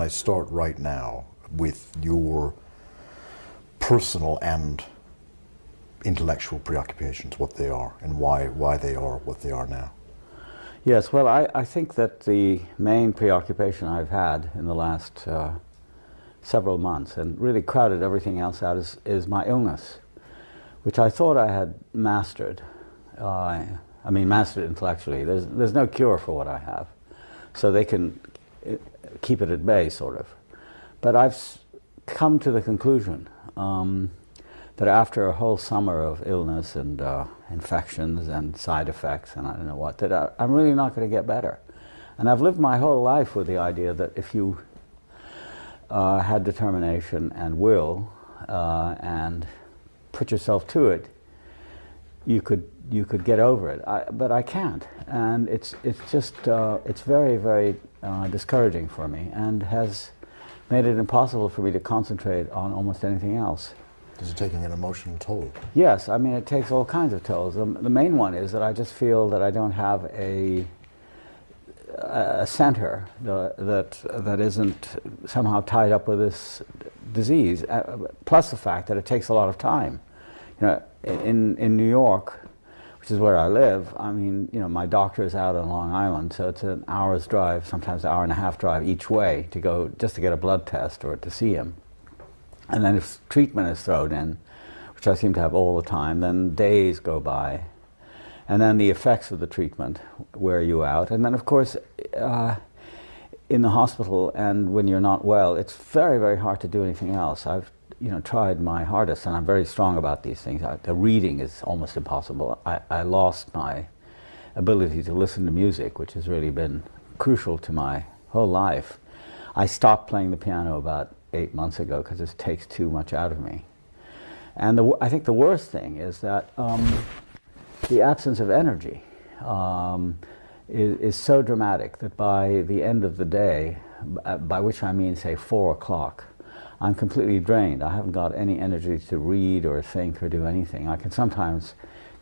I start right now with your personal and intellectual preoccupations, what they are, and why they are what they are now? Yes, well, I think that the main preoccupation I've had in the last several months, and really crowded everything else out, is my illness, which I thought I had mastered. I mean, mastered intellectually. There's no cure for what I have, so they can keep it at bay, sort of. But I've come to the conclusion that after a whole summer of illness and infections and side effects and I don't know what, that I'm really not going to get better. And I've lived my whole life with the idea that if you had determination and will and put yourself to it, you could get over it. But I can't, and it's just it's very, very discouraging for me, and has made it impossible for me to concentrate on almost anything else. Is it taking an emotional toll? Yes, I mean, it takes all kinds of tolls. The main one is that I just feel that I don't have a center that isn't somehow tied up with this disease, plus the fact that it takes a lot of time. You know, in New York, which is where I live, I mean, you know, my doctor is out on Long Island, so it's an hour's drive, sometimes an hour and a half drive each way to go just to get a blood test or to see him. And then if treatment is thrown in, which I seem to have all the time, then days go by. And then the effects of the treatment wear you out. And then, of course, in the hospital and when you're not well, it's very, very hard to do anything else. I've tried my hardest, and I'm very strong about these things. The reading is almost impossible. I lost my ability to listen to music, which has really been crucial to my whole life. I stopped playing the piano about 8 months ago because it takes too much out of me. And I think the worst thing is that the absence of energy is so dramatic that by the end of the day, by which I mean, say, 4 o'clock, I'm completely drained. I haven't got any energy to read or think or do anything. I can sometimes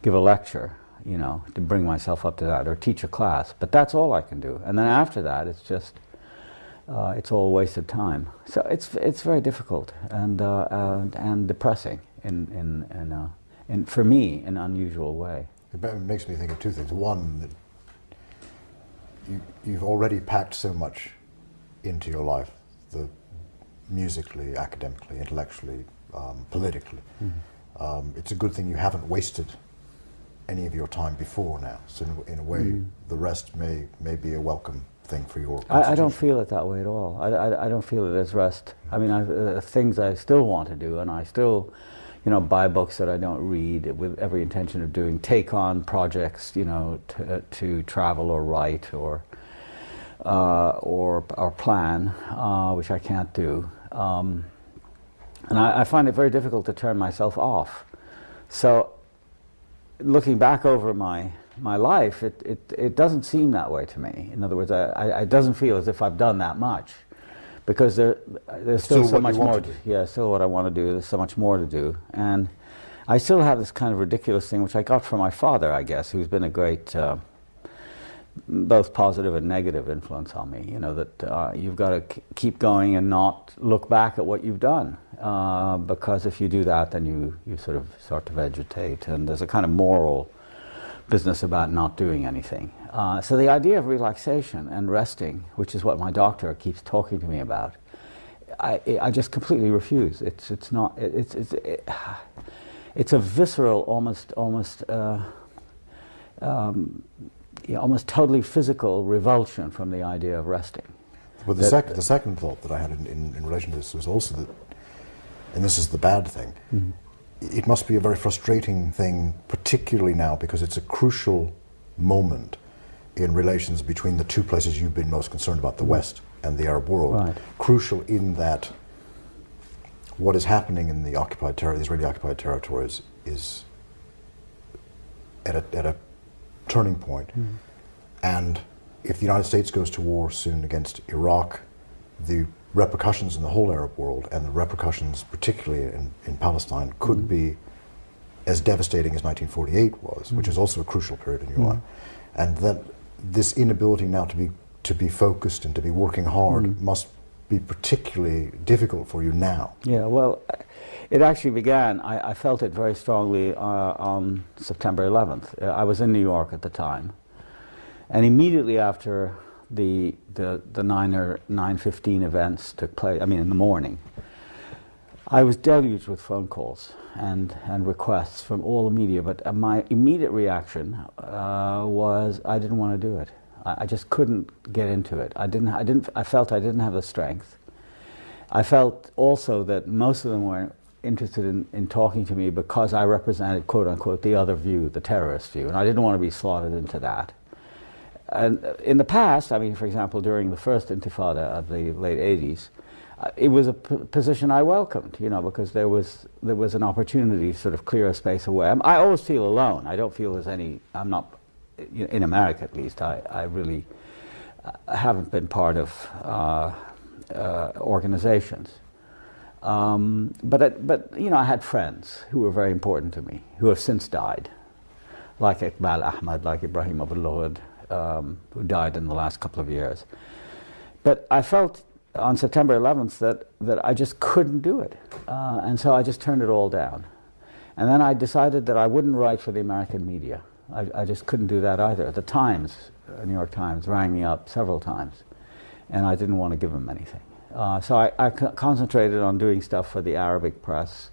give a lecture, you know, to bring myself up to that, or teach a class, but that's all I can do. And then after that, it's just it's all wasted time. So it's very difficult and depressing in for me, in an unusual way. It makes me think of two things. One, that you've already packed so much into your life, musically, academically, intellectually, politically. Mm-hmm. It's a good thing you haven't wasted any of your time before now. So in a way, mm-hmm. the rest may be a welcome thing for your I don't feel it that way at all. I don't feel it as rest. I mean, things I still want to do, and I still, you know, buy books that I don't read with every intention of doing, take on projects, you know, to travel or write or plan, which I can't do. And I find it very difficult to turn myself off. So looking back over my life, it doesn't seem that way to me. In other words, it doesn't feel as if I've done that much, because there's still so much more. Yeah, still what I want to do. There's so much more to do, and I still have this kind of ridiculous thing, which I got from my father, I guess, who's been a great both positive and negative influence on me. You know, that you've got to keep going and not look back at what you've done, because if you do that, then you sort of start to vegetate, and there's a kind of moral business about not doing anything. So the idea of relaxation and resting, which is what my doctor keeps talking to me about, I just completely refuse. It's not. It's a visceral, almost totally physical revulsion from the idea of resting. Well, the second thought that I had in relation to this was also that, and this is the bad thing, mm-hmm. it must be a very frustrating thing, particularly now, because it's a crucial moment in relations between the two places you've been most concerned about, the West and the Arab world. Right. Crucial in that what is happening in the Israeli-occupied territories is at a turning point. Mm. And if the United States goes to war soon against Iraq, the repercussions in the whole Arab world, and the repercussions particularly in Palestine, could be as devastating as 1948 was, which is also a crucial period in your life. And that this inability now to be focused and to be working hard must be particularly difficult for you now? Yeah, well, it actually began, I felt it very strongly on September 11th. I was in New York at the time, and immediately after the 9 or 9:15 events took place, I mean in the morning, I was deluged with phone calls and requests from all the media, but my immediate reaction was I didn't want to do it. I just couldn't get into it. I felt I didn't have the strength. I felt also that most of them were interested in talking to me because I represented, quote unquote, the other view, the terrorist view, and I didn't want to be slotted into that. And in the past, I mean, for example, during the first Intifada of the late 80s, it was a position I welcomed, you know, because there was an opportunity to sort of clear a space away. I always feel alone. I don't feel there's any, I'm not, in America at least, I really haven't been part of organizations. But you know, I had friends who were very important to me, who have since died, like Iqbal Ahmad, like Ibrahim Abul Lughad, who died in the last couple of years. But I felt on September 11th that I just couldn't do it. And so I just turned it all down. And then I decided that I wouldn't write for the American media. I just couldn't do that either. The Times, New York Times, rang me up several times, and I didn't want to give them anything. So I concentrated on doing stuff for the Arabic press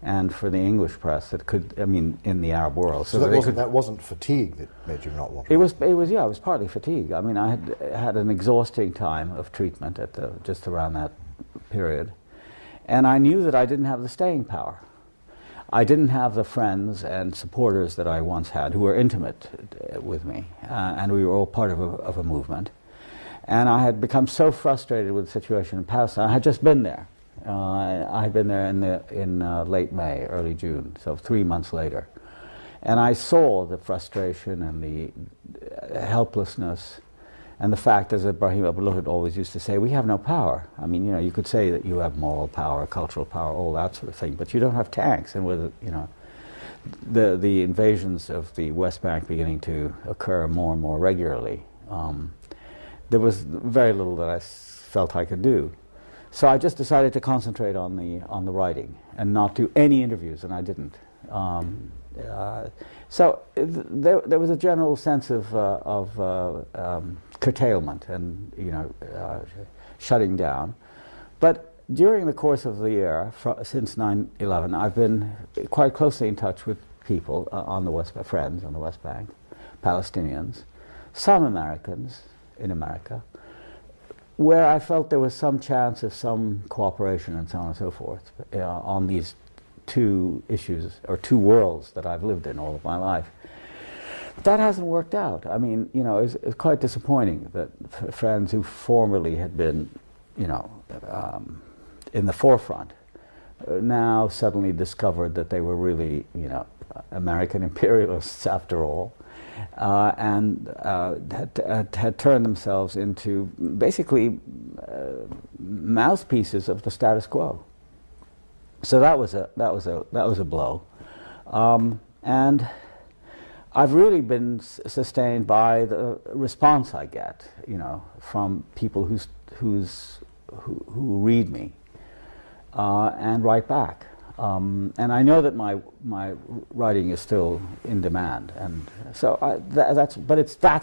and for the English press that could, I mean, in the Arab world. So that wasn't fatigue that made you not want to? It was partly fatigue. I mean, I had an exhausting time of treatment at just around that period, and I knew that I didn't have the staying power. I didn't have the friends and supporters that I once had who were intimate with me, and we were all part of a movement. And I had become so frustrated with the situation in Palestine. I had just been there. I had been there in late May, early June, so 3 months later. And I saw the frustration and the helplessness and the fact, as Ibrahim Abul Lughad always used to say, we have no power. I mean, you know, you could say that you have moral power, cultural power, all that sort of thing, but you don't have tanks. And with, you know, the invasions of the West Bank beginning to occur more and more regularly, there was very little that I felt I could do. So I just decided to concentrate on the writing and not do any interviews, and I didn't. So there was a general sense of curtailment and, you know, shutting down. But during the course of the year, since 9/11, I've been quite closely in touch with people on the West Bank, friends on the West Bank, Palestinians, some Americans in America, where I felt there was some chance of some cooperation and so on and so forth on these two issues, or two worlds that I've lived in all of my life. That hasn't worked out. I mean, you know, it's quite disappointing that friends who formerly had been, you know, in the forefront now suddenly discovered that they were really, you know, American imperialists after all, and had turned themselves into basically mouthpieces of the status quo. So that was a blow, and I've really been sustained by the response I get, you know, from people who read me and write back. And I know that my writing is still in demand, and so that's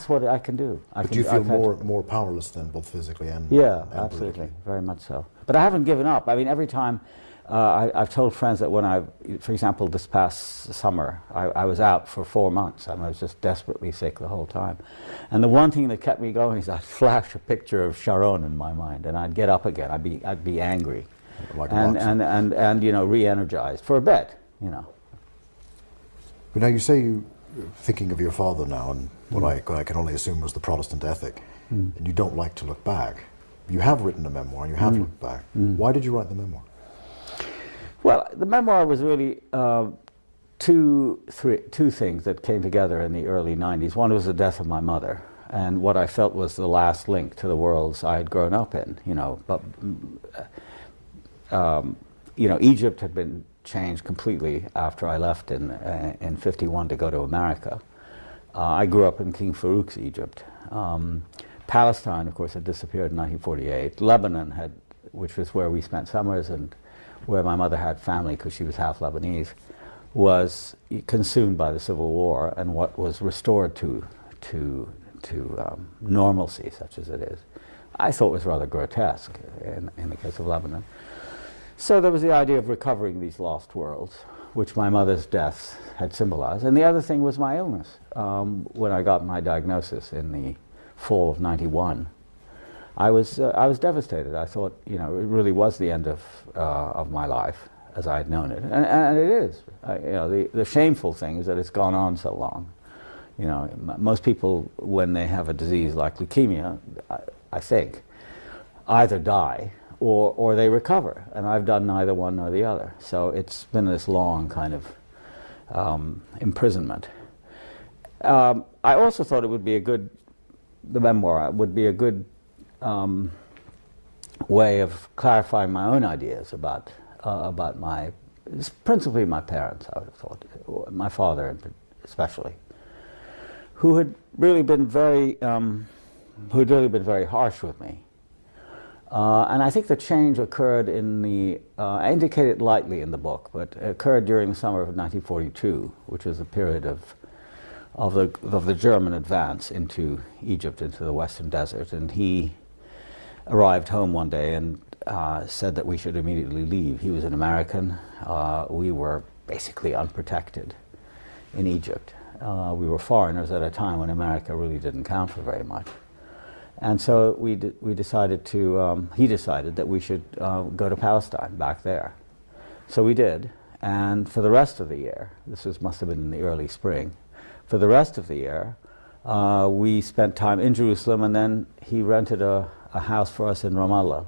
what I can do. But do you feel more powerless then, both physically and yeah, and absolutely, politically? very much so. But I haven't given up. I mean, every time I've told friends that when for example, this past summer, I was out for 4 months, and I was just desperately sick the whole time. And the one thing that kept me going is I'd flash a picture of Sharon in my mind, and I'd get up again. I'd be angry. Like a and you know, re-energized for a bit, you know. But now you say you're thinking of your father now, and what I can only assume was the Protestant ethic, and you don't like to look back. You have written a memoir, and you have looked back. Why did you write the memoir? Well, the memoir was really two things that came together in the early 90s. One was the death of my mother, and what I felt was the last link to the worlds I had grown up in, you know. But you know, Egypt had been changed completely after I left in '51 to go to America. I grew up in King Farouk's Egypt. Palestine, of course, had disappeared in 1948. Lebanon which was where we spent summers and where my mother had family because she was half Lebanese, was consumed by the Civil War, and what was restored to normalcy, such as it is, I thought was rather grotesque in the case of Lebanon. So there was the idea of recovering these lost worlds, which my mother's death had symbolized. And the other thing was my illness. When I got my diagnosis in the fall of '91, I was devastated. I thought, you know, it really was the end of my life as I had known it, and it is. You know, the shameful thing is that it's gone on so long. You know, most people, when they have a disease like leukemia, I think, either die or they recover, and I've done neither one nor the other. So it's been this long kind of imprisonment. I also thought it would be the memoir would be a good way of clarifying my own ideas about principally my parents, I would have thought, my father especially, who had really been very harsh with me. And I think the change occurred I indicate it lightly in the book, but it occurred during the summer of 1942, which was a period of the German advance into Egypt, into the Western Desert. And he arrived home one day and said that we should immediately leave. He was an American. We were basically unprotected in Egypt. We were foreigners at a time when America really didn't count for very much. And so we decided he decided that we should go to Palestine, back there. So we did, and for the rest of the year, must have been in the early spring, for the rest of the year, we spent time in Jerusalem, and then he rented a house for us in Ramallah,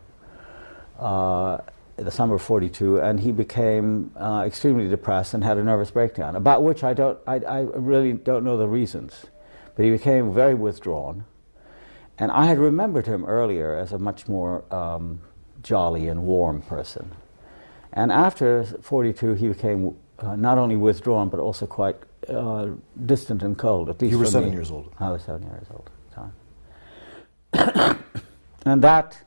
in the summer of '42, and he became extremely depressed and had a nervous breakdown, about which I really don't know the reasons, but he became very withdrawn. And I had remembered him earlier as a much more jolly and warm person. And after '42, he became not only withdrawn, but also quite distant and cold, at least You were for 7 me. years old. I was 7 years old at the time. And that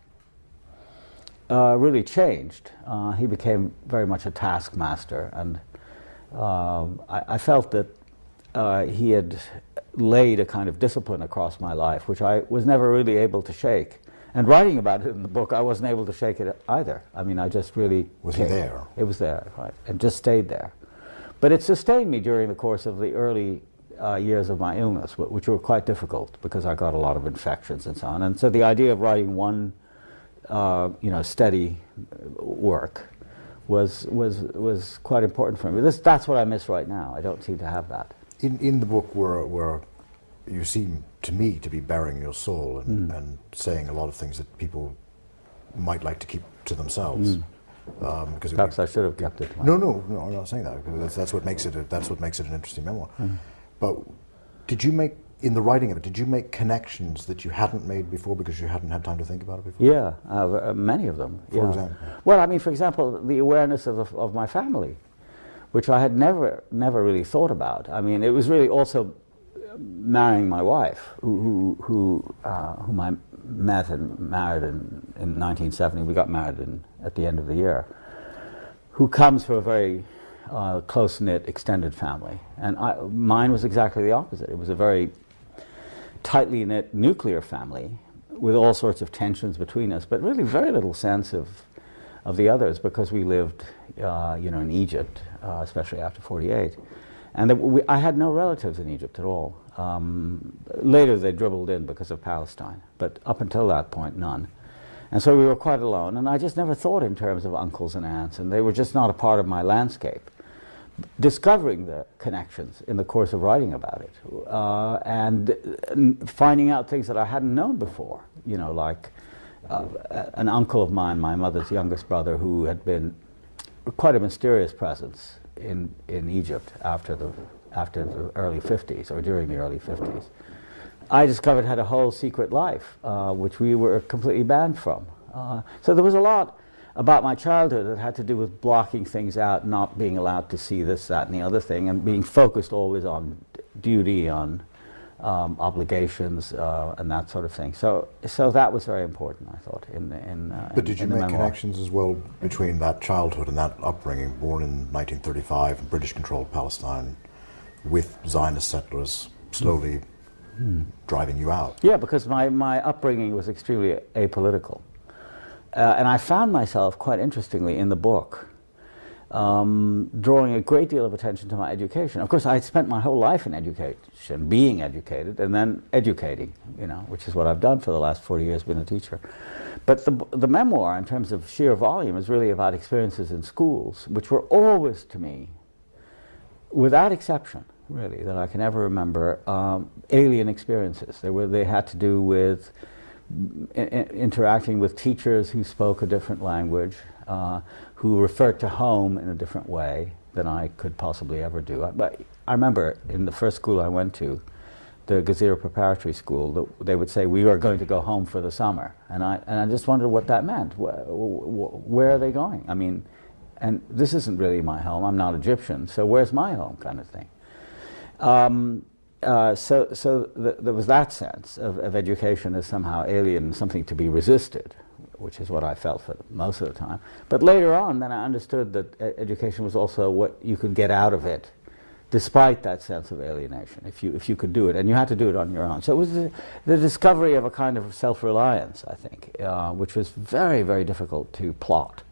really changed. He became very much a taskmaster, and I felt that he had laid a kind of discipline across my life, which I was never really able to shake. And writing about it in the book, I wasn't able to shake it either. I mean, I just really... Was he there? It was there, right. It just stayed there. But it sustained me during the course of the early years of my illness, which were quite difficult because I got a lot of infections and so on. And so the idea of writing one, steady work was quite important for me. That's what I miss right now. I don't seem to have that. In the book where you seem to me to be baring your soul and saying a lot of things that people might like to keep to themselves. Because perhaps I should have kept it. No, I'm not saying that. Because that's what makes it an interesting memoir. But in the writing of it, did you make connections that you hadn't made before because you hadn't had time to think about it before? Yeah, many of them. For example? Well, I mean, for example, the awareness of my family, which I had never really thought about. I mean, it was really also marrying my wife, whom I met and married in 1970. We got married at the end of the year. Who comes from a very close-knit, extended family, and mine was exactly the opposite. It was a very tightly knit nuclear family with all sorts of tensions between us, but really very little sense of the others because we lived, in Egypt, especially after '48, and I had no relatives in Egypt at all. Later they dribbled in because of Palestine, but up until that point, none. And so we were quite alone, and I just never thought in terms of uncles and aunts, and they were just not a part of my landscape. Discovering the connections in the course of writing about it, and finding out things that I hadn't known before, like an uncle of mine, my mother's youngest brother, who had been quite a mysterious presence in Egypt after the early '50s, or during the early '50s. I discovered had a whole secret life, which we were completely banned from. So there was a lot about my childhood that had to do with blocking things out, not being allowed to see this, that, and the other thing, and being focused always on duty, on obligations, and that sort of thing. So that was very important, I thought. But did you in the make memoir. connections as well between that childhood and that upbringing, born in 1935 in British-controlled Palestine, with Zionist settlers slowly driving you out? Yeah, because my upbringing was extremely apolitical. And I found myself, quite interestingly, in the book, drawing a great deal of attention to my education. Of course, I had spent my whole life in education, being educated, and then educating, which is what I've done for the last 40 years, being a teacher. But the memoir, in terms of sheer volume, is really about experiences in schools, which were always, to me, without exception, really, that I can ever remember, alien experiences. They had to do with interacting with teachers who spoke a different language, who referred to home in a different way than I could possibly ever do. But I remember in the first school I went to, the Gezira Preparatory School, they would say, "We are going to go home for the summer." And I just wondered what that meant. Where are they going? I mean, and this isn't really my home. I'm not Egyptian, so where's my home, kind of thing. There was that sense of education as somehow alien, something to be resisted, which is what I felt for most of the time. But later on, then I understood that education was also what you could get out of it, despite that sense of alienation, if you could do it, and you had to do it on your own. So it was the discovery of a kind of self-reliance, I think, which was very, very difficult to plot,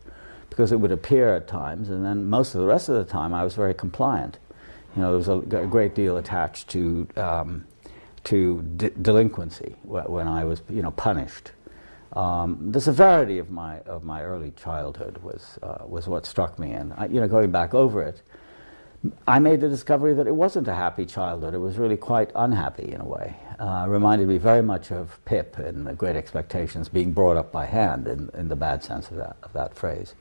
because it would appear at times, and then most of the rest of the time I was very compliant. There was a great deal attached to delinquency when I was, punished. The severity of my early childhood was what struck me, and going back over it, I made the discovery that it wasn't a happy childhood. It was really quite unhappy in a way. Reminded me very much of Pip in The Great Expectations, being brought up by hand in the bad sense of that phrase.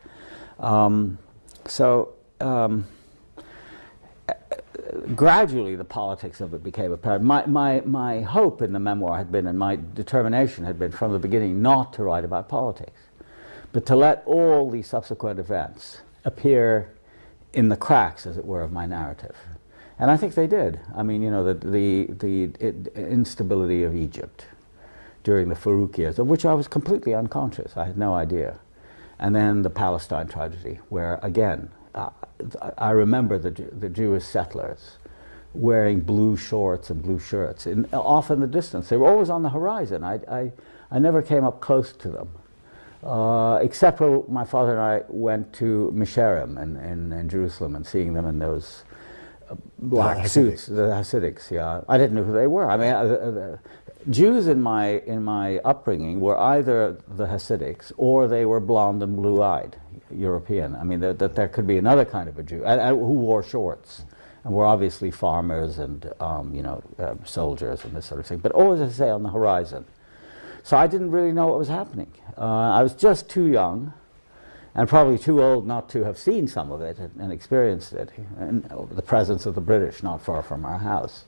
Gradually the politics of it became apparent. My hope in the memoir had been, and my determination had been from the beginning, not to write about politics, but to let all the subsequent events appear in the cracks, as it were, of my narrative. And I think they did. I mean, the instability of Egypt during the Farouk years, of which I was completely unconscious. I had no idea. And then the Palestine tragedy, where, again, I remember the Jewish settlers wearing blue shorts and blue shirts, off in the distance. They were always on the horizon. I never came up close to them, except when my father and I went to Misharim in Jerusalem, and seeing them in those black suits, the Hasidics. Yeah, I didn't know who they were. I mean, Jews in my upbringing were either the Hasidics or they were blonde and blue-eyed European. I mean, that there could be another kind of a Jew who wore shorts and were obviously farmers and soldiers and this sort of thing, but always, as I say, on the horizon. So I didn't really know what was happening. I was just too young and probably too old not to have seen some of it and experienced it, and the presence of the British not far from our house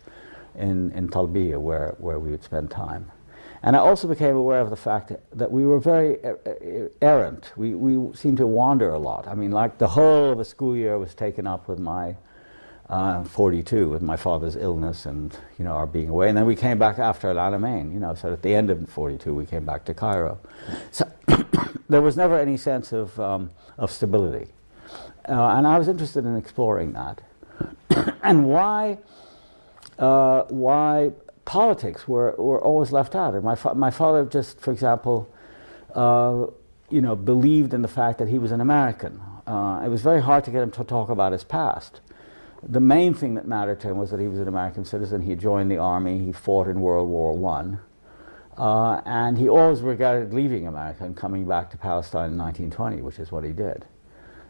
in Talbiya, where we would spend time. And I also became aware of the fact that we were very errant. We seemed to wander a lot. I mean, like the whole of a school year was taken up with my 42, with my father's illness and our being away. And then we came back after Al Alamein, so at the end of 42 we came back to Cairo. So there was never any sense of stability. And I was interested in exploring that. And why politics were always left out. And my father just, for example, believed in the fact that he was an American. It was very hard to get him to talk about his past. The main thing that mattered to him was that he was an American citizen. He joined the army. He fought in World War I. And he always regarded leaving America and coming back to Palestine in 1920, which is what he did.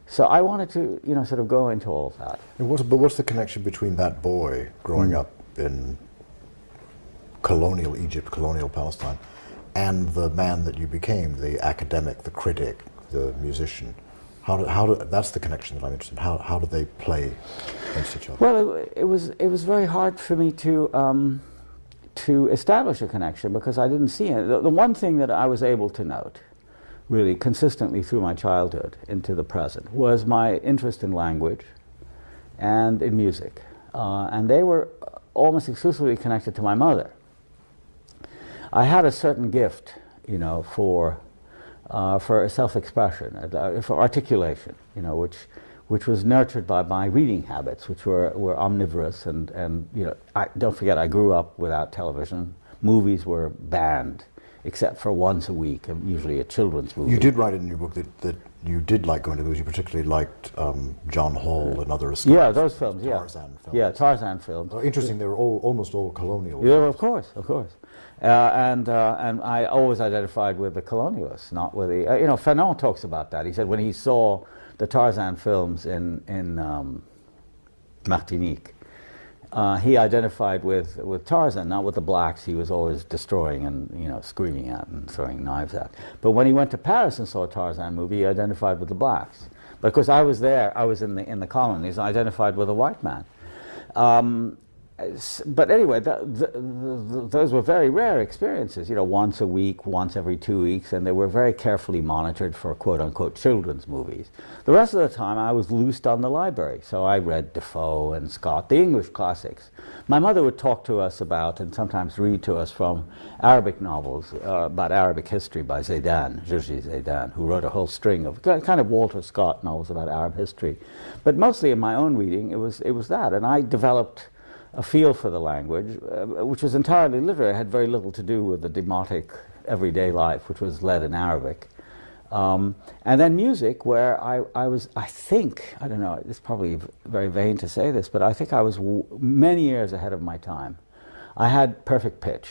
So I wanted to, sort of go into all of that. But what's the connection between that boy growing up in colonial Egypt, colonial Palestine, and the man that you became, the academic, the critic, the musician? That's the connection that I'm interested in. How do they play against each other? Well, it was very hard for me to establish a connection because I didn't see it. The one thing that I was able to note, really consistently through my childhood into the present, was my interest in language and in music, and they were almost exclusively connected to my mother. I had a certain gift, you know, for self-expression, for articulation, you know, which was nurtured by my reading habits, which were omnivorous, and you know, don't forget, I grew up without television. Movies were banned, except for once a week, usually a children's movie. You did write in your book that you did like going to movies. You particularly liked John Hall and other escapes. Yeah, those films. Tarzan films. Yeah, Tarzan films. Interesting. They were almost all colonial. Yeah, well, of course, of course. And I always identified with the colonialists, not with the. You know, Fanon talks about that. He said when he saw the Tarzan films in Martinique, he identified with Tarzan, not with the blacks he was always destroying and, you know, screaming at and throwing knives at. But when he went to Paris and saw a Tarzan movie, he identified with the blacks. But of course, I was there. I was in the colonies. I identified with a white man. But anyway, those were very rare experiences, you know, once a week, once every 2 weeks, and they were very carefully monitored for quote-unquote children's movies. The rest of the time I was loosed on the library, so I read Defoe and Scott, the English classics. My mother would talk to us about, and sometimes read to us from, Arabic novels about Arabic history by Zaidan, Jerzy Zaidan, who wrote a whole string of kind of Walter Scott novels about Arab history. But mostly in my own reading, it was that, and I developed a feel for the language, which was entirely literary. It had very little to do with the demotic everyday life, which was led in Arabic. And then music, where I think, I don't know, it's probably very vain to say this, but I think I was many years ahead of my time. I had perfect pitch,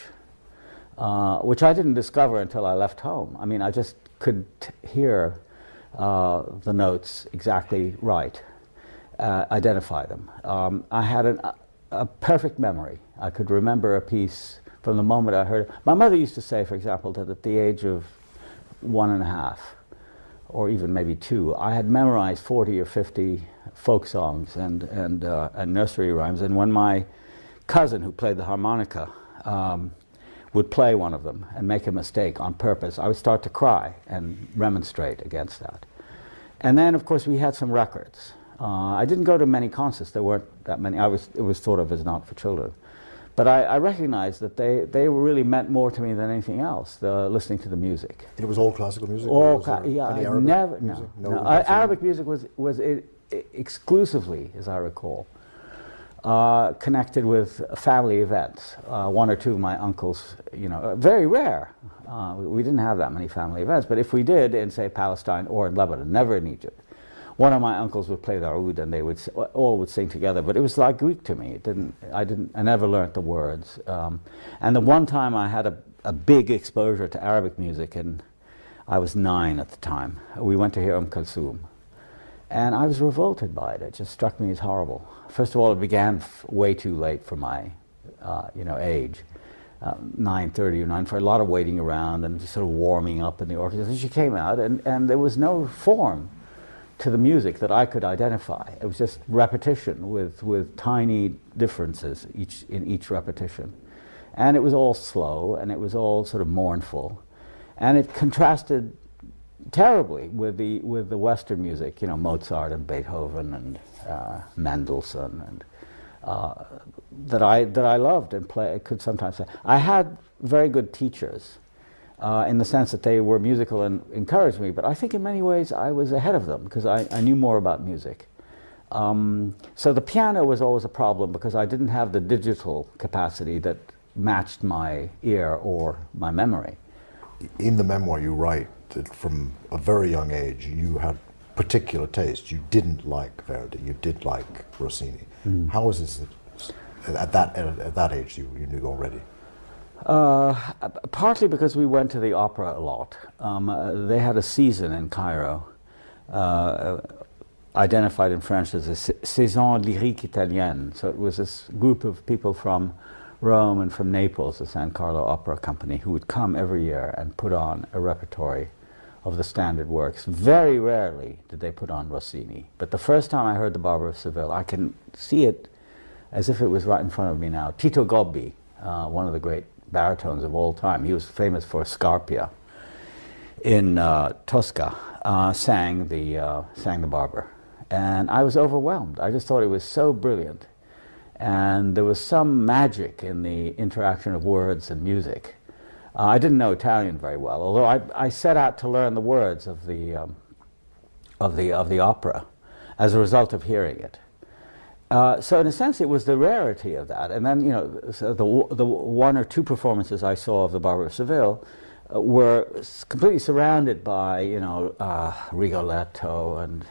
which I didn't discover until I left home. I mean, I just could hear the notes exactly right, identify them. I had a perfect memory. I could remember a piece from the moment I heard it. My mother used to say, for example, that at the age of 1.5, or even maybe 2, I had memorized 40 or 50 folk songs and nursery rhymes. And when my cousin, who played the harmonica, would play one of them and make a mistake on purpose, I would start to cry and remonstrate against that. And then, of course, we had some records. I didn't go to many concerts. There weren't that many. It was thought of as not for children. But I recognized that they really meant more to me than anything else, listening to the music. It was all classical music? All yeah, any I Arabic never, music? no. Arabic music was exclusively, as I recall, connected with family events. 1 or 2 of my uncles, you know, very rare. We didn't have that many family events, but if we did in, say, Palestine or in Lebanon, never in Egypt, one of my uncles would play the oud and they would all would sing together, but it was like Greek to me. I never learned the words. And the one time I had a big exposure to Arabic music, and I was 9 at the time. We went to hear Kulthum, and I was revolted by it. It just struck me as horrible. First of all, it began way too late for my age. 9:30 or 9, for a lot of waiting around and just sort of warming up in the orchestra. And she came out, and there was no form to the music that I could identify. It was just repetition with tiny differences in each repetition. And it was all slow, and it was all sort of mournful. And it contrasted terribly with the Western music, you know, Mozart and Beethoven and Mendelssohn, and that I loved and could sometimes say. I had very good teachers, in the sense that they were musical and encouraged me, but I think in many ways I was ahead of them because I knew more about music. So the piano was always a problem because I didn't have the digital capacity that matched my ear or my memory. In the memoir you write that from a very young age you had particular taste. You didn't like Verdi, you did like Rossini. Mm. How was this at that age you knew already? Partly because we went to the opera a lot. They had a season in Cairo, identified in French as a saison lyrique italienne. So it was this group of people from Rome and from Naples, the San Carlo Opera Company, who would come every year and put on a repertory of the standard works. Very rarely did they put on Rossini. But the first time I heard The Barber of Seville, I can see it as if it was right in front of me now. Tito Gobbi, one of the great baritones of all time. He was famous for Scarpia in Tosca, sang the Barber, and I was overwhelmed. I just thought it was so brilliant, And there was some magic in the interaction of words and music. I didn't know Italian very well, although I set out to learn the words of the opera as a result of hearing it. So in a sense, it was the rarity of that. And then, you know, so the one or two performances I saw of the Barber of Seville were completely surrounded by, you know, Rigoletto and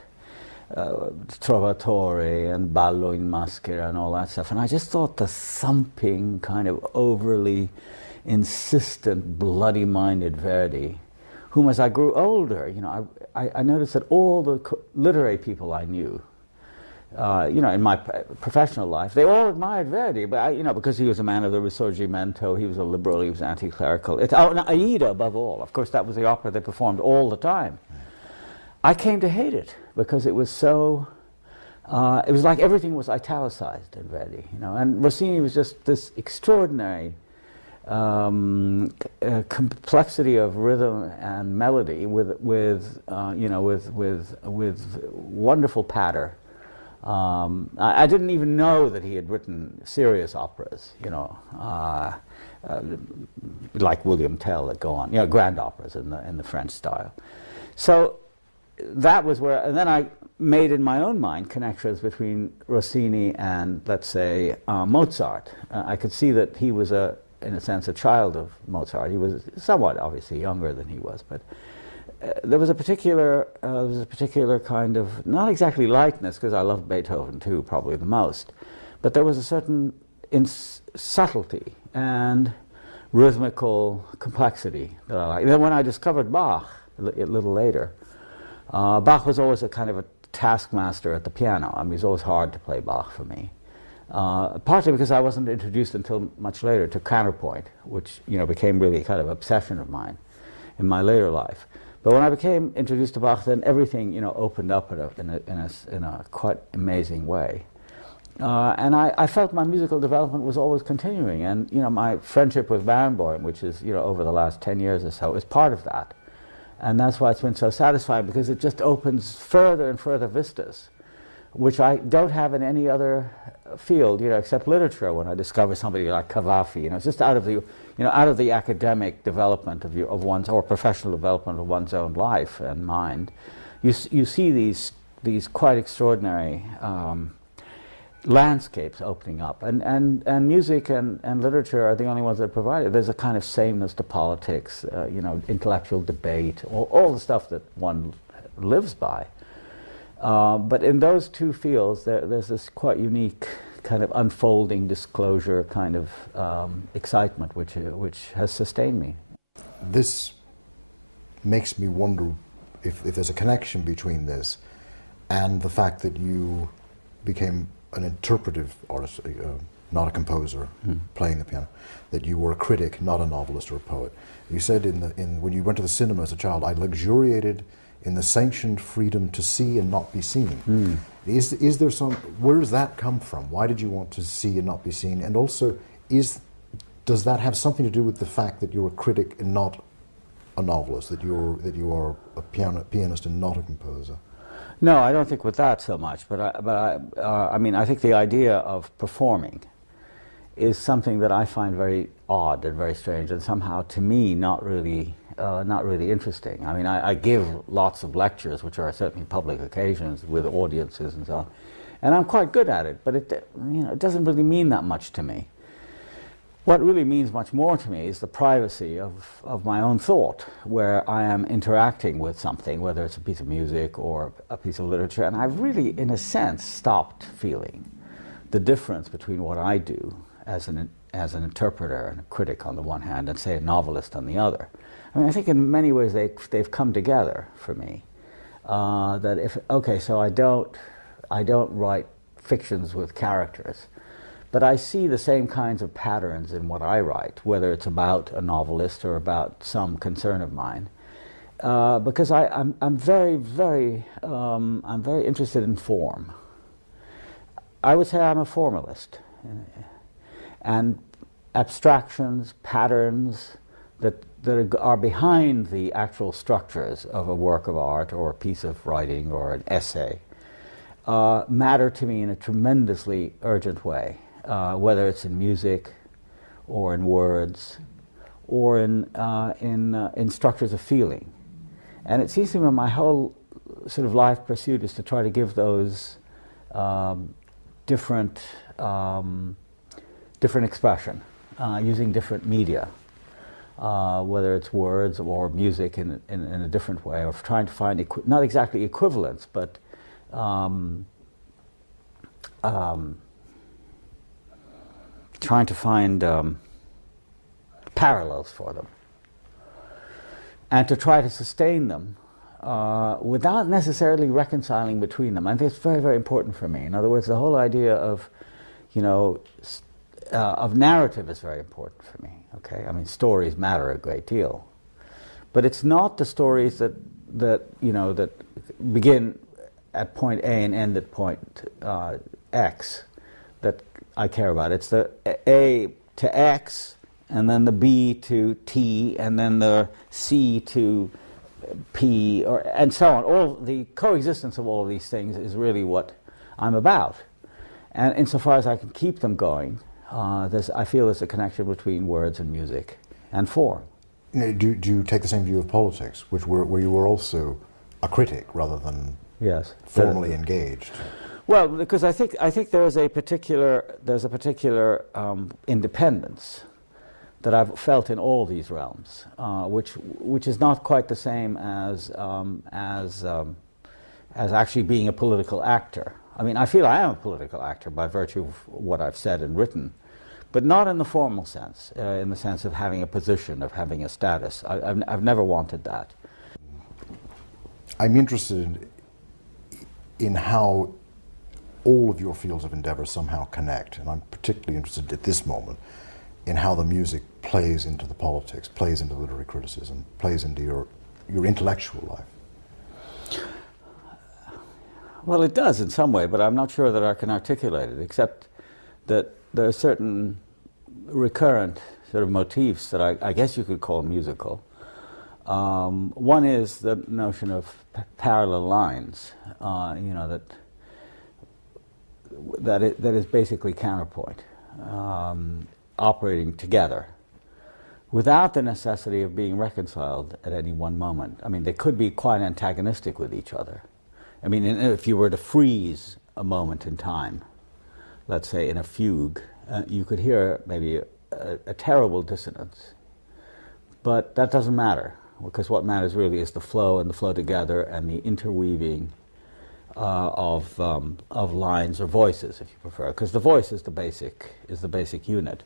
Trovatore and Ballo in Maschera and all that stuff. And I just thought the thumping, kind of overly insistent, bloody-minded Verdi, whom as I grew older, you know, I noticed that all the literary people I knew, you know, in my professional life, they all admired Verdi, but you know, because he was a man of the Risorgimento, he was a liberal, he was anti-clerical. And Aida, above all, of course, that was the opera they performed all the time. I came to hate it because it was so. It was like everything was italicized in Verdi, you know, and Rossini was just this extraordinary complexity of rhythm and melody with you know, with wonderful patter. I didn't even know that he had written serious operas, you know, like William Tell that go on, you know, grand operas in the French style. So that was where, and then I made in my own mind connections between Rossini and, let's say, Mozart. I could see that he was in a sense, a child of Mozart. He was somewhat, obviously, younger than he was, but there was a particular kind of, not exactly lightness, because I loved Beethoven too, probably the most, but there was a certain subtlety and rhythmical complexity that I liked. Then when I discovered Bach a little later, Bach was always a kind of a taskmaster at the piano. I mean, it was always hard to play Bach for me. Partly because I wasn't introduced until much later to counterpoint, which, you know, became really a kind of obsession of mine in my later life. But when I became introduced to Bach, then everything, you know, opened up in a quite amazing way. And I felt my musical development was always continuing. And, you know, my friendship with Barenboim, which is, you know, over the last 10 years or so, is part of that. And that's why it's been so satisfying, because it just opens further and further vistas, which I don't have in any other field, you know, except literature. When I discover somebody like Cavafy, you know, it's just out of the, you know, out of the academic development of one's, or professional development of one's own life and mind, you see these quite extraordinary landscapes opening up, and music and literature are the only ones that provide it. There's a kind of sameness to politics, you know, intellectual debate, all the stuff that one lives by. But in those two fields, there's this quite unique kind of unfolding disclosure kind of excitement which has sustained me. This makes me wonder if there's a connection between this and the fact that you became an interpretive artist, not a composer playing the piano, that you were a critic, not a novelist or a poet. You said when you went to the cinema as a child, I luxuriated in the sanctioned freedom to see and not be seen. Is there some, where does that come from? Why did you want to see and not be seen? And also, does that have something to do with the fact that you're a critic and not a novelist, that you are a pianist and not a composer? No, I don't think with that so much, but I mean, I think the idea of performing is something that I find very odd and very strange, and somehow, to me, not really interesting. I mean, I give lots of lectures, which are certainly public occasions with audiences and so on, and I'm quite good at it. But it doesn't really mean that much to me. What really means much more to me is the privacy of my own thought, where I am interacting with something, whether it's a piece of music or a piece of literature, and I've really, in a sense, stopped feeling the difference between what I do as an interpreter and a critic on the one hand, and say a novelist on the other. I mean, I think in many ways they've come together for me. So I don't write fictions with characters, but I see the same kinds of patterns in what I write, whether it's about a novelist or about some concern of mine, because I'm very interested in form. I would say I'm a formalist, and abstractions, patterns that are behind the actual structures of a work of art or a piece of writing or an essay matter to me in a tremendously urgent way. whether it's in music, or in words, or in structures of feeling. And it seems to me my whole sort of life pursuit is to try to give those different expression using different media, whether it's words or music in a different way, or trying to find not exactly equivalents, but trying to find parallels for them, and to try to sustain them without necessarily reconciling between them. I think it's very, very important for me. In other words, the whole idea of, of narrative is very important for me. Okay, I mean, stories matter a great deal, but it's not the stories that begin at point A and end at point X that I care about. It's the A to X, and then the B to T, and then the C to P, and so on. All the coexistence of all of these things is really what I'm about. And insofar as I can keep them going, I feel there's a connection between words and music and form. Do you take the same view of politics, where you were also a critic rather than formally engaged? Well, because I think there's a particular independence that I've felt in all these realms, which is not quite the same as actually being a political actor. I mean, I feel I am a political actor by virtue of what I've said and written, but not in the formal sense, in the sense of having a position, of having a status. I've never wanted that. I'm interested in how all of your fields of endeavor somehow connect, and I'm particularly interested at this moment in how the music plays into the politics, plays into literary criticism, plays into your intellectual life. Well, it does in some way, but I'm not sure that I can articulate it, except that there are certain recurrent sort of motifs that I guess you could call musical. One is the notion of parallel lines, that is basically counterpoint, operating together without the necessity of being reconciled at any one moment. I mean, they could be quite antagonistic with each other. I mean, if you were to freeze a moment in time, let's say in a fugue, you could hear maybe a terrible dissonance. But that doesn't matter, because what matters really is the flow and the flow together and the interweaving of lines or voices, if you prefer, because the voice is the basic unit.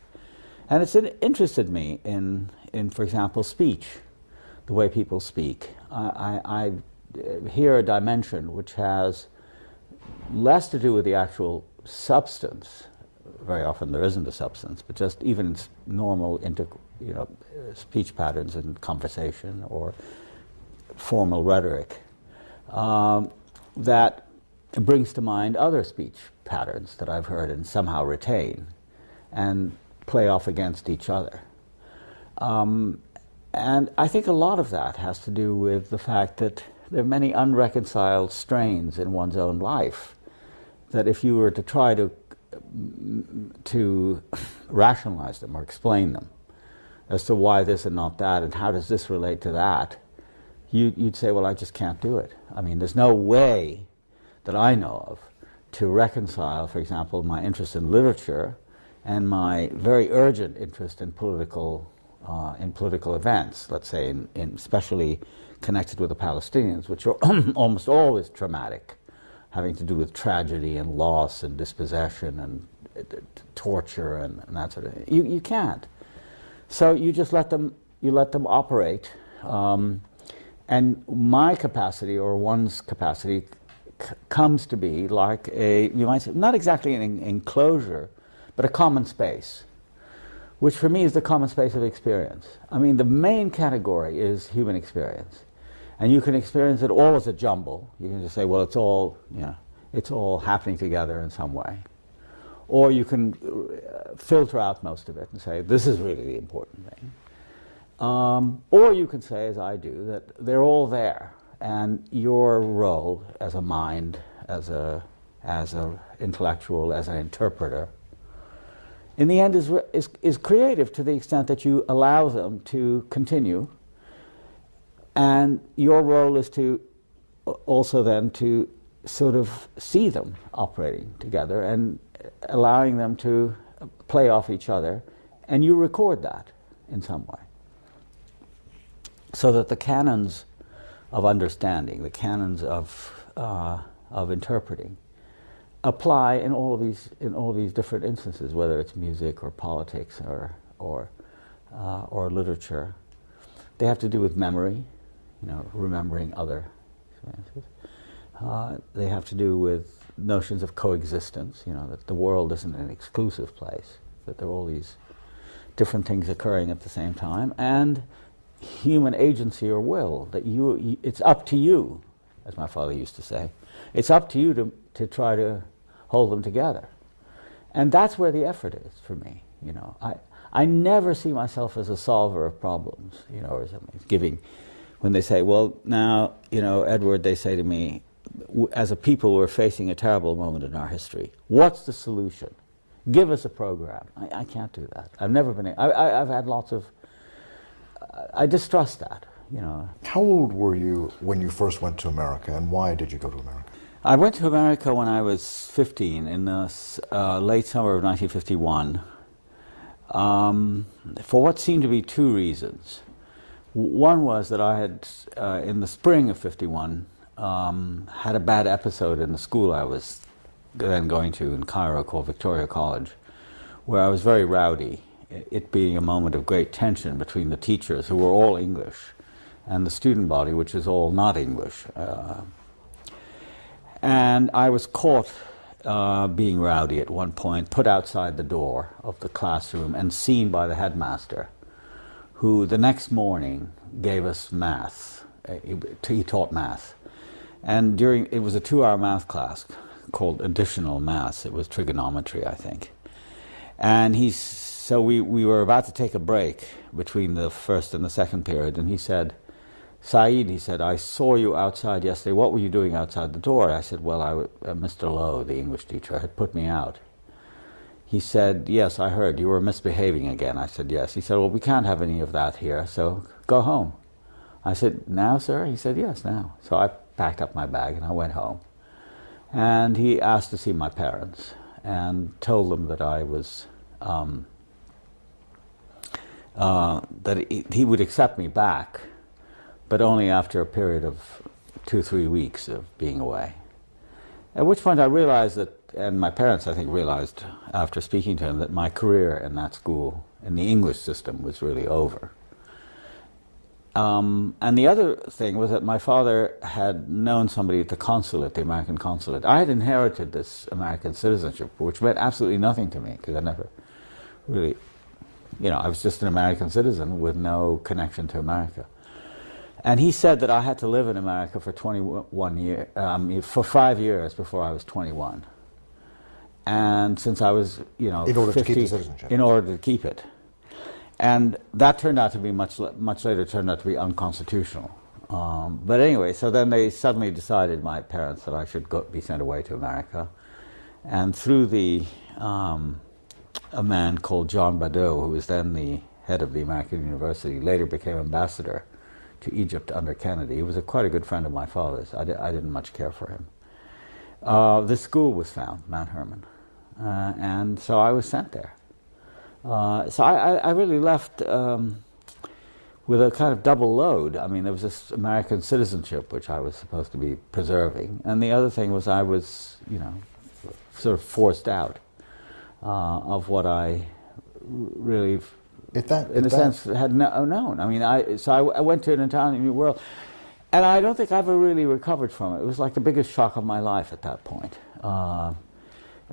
And it's interested me in, for example, speech, the way people speak. I hear a dimension which has less to do with the actual substance. Very often there isn't a substance, but just even normal speech patterns in conversation or formal rhetoric that brings to mind other speech patterns that I've heard and somehow retain and play off against each other. And I think a lot of that has to do with the fact that there are many unreconciled strains in one's own life that if you were to try to rationalize them or explain them as to why this and not that and how does this relate to that, you'd say, well, I just can't do it. I mean, there's no way that I know of to reconcile, for example, my interest in literature and my very urgent interest in political events, let's say, especially connected with the Palestinians, which are almost always traumatic, having to do with tragedy and loss and dispossession and torture and that sort of thing. You can't. So you just let them operate. And my capacity, or one's capacity, comes to be like you might say, not exactly an enclosure, but a common space, which for me is the common space of experience. I mean, the main category is human experience. And you can experience it all as a jumble. You can just say, well, it's all happening together in some way. Or you can filter out most of it and say, this is really the important thing. Or you can say, as I do, that they're all there, and your role as a mind, as a intellectual, as an interpreter, in the end is creative to the extent that you allow them to continue, and your role is to also then to sort of see them operating together and allowing them to play off each other, and you record that in some way, so that the canons of understanding, the canons of interpreting, apply in all of these different instances, whether it's music or politics or literature. They have to do with memory, remembering other experiences. They have to do with notions of coexistence, that the world isn't an exclusive place, that there are all these different things occurring at the same time, and human agency or will, that it's up to you, as my father used to say, it's up to you to try to hold them together. And that's where the effort is for me. I never see myself as a solver of problems, or something. When they say, well, now, Edward, they say to me, as a people, we're facing a terrible moment in our history. What's the solution? Give us a program. I can't do that. I've never been. I've had lots of. I distrust that. How old were you when you first went to America, and why did you go to America? I went to America when I was 15, in the late summer of 1951, for what seemed to be two reasons. One was that I had, in the spring of 51, had a bad episode in the school I was then going to in Cairo called Victoria College, where I was very rowdy, it being a moment of great tension between the teachers, who were all English, and the student body, which was all not English. And I was caught being rowdy at one point, put outside the door of the classroom and seen by the headmaster, who the next morning gave us math. He taught math. And it was a 2-hour math class called additional maths. It was trigonometry, I think. And so we were about to take a break between the first and the second period, and he said, Saeed, he said, I saw you outside yesterday. What were you doing outside the door? I said, well, Mr. Lowe, the English teacher, had put me out. He said, yes, I heard. You were misbehaving again. I said, yes. He said, well, we can't have any of that here, so go home. I said, now, sir? He said, yes, now. So I packed up my bag and I went home. And he asked to see my parents and told them that I was, that he would accept me back, but only after a period of 2-3 weeks of being away. At which point I realized that, and my parents I think realized after speaking to him, that my career in that school, in the English system, was really over. And the other thing was that my father had known somebody at the consulate, the American consulate. I had inherited this American citizenship, which meant absolutely nothing to me, because I never really, I was just an American citizen with no connection to America. And he said that I had to live in America for 21 years, for 5 years before I was 21. And since I was, in order 50, to keep the citizenship. In order to keep it. And that turned out to be much later turned out to be unconstitutional. But anyway, so then they suddenly decided, my parents, that I should be sent away to America. And through a man called John Badeau, who was then the head of the American University, later became ambassador to Egypt under Kennedy. He was quite a good friend of my father's. I didn't much care for him. This school was found, Mount Hermon, and so I was sent there. So I really left with a kind of double load. I mean, there was this American citizenship which I was supposed to be preserving, and the other thing was I was, sort of forced out of what I really, in a sense, had known. I mean, I went to an entirely new world, and I don't think I ever really recovered from it. It was like the biggest shock of my life at that point,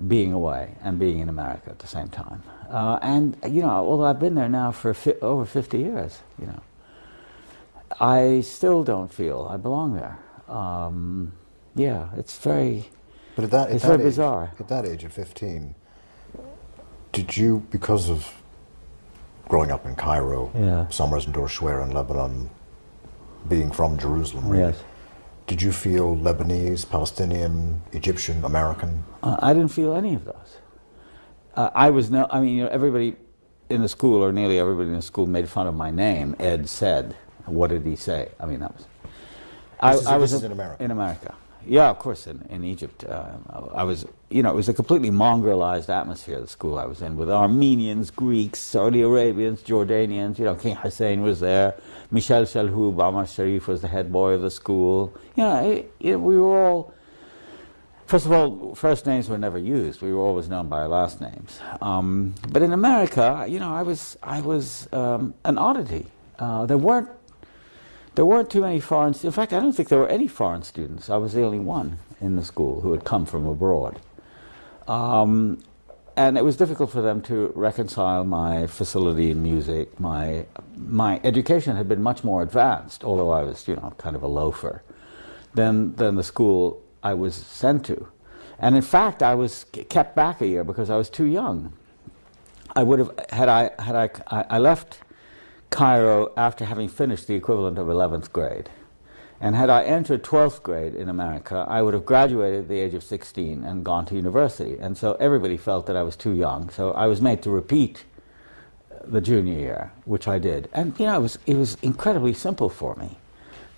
being away and being in America at the same time. And although I've been there now for over 50 years, I still don't feel I belong there. Yeah, it's very. But it's very bizarre. At that age, at 15, did you, because of growing up in Cairo, summers in Doorshwere in Lebanon, being from Jerusalem, really, yes, did you feel Lebanese, Palestinian, Egyptian, American? I didn't feel any of those. I was no. I mean, everybody in the school, or nearly everybody in the school, made fun of my name. Ed said, "What did he say?" I mean, that was. This is in America. In America, yeah, of course. In Egypt, I was. It was a completely mongrelized atmosphere. The school I was in, with Armenians, Greeks, Saudi Arabians, Jordanians. King Hussein was there. Michel Shalhoub, Amar Sharif was the head boy of the school. We were all. First of all, first names were never used. We were always known by our last names. But in America, I was an oddity. There weren't too many foreign. In fact, I don't think there were any foreign students. I was the only one in the school who had come from abroad, and it was difficult for them to reconcile my facility in music. My education had been much more advanced, although I was kind of a loafer, than the school I was sent to. And in fact, I was kept back a year because I was too young. I would have, I left Cairo after having finished the equivalent of 11th grade. And had I entered 12th grade in America, I would have graduated at the age of 16 and gone to university. And so everybody felt that I was too young. So I was made to repeat the junior year, which I did. And it was incredibly simple for me.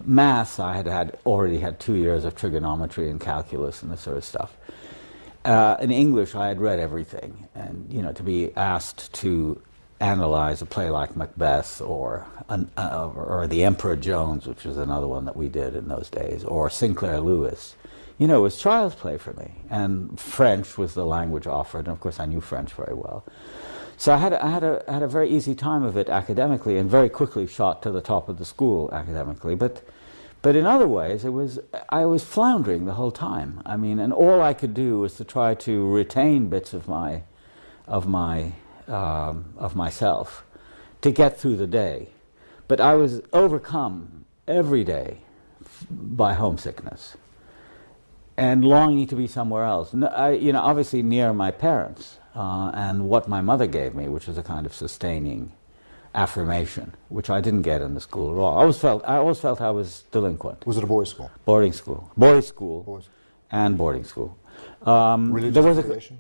Maths, I already had 2 years of trigonometry and calculus and this sort of stuff. In English, I had read everything, and to be asked to analyze a play like Macbeth or The Emperor Jones, which was another one that we did in those days, or Sinclair Lewis, it was child's play for me. And French was the language offered, and of course I knew French very well. So I had a very easy time of it academically, and very quickly shot to the top of the school academically. But in other ways, I was floundering the whole time. I mean, and all I could do was to try to retain bits of myself to get through the day. But I was overcome every day by homesickness and longing to be somewhere else. Obviously near my parents. And what my mother gave me, which was a kind of sustaining affirmation, which I didn't get in the school at all. I always felt I was delinquent. Was it a boys' school? Boarding school. Boys' school. Boys. And boarding school. Religious affiliation?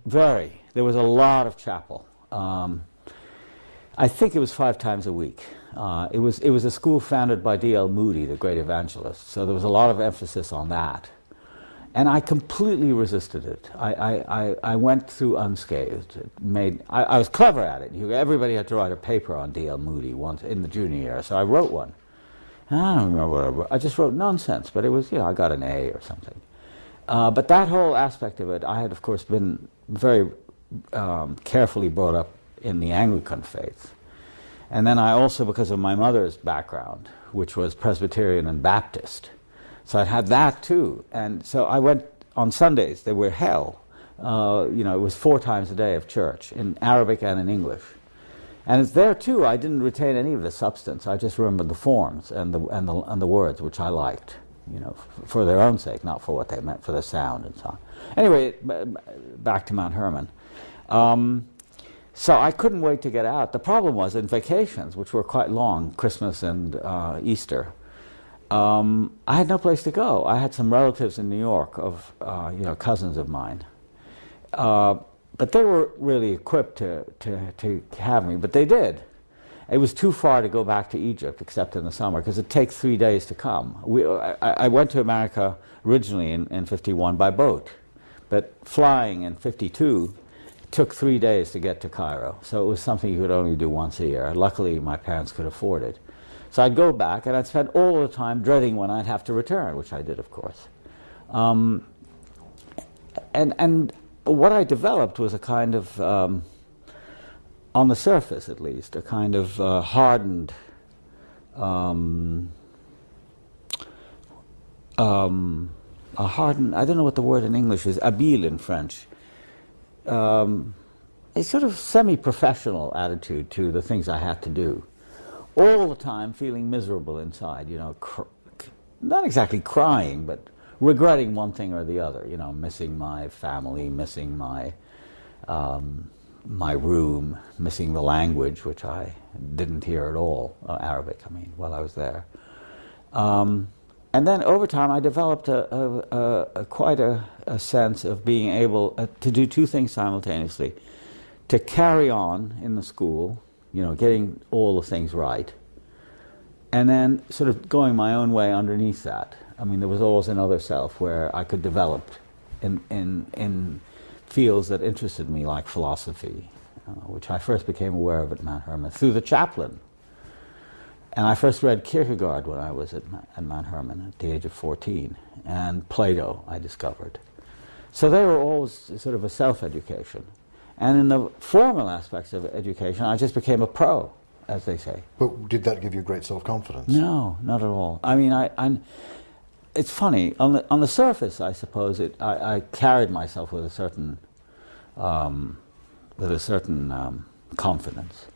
There was a lot of chapel. I think it was 5 times a week. It was a school founded by D.L. Moody, the great evangelist, so there was a lot of emphasis on that. And I completely resisted it. I went through unscathed. I was clever at it. Everybody had to write a paper on D.L. Moody once in the junior year, so I wrote one. And I don't remember what I wrote. I just wrote nonsense, but it was, I got an A or something. But that whole aspect of it, I had, of course, been very carefully brought up in the Anglican faith. And then I also, because of my mother's background, which was Presbyterian and Baptist, so I'd had that too. And so I went on Sundays. They were hell. It was 4 times a day of church in Arabic and in English. And it's there too. I didn't retain any of the substance. I just remembered the forms and the words, which I liked, for their own sake, not for what they meant, for the sound and so on. Anyway, back to Mount Hermon. So I couldn't wait to get out. The problem was in vacations, which were quite long, Christmas and Easter, I had no place to go. I had some relatives in New York of, cousins of mine. But they were really equipped to have me, but they did. It was too far to go back to Egypt, except in the summer, because it takes 3 days to come. I went to America originally in 51 by boat, but flying in 52 took 3 days to get to Cairo. So it was something you could only do once a year. Luckily, my parents could afford it. So I'd go back, and I'd spend all the time dreading when I'd have to return, which I did, of course. And what I developed was a kind of, on the surface at least, a kind of hardened, I don't know what the word in English is, habile in French, a sort of semi-professional attitude to the things I had to do. All the time feeling miserable inside, not exactly crying, but regretting one thing or the other, missing my family, missing my room, missing the language, which I didn't hear at all, Arabic, while I was there. And then over time I developed quite a sense of being able to do 2 things simultaneously. to carry on in the school, you know, getting all the things right, and then sort of going my own way underneath that. I mean, there was always another self where I could develop in fields that interested me, like philosophy, which I first became aware of at Mount Hermon through the chaplain. And I first read Kierkegaard when I was at Mount Hermon at the age of 14, and Plato I discovered. So they were always sort of a self-education. And in the formal aspects of education, I just became a pro, as they say. But did that give you great self-confidence? No, not at all. I mean, it's funny, on the surface, I suppose, I carried myself with a certain confidence.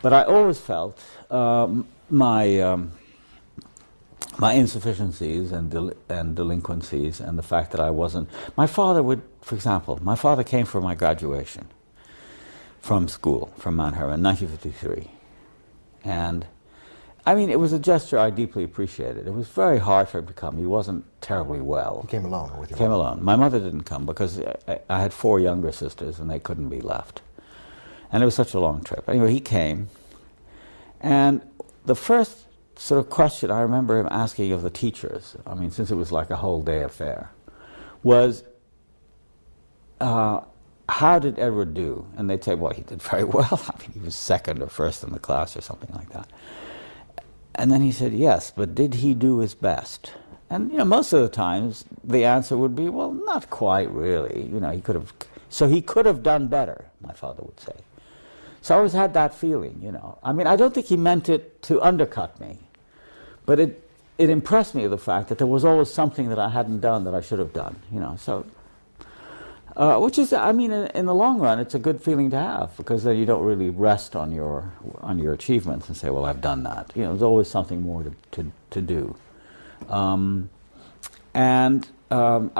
But I always felt my insufficiencies and delinquencies, and the fact that I wasn't. My father would, for example, my father came for my graduation from school, from Mount Hermon, in 1953, and I mean, it was a gesture I deeply appreciated. It was very hard for him to come. He wasn't terribly well. He came alone, or with your Came mother? alone. My mother didn't come because I had 4 younger sisters and they couldn't be left. And it was such a long trip. Anyway, he came, and the first sort of question I remember him asking of the teachers, I mean, since it was like a whole day affair, was, how did Edward do? And they'd say, well, he did very well. I mean, he was second or first in the class or something like that. And then he said, yes, but did he do his best? And, you know, most of the times the answer would be, well, not quite really. You know, he could have done better, my father would say. So I always had that feeling, you know. I mean, I don't think he meant it to undercut me, but it impressed me, the fact that there was always something that I hadn't done that I should have done, you know. So, which is, I mean, in the long run, it's a good feeling to have, because then you don't really rest on your achievements and say, well, I've done that. You know, there's always something more to do. I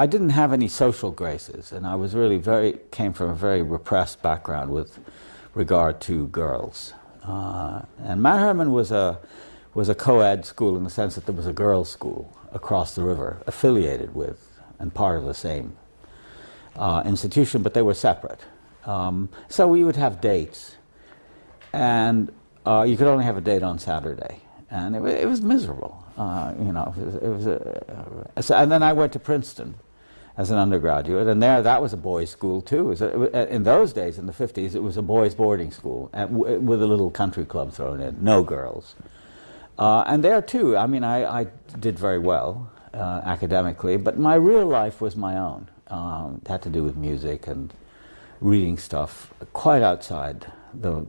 didn't have any social graces, and I was really came from a very repressed background with regard to girls. And Mount Hermon was a co-ed school in the sense that there was a girls' school across the river, affiliated with and part of the same institution, but they were separate. So we would have dates, and you could only have a date on Saturday, and it was miserable. You know, and then I went to Princeton as an undergraduate, and that was a boys' school too. In those days, in the 50s, it was a boys' boarding school with a little country club thrown in, no girls. And there too, I mean, I did very well academically, but my real life was my own. It had to do with music and reading stuff quite outside the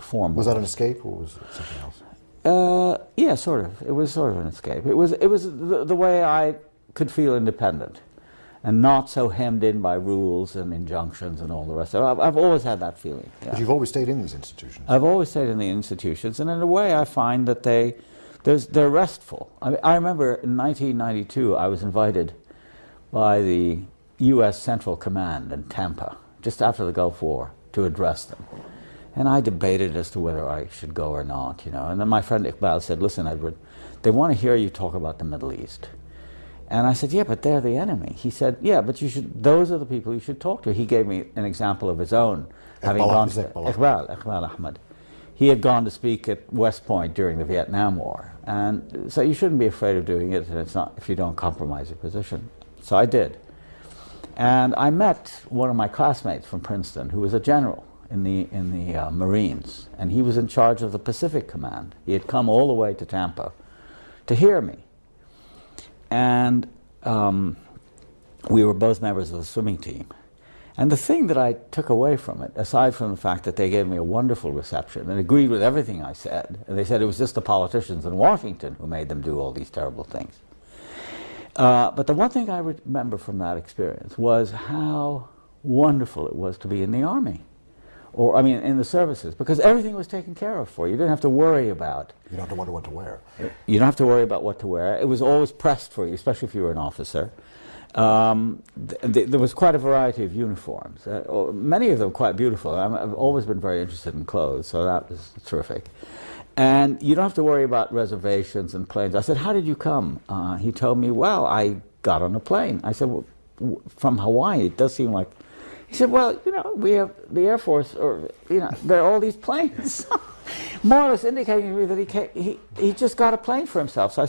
formal. Was that an escape, or was it something else? Yeah, sort of. It was sort of an escape. It was the way I could feel independent and not so hemmed in by rules and injunctions and all the rest. I've always had that feeling. Yeah. But you've always stayed in these institutions. I've always stayed in the institutions, and in a way I find that they're restful. I remember in 1992 I was invited by the U.S. Central Command in Tampa, just after the Gulf War, to address them. And I debated as to whether I should go or not, you know. And then my friend Iqbal said, listen, Edward, they want to hear you talk about the Middle East. And I said, yeah, but they're the enemy. He said, yeah, but those are the people you should talk to. He gave me an example of his own, having gone to Iqbal Ahmed. He had gone to speak at West Point during the Vietnam War. And so you shouldn't be afraid of doing it, and it's not if you don't compromise your position. So I did. And I met one of my classmates from Princeton, who was a general in the Marines, and he was in charge of the Pacific Command. He had come all the way to Tampa to hear me. And we were both members of the swimming team. And the thing that I took away from it, aside from the fact that they gave me a wonderful reception and agreed with everything I said, and they said it was just the politicians in Washington who made them do all these terrible things. But the one thing I remember from that experience was how wonderful it was to be in the Army. Or, I mean, in the services, because everything was taken care of for you. You didn't have to worry about... You don't have to wonder what to wear. You don't have to worry about what to wear. It was always pressed for you, especially if you were an officer. There was quite a variety of uniforms, many of them quite beautiful. I've always been very interested in clothes, so that was terrific. And you don't have to worry about reservations and planes. I said, how did you come? He told me, well, I got on a plane. I said, well, from Hawaii, it does seem like He said, well, you know, we have the Air Force, or, you know, there are all these planes. More or less indicating to me that he just got a plane for himself. So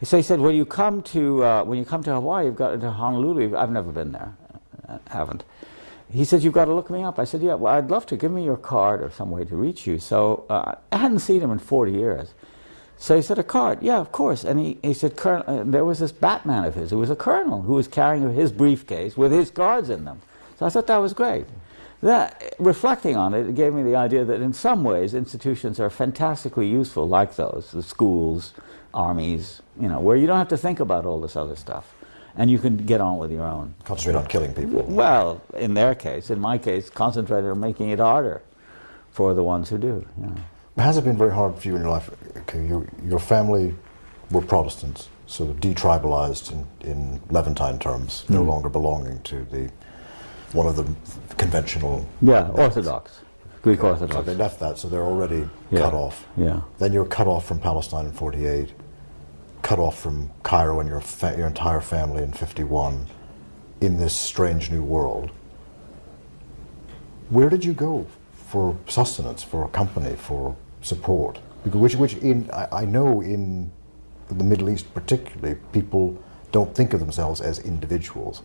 he said, when you come to Hawaii, you've got to Honolulu. I've never been there, haven't. He said, you've got to look me up. I said, yeah, well, I'd love to. Give me your card or some way to reach you. So I hadn't seen him in 40 years. So he said, a card? Yeah, of course. And he said, there was this Batman of his who was a colonel who was carrying his briefcase with his cards in them. So I thought that was great. That, reflecting on it, it gave me the idea that in some ways institutions are fantastically useful, like those, the schools, armies, you know, where you don't have to think about all this other stuff. And you can get on with your own. Concentrate on killing people. Well, in their case, in my case, concentrate on making it harder for the ones who do. You know. Has it been very hard for you in your life? Okay, your family were Protestants, so detribalized in Levantine terms, no longer belonging to one of the conventional... Yeah, Orthodox, Greek Orthodox. So they left that, so they're already cut off. Yeah. Then you're cut off from Palestine in 48, cut off from Cairo and your entire family in 51, in this strange new world. Where did you go for sustenance, for a company, for support? Because I know in the Middle East particularly, people don't think of themselves as individuals.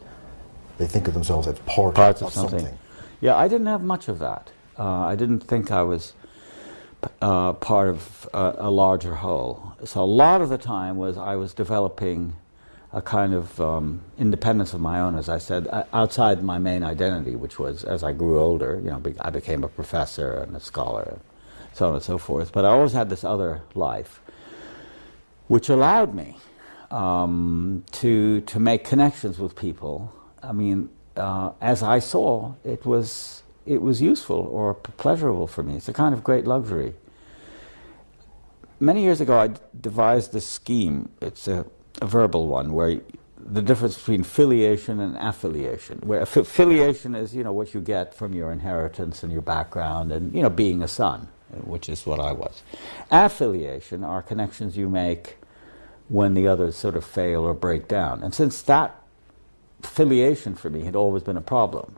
They think of themselves as parts of something. Yeah, I didn't have much of that. I didn't think I was part of a larger whole. So a lot of the time I was developing a kind of independence of my own, as I said, outside my main identity, which was, as I grew older, you know, I became a professor and a scholar, and so on and so forth. But I always had this other life, which allowed me to make connections with people. I mean, as I saw, it was useful or pleasurable for me. It's a kind of great luxury. Many years ago, I devised this scheme. It's a verbal one, where the difference between filiation and affiliation. Where filiation is, you know, what you get from your inheritance and your background, and, you know, being a son, which is what I was. Affiliation are connections you make when the others sort of fail or break down. And since that filiation for me had always been a problem,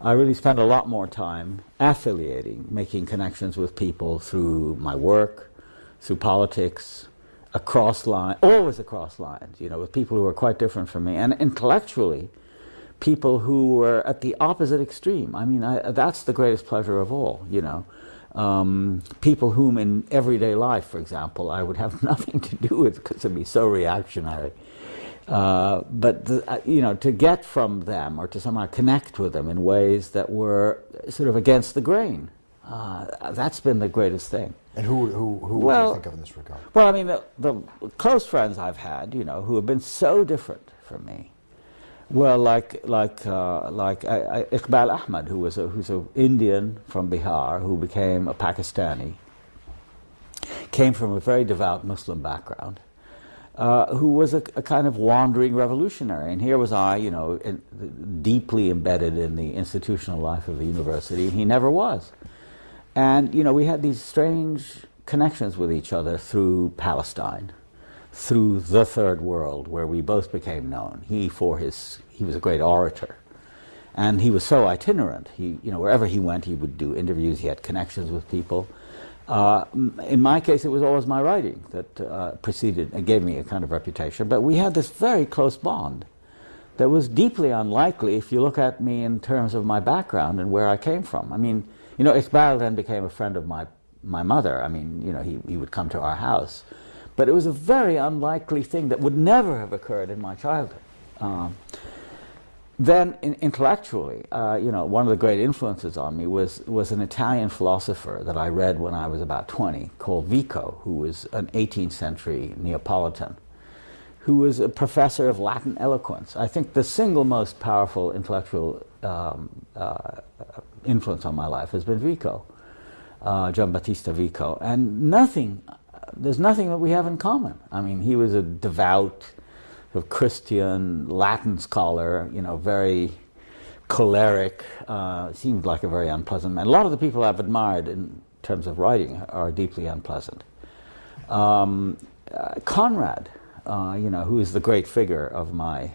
I really spent a lot more time affiliating, making connections with people through my work, through politics, always across lines, you know, with people who were quite different from me, and intellectually, people who were at the opposite extreme. I mean, that's the greatest pleasure of all, you know. People whom in everyday life, for example, I would have nothing to do with because it'd be so reactionary. But you know, to get from them or to somehow connect with them in ways that were sort of against the grain, that's been the greatest thing. And who would you think of in this regard? Well, I mean, the close friends I've had, you know, who have been so different from me. Well, like Iqbal Ahmed, who's an Indian from Bihar who became a Pakistani, came from a very devout Muslim background. Who was a kind of wandering revolutionary. And here was I, you know, deeply embedded in the institutional life of the university. He never was. And, you know, we had these strange connections with each other through Palestine, through the Third World, where we both became known. He was a great orator. And he was so itinerant. You know, wherever he went, he would do interviews. He had connections with people. In my case, it was always my writing that preceded and gave me a kind of reputation. But we had this very close bond that was deeply unlikely if you look at me in terms of my background and where I came from. I mean, you know, Iqbal then became a friend of my mother. I mean, you know, he would come to our house. But it was a very unlikely thing that would never have occurred in my childhood. Then, intellectually, you know, one of the great influences on me was an Italian philosopher that I read when I was about 20, called Vico, who was an 18th century Neapolitan, who was a professor of Latin eloquence. I think the single most powerful intellectual influence on my life has been Vico, Giambattista Vico, and there's nothing that we have in common. I mean, he was a devout, Christian Latin scholar, you know, very choleric, seemed like a very unpleasant man. A lot of the people I've admired in terms of writing are deeply unpleasant. Conrad, you know, who is the great figure of my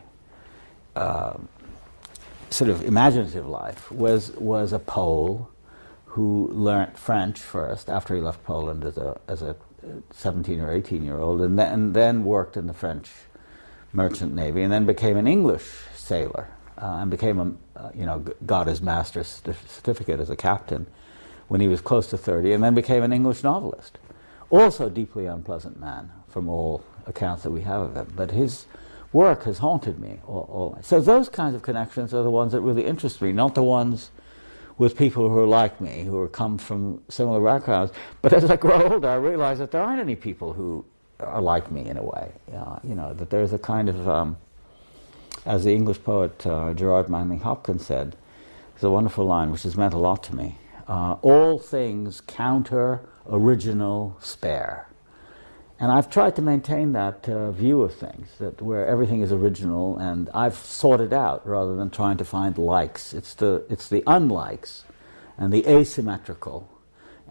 sort of imaginative life was a Pole who learnt French first after he left Poland as a 17 or 18-year-old, and then worked in the French merchant navy, and then became an English sailor, and became got his master's certificate as a captain when he was close to 30, and then became an English novelist. Also a deeply unpleasant man from all accounts that we have of him, but his work has haunted me. So those kinds of connections are the ones that really interest me, not the ones with people who are like me, who come from similar backgrounds. But as I grow older, I realize that there aren't any people who are like me in a way. That there's a kind of, as the English poet Gerard Manley Hopkins said, there's a wonderful line which has meant a lot to me. All things counter, original, spare. And I've tried to maintain that view of things, that where everything is original, and I've sought it out rather than trying to find likes. It's the unlikes, and the asymmetrical,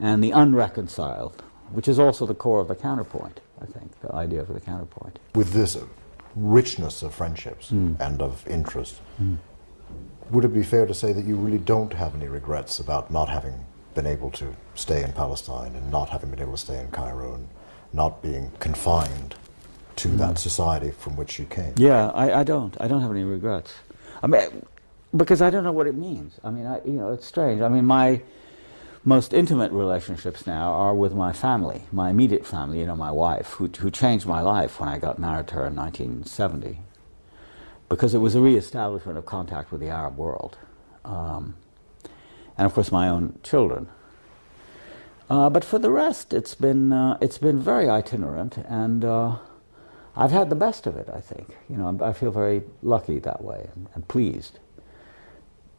and the unreconciled, which is also the core of the counterpoint, I think, the idea of the counterpoint. With this richness of friendships and of interest, would it be fair to say that you really don't have any regrets about not having been able to stay in Palestine and not having been able to stay in Cairo and not being confined to that society from which you came? Yeah, I don't have any regrets. I mean, because I don't know what it means. I mean, it's strange. I mean, my most intimate relationships now are with my family, my immediate family, my wife, who changed my life when I got married to her in 1970, because it was a reestablishment of contact with the Arab world. And of course my own children. But for the rest, it's been very itinerant, and I've had the best of it, I think. I feel very lucky that way and pleased.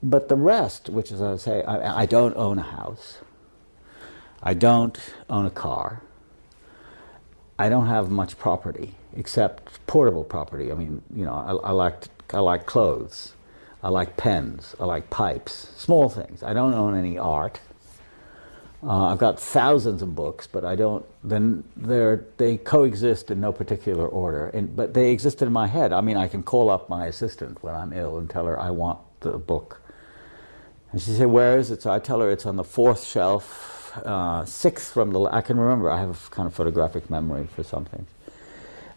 But the rest, which is, I say, I don't own a house. I don't own a car. I don't have much property, except portable property. I mean, I like clothes. I like pens. I like pipes. Small things. I don't own any art. I've got thousands of books, but I don't. Then they coexist in no particular order, but they exist in my head. I mean, I can call up my assistant when I'm ill and tell her I want the book, and she say, "Where is it?" So I tell her it's on the 4th shelf, 6th from the. I can remember. I have kind of photographic memory for something.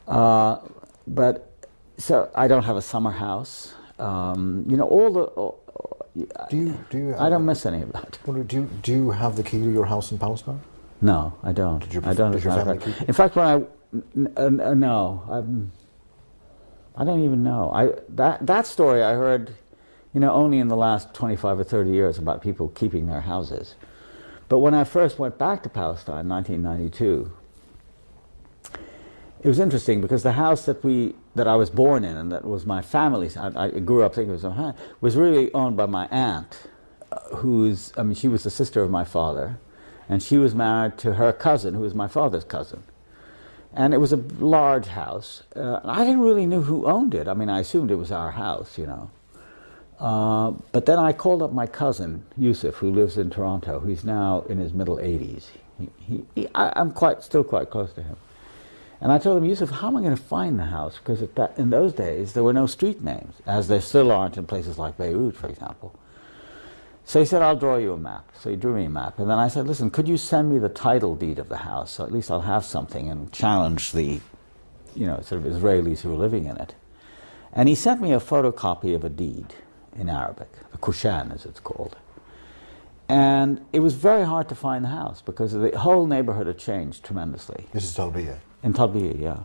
But so I don't have a summer house. Do you I don't miss any of that. Do you have the key to your house in Palestine? No, I don't. Did your In family keep it? fact, when no, I don't even know. That story I heard, only in the last 25 or 30 years about people keeping their houses. But when I first went back to Palestine in 1992, it was interesting because the house that I was born in and that was my family's, I grew up thinking it was really owned by my aunt, she was the sister of my father, and she was married to her cousin, who was my father's cousin. And it was a large house. I didn't really know who owned it. I mean, I assumed it was our house, But then I called up my cousin, Yusuf, who lives in Toronto, who's now in his middle 80s. I'm still quite close to him. And I told him, Yusuf, how am I going to find the house? Because in those days, there were no street names, as there still aren't in places like Beirut, for example. So he said, I'll draw you a map. So he drew me a map. And then I said, listen, could you send me the title deed of the house, so at least I'll have something and challenge the, sort of Israelis who were living in it. And he sent me a photocopy of a deed in Arabic, the Kushan as it's called. And it was very hard to find the house because the whole neighborhood had changed tremendously. This is Talbiya. In Talbiya, yeah.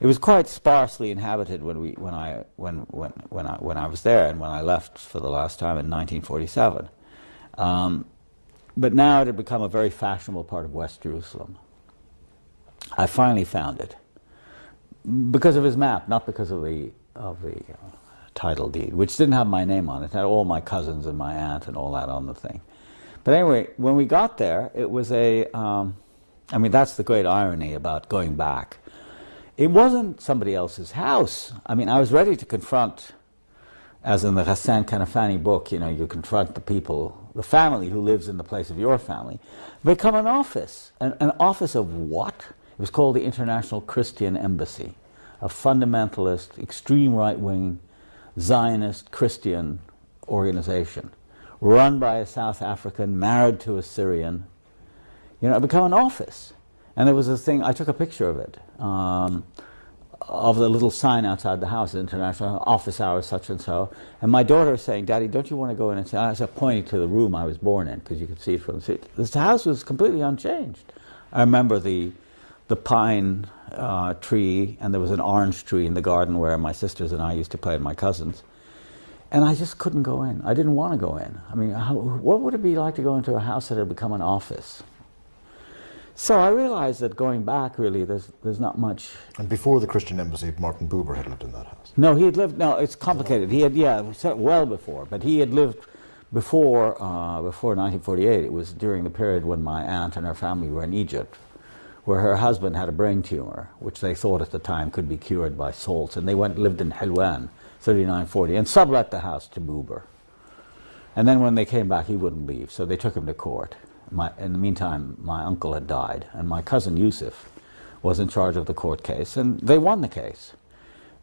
It was quite sparsely inhabited when I was there and when I left for the last time in 1947. But now it had become a very fashionable part of West Jerusalem. I finally found it because of his map, not because of the title deed, which didn't have my name on it. It had all my cousins and my aunt and all that on the thing. But anyway, when we got there, it was that's the great irony about going back. It wasn't somebody else's house. I mean, I was ready to confront, as in the Hassan Kanafani book, you confront the people, the family who lives in the place of your family. Become an office. An office of what? It was called the International Christian Embassy, a fundamentalist, extreme right-wing, Zionist, Christian organization, run by a South African, married to a Syrian. You know, it became an office. And there was a thing, I took a picture of it, of the little sign outside the house, international office hours, such and so. And my daughter was saying, "Daddy, don't you want to go in and see?" I was pointing to the room I was born in, because you could see it from the street. This house was completely unchanged. I remember the pine tree, and there was an orange tree in the garden where my sisters and I used to play, and my cousins. And I just couldn't go in. I didn't want to go in. I mean, what would it be like to go into a house that had become an office? So I realized that going back, really, there's not much. And before the Christian Embassy, Martin Buber had lived in that house? No, he had lived, no, it's complicated. He had, yeah, well before, but he had lived before 1948. It was during the period when my aunt and her family were in Egypt, where her husband had a brain tumor, which they thought at the time could be cured by salts, and they lived in Helwan, 3940, and sublet the house to Buber. And then when they came back, he wouldn't leave, so they took him to court. In the meantime, my uncle had died, and my cousin Yusuf was in charge of the court case, and they won the case.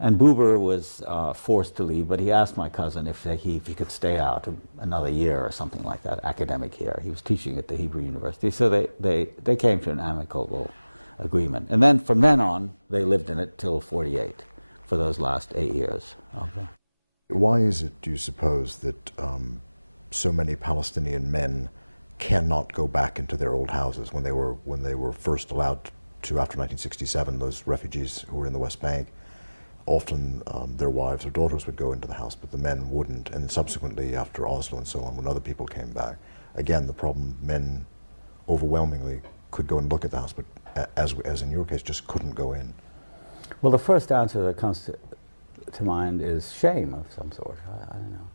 And Buber was forced to leave, but he asked my cousin if he could stay out another year or something like that, academic year. He was teaching at the Hebrew University, so they came to an amicable agreement. And then from then on, they lived in it till 48, for those last 8 years. Okay. Why is it, do you suppose, that so many Palestinian men cannot go back into their old houses when they were first allowed to after 1967? Those refugees who were in the West Bank, often their wives or daughters would go into the house, but the men wouldn't. And subsequently, after Oslo and so on, when other people came back, again the problem: men overwhelmingly could go and look at the house, but as in your case, just couldn't go in. Well, the first answer that comes to mind is shame of some sort. I don't know,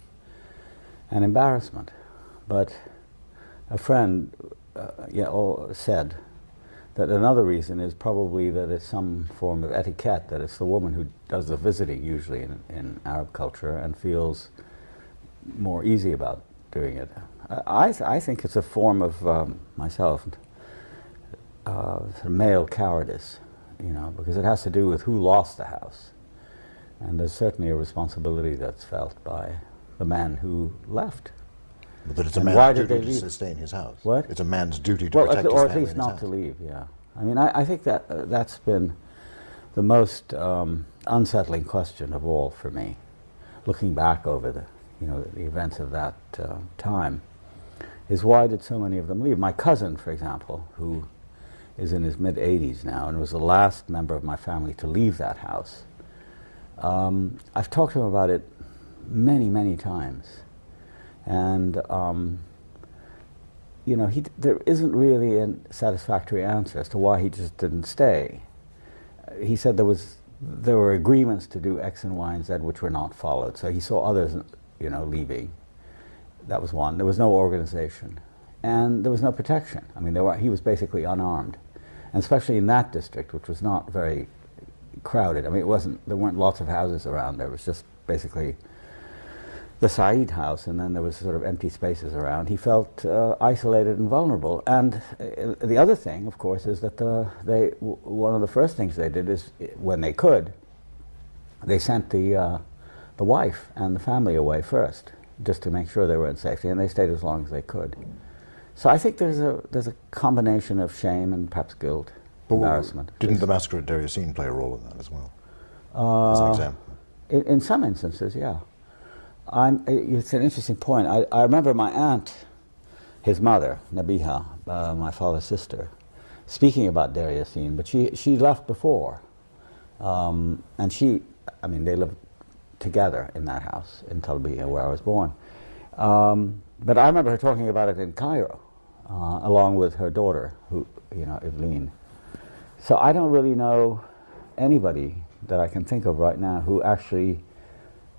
and embarrassment, but. A friend said that another reason is probably that it's some form of etiquette, that it's the woman who does the visiting usually in Arab culture and feels more easy about doing it. I think it's a form of myself, sort of male cowardice, you know, because it has to do with who lost the house. And there's certainly a responsibility that's felt by the man who left. But it's a man's duty to sustain his house. What? It's a man's duty to protect his family. Or at least not to leave, yeah. I mean, I think that's been the most unsettling question of all for me, looking back over the events of that time, is why did so many of them leave? My cousin, for example, who is in his mid-80s now and was the last member of my family to leave that house, I've talked to him about it many, many times. And, there isn't really a satisfactory answer as to why he just didn't stay. He said there were agreements to do X and Y and Z which were not followed. So he saw others, leaving. That was one. There was no organization. And there was no protection. I mean, he was basically unarmed. And especially in that district, which was not very crowded. I mean, there weren't lots of houses around there. It was just basically the Said house, and then there was sort of empty spaces around. He felt isolated and vulnerable. And the other thing, of course, is that one of the first things they did is, when they could, they sent the wife and the family away first, just to make sure they were in safety, and they stayed as long as they could. So I think there's a combination of shame and perhaps guilt, embarrassment. Didn't the massacre at Deir Yassin play a role in that as well, as an example? In some instances, yeah. It's an interesting point. I remember my aunt, his mother, Nabiha, my father's sister, speaking about Deir Yassin, but she left before. And they lived together in that house in Talbiya, where I was born. But I remember her talking about it in Cairo, along with her daughter, Evelyn. So I don't really know anybody that I can think of right now who actually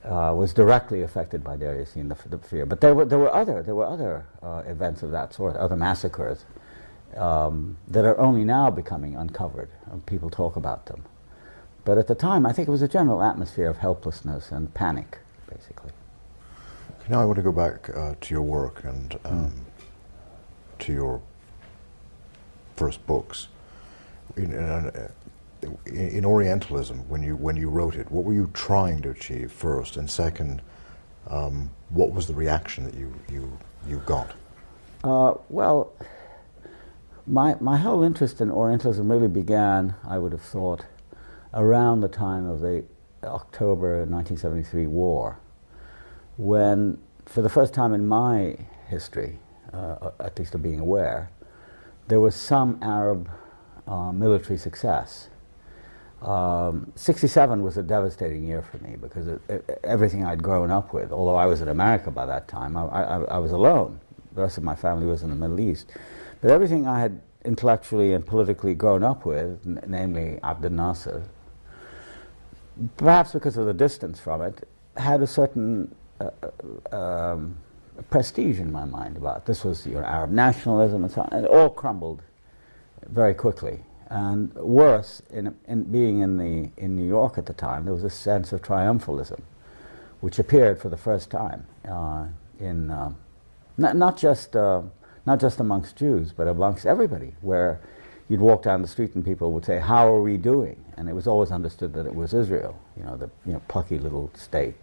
was directly affected by Deir Yassin, the fear. But there were other events of that sort, other massacres that are only now becoming uncovered. People talk about them. But at the time, I think it was a general atmosphere of helplessness and panic, basically. Now I want to go back to your work and to your first books. In Orientalism, when you wrote it, what were you trying to achieve first? And second, What was the reaction that you got? Well, my whole interest in Orientalism really began, I would have thought, around the time of the October 1973 war, when, for the first time in my history, at least of being aware, there was some Arab military success. 67 was a devastating year for me because everything I'd grown up with, although I was in America by that time, I was alone. The rest of my family was in the Middle East. But everything I had intellectually and politically grown up with, namely Abdel Nasser, perhaps because of the distance from it, had a certain prestige in my mind about it. This was Arab nationalism and so on. And it all crumbled very quickly. And worse, in being in New York at the time, there was a sense of triumphalism, which appeared for the first time in not just amongst Jews, but amongst everybody, where you'd walk down the street and people would say, "How are we doing?" And it was always understood that it was Israel, the plucky little state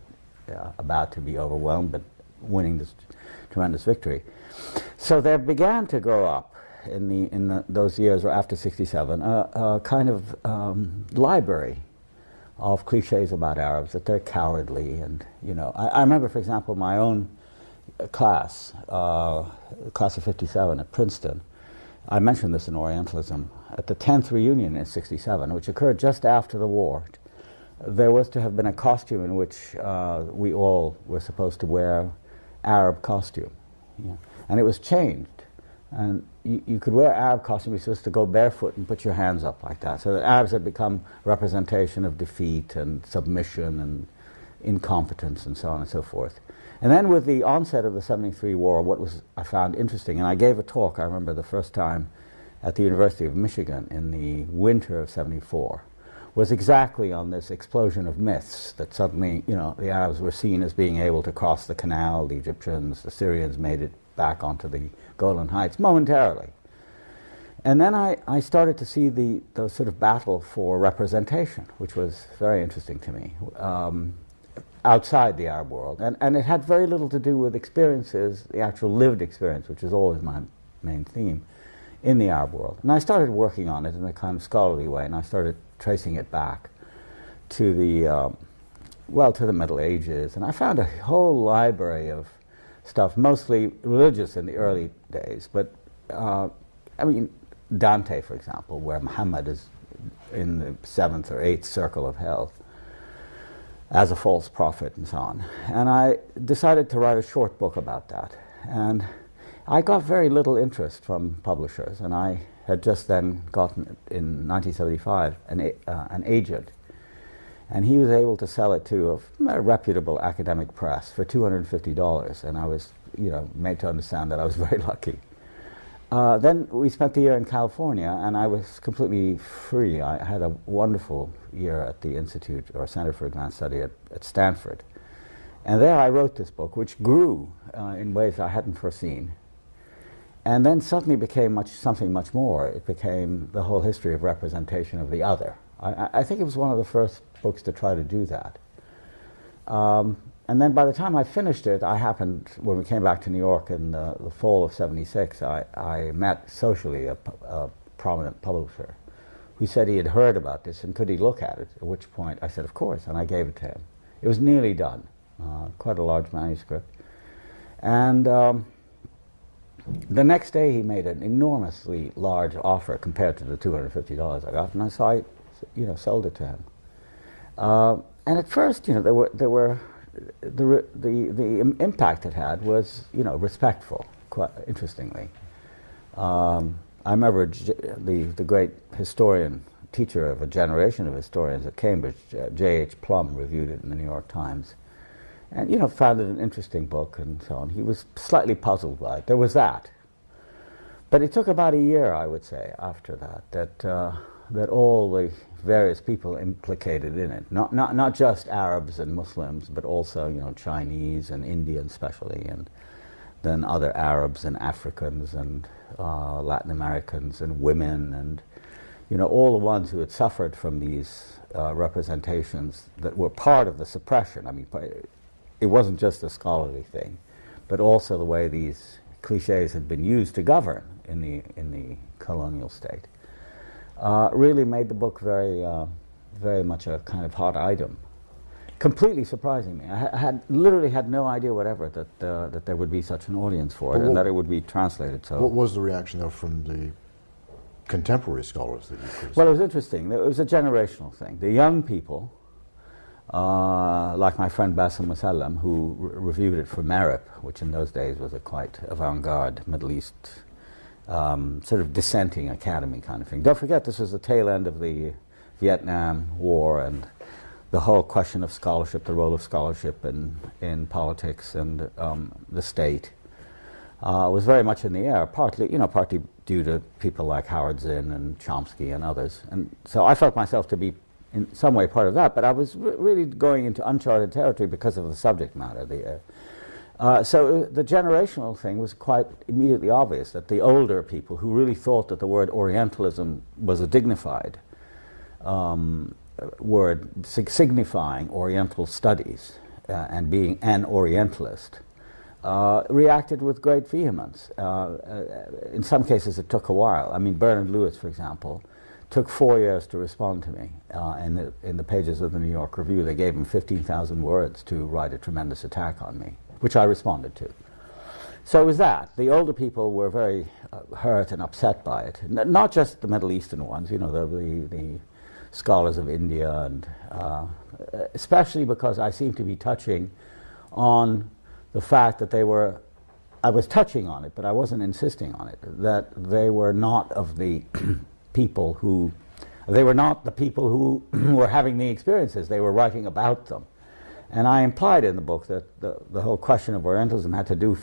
about to be overwhelmed, but winning this tremendous victory. So there began to grow up in those years or after 67 a kind of library of cliches about Arabs, that they're cowardly, and I remember, for example, my own class of 57 at Princeton. I mentioned this in Orientalism. At the 10th reunion in 67, which occurred just after the war, there was to have been a costume in which we all were supposed to wear Arab costume. And it was changed. And you could wear Arab costume, you're supposed to go barefoot and put your hands up like that. So the Arabs had become representation of defeat and submission and incompetence and so on and so forth. And then with the onset of the 73 war, what I found interesting, and I gave a talk, I remember the first time, at the University of Michigan in the winter of 74, was exactly on this explosion of myths that suddenly, the Arabs were seen as being able to cross the canal, the Egyptians, the Syrians made it back onto the Golan Heights momentarily. And then I started to see the sort of battle for representation, which was very interesting to me, outside the Arab world. And it had very little to do with experiences, the actual lived experience, which is always my main theme, in the Arab world. And I started working on it in a kind of scholarly way, and I started tracing it back to the Middle Ages. And I found a whole library of stuff, mostly religious in the early days, but Dante, for example, where Muhammad is in the 7th or 8th circle of hell as a false prophet and so on. And I decided to write a short book about that. And I got very little interest from publishers, and I had just then gotten, in 1975, an agent. And he was able to sell it to a reputable academic press for $250, and I was, made to understand that I was very lucky. Then we spent the year in California, and I was completely free. I had a wonderful year at the Institute, or Center for Advanced Study at Stanford. And there I wrote this book, which grew in ways I hadn't foreseen. And then suddenly became something much more. It became the whole history of representation of the other. I think it was one of the first books to try to do that. And then by the time I finished it, when we came back to New York in the fall of 76, I met socially a prominent publisher who said he had heard about this and could he look at it, at which point I said, of course, and I gave it to him. It was nearly done, quite a large manuscript. And the next day he made an enormously large offer compared to the $250 I got, and so I sold it to him. And at first, the impact it had was, respectful, quite interestingly. I remember the great historian, teacher of a generation of historians at Cambridge, J.H. Plum, reviewed it in the New York Times. And, found it an interesting book and so on. He was slightly puzzled by it. There was that. But it took about a year, I would say, after that all the various people implicated in it, not just Arabs and Muslims, but also, Chinese and Indians especially, and then other Arabs and Africans and Latin Americans and women and, all the ones who had suffered from these representations that were part of the suppression. I mean, it wasn't just a scholarly thing, but also the way these cliches had been used to govern in the colonial state, really made the book very much a kind of hot item. Completely surprising me. I literally had no idea whatever that there would be such an audience for it, and that it would be translated so. What was the reaction, though, from the contemporary scholars that you criticized? Well, it was interesting. It was a generational thing. The young people, like my friend Bassem Musallam, who reviewed it for Merip, which in those days was a quite avant-garde Middle East sort of dissenting academy kind of thing. Don't forget, this was the tail end of the Vietnam War, and the whole question of scholarship, the role of scholarship in politics and the state was very much in the air, partly due to people like Howard Zinn and Chomsky and others. And so I felt myself to be in some way part of that, but I was really going into uncharted territory because of the subject matter. So the generational thing was quite immediately obvious, that the older people who really thought that the word Orientalism was a dignified word signifying Oriental studies and being an Orientalist, reacted with great vehemence. In some cases it took a while. I mean, Bernard Lewis, for example, took 4 years to respond to me. In the pages of the New York Review, they gave him 15,000 words to write a tremendous attack on me, which I responded to. So it was that. The older people were very hurt and upset by it. Not just the Middle Eastern ones, the scholars of India, and especially because I seemed to be touching on the fact that I was touching on it, but I wasn't insisting on it, that they were not of the people who were having the experiences, they were writing about them. And I implied in the book that the whole question of Orientalism had to do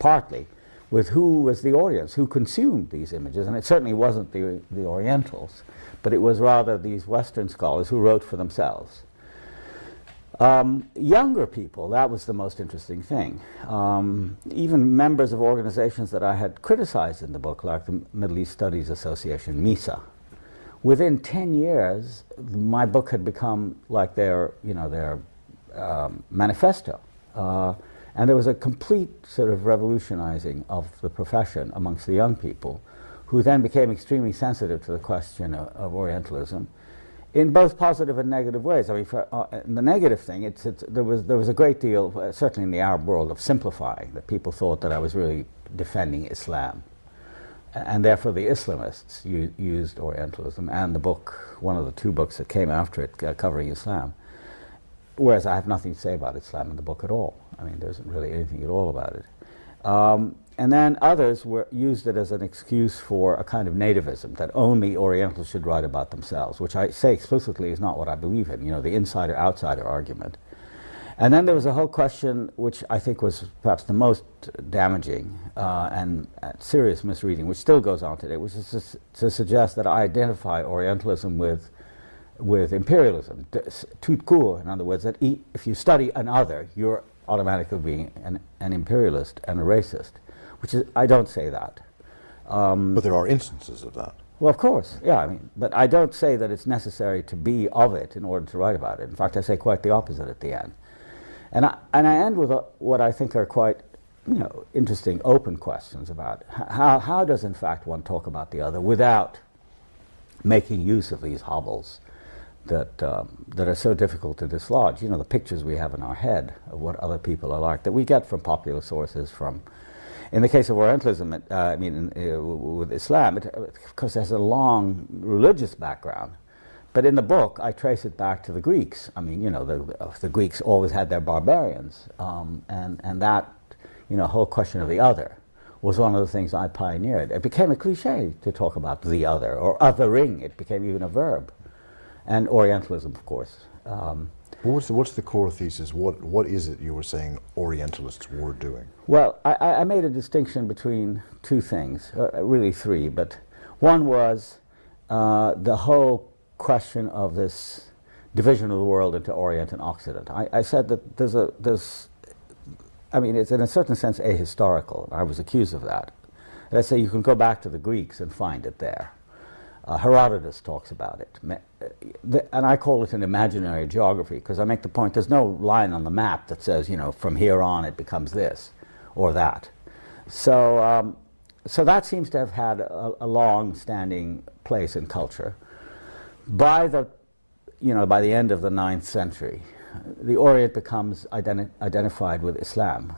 partly with who was the audience, who consumed these images, and it certainly wasn't the Orientals, but it was rather these Western scholars who wrote for themselves. Younger people, that was the most interesting thing. Even members of organizations that I had criticized in the book, like the Middle East Studies Association, MISA, within 10 years, my book had become like their manifesto. And there was a complete sort of revolutionizing of the profession amongst the young people, who then became extremely sensitive to the question of Orientalism in both positive and negative ways. I mean, the negative thing, there was a great deal, certainly in the Arab world, of simplifying, that people thought that I was really defending Islam. And therefore the Islamists used Orientalism, and the book, one of the two books that came after it, covering Islam. Whereas I have nothing to say about Islam in the book at all. I mean, there isn't really anything at all about it. And then others used it as an excuse for a kind of nativism, that only Orientals should write about themselves, which I say explicitly is not what I believe in, the insider-outsider argument. And then there was a whole question, which I think was perhaps the most damaging and serious misreading, which still goes on today, which is to suggest that I identify Orientalism with imperialism, tout court, in other words, that if you study another, you're automatically being an imperialist and a racist, which is, I don't say that. But there are instances of that. Well, of course, yeah, I mean, but I don't say that it's necessary to be of it in order to write about it. In fact, I say quite the opposite at the end. And I end with what I think are quite, interesting open questions about how does, in fact, one talk about the other without making use of these hobbles that are so difficult to dislodge. The pictures we have in our head of what other people are like, that we get from popular sources, in the case of Orientalism, with Islam, of course, there's a long religious background. But in the book, I trace it back to the Greeks. I mean, the Greeks always had their barbarians, and that, whole question of the other was one of the things I pioneered. It became a cliche to talk about the other, or othering. It became even a verb. And Orientalism, of course. What's the core thesis? What is it you were saying Orientalists were doing? Well, I made a distinction between two things, really three, but one was the whole question of this division of the world into Orient and Occident. I said that it's in a certain sense ahistorical. I was accused of that. And I say you can go back to the Greeks and find it there. Herodotus talks about it. And I call it an imaginary geography because I make the point there's no line on the map that says, from here on it becomes this or that. So, so that seems to have had a long-standing place in culture. By the end of the 9th century, the Orient becomes identified with Islam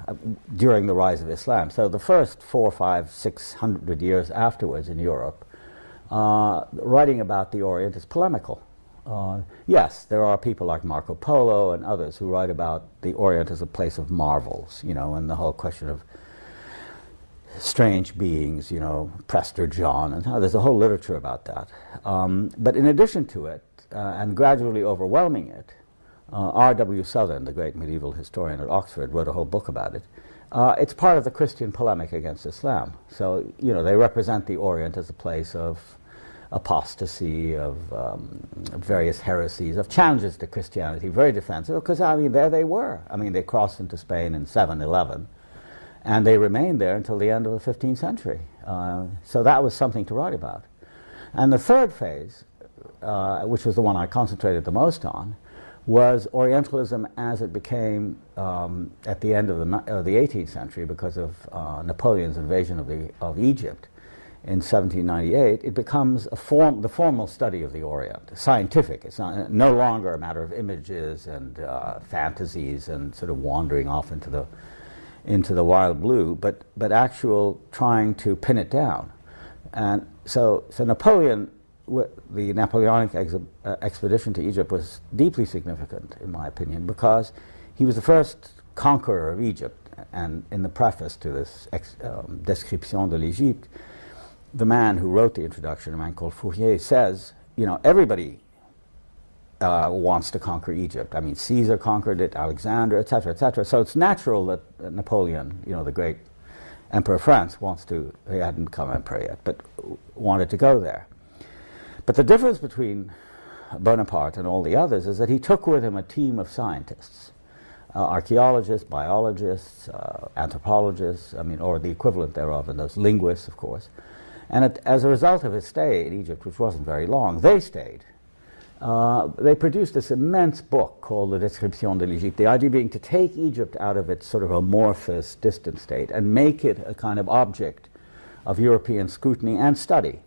during the rise of Islam. So the first 400, 500, 600 years afterwards in Europe, writing about the Orient is polemical. Yes, there are people like Marco Polo and others who write about the Orient as a place of marvels, and the whole question of strange beings, Prester John, and there's a whole literature about that. But in addition to it, and gradually overwhelming it, R.W. Southern, the great medieval historian at Oxford, wrote a whole book about it. It's part of the Christian polemic against Islam. So, they represent the Orient as a place of apostasy, of various heresies, of challenges to Christianity, very defensive, because, there they were. They crossed into Spain in 711, and they remained there until the end of the 15th century. So that was something to write about. And the third phase, which was the one I concentrated the most on, was Orientalism as it became at the end of the 18th century because of Napoleon's invasion of Egypt in 1798. It becomes the formal study of the Orient, scientific. It's no longer a matter of images and fantasies and sort of wandering off into the wild blue, but actual trying to pin it down. And so Napoleon, the Napoleonic expedition to Egypt was deeply significant, in my opinion, because he was the first conqueror of Egypt. And in the preface to this Description de l'Égypte, the man who wrote the introduction, a man called Fourier, says, everybody wants to conquer Egypt. Caesar conquered it, Alexander, etc., etc. So it's natural that Napoleon, the great emperor of France, he hadn't become emperor yet, but wanted to go there. But the difference between Bonaparte and all the others is that he took with him a team of scientists, archaeologists, biologists, anthropologists, or the equivalent thereof, and those linguists, of course. And as a result of his stay in Egypt, which wasn't very long, they stayed. They produced this immense book called the Description de l'Égypte, the idea being to take Egypt out of its sort of amorphous, distant state and make it a kind of object of European scrutiny and study.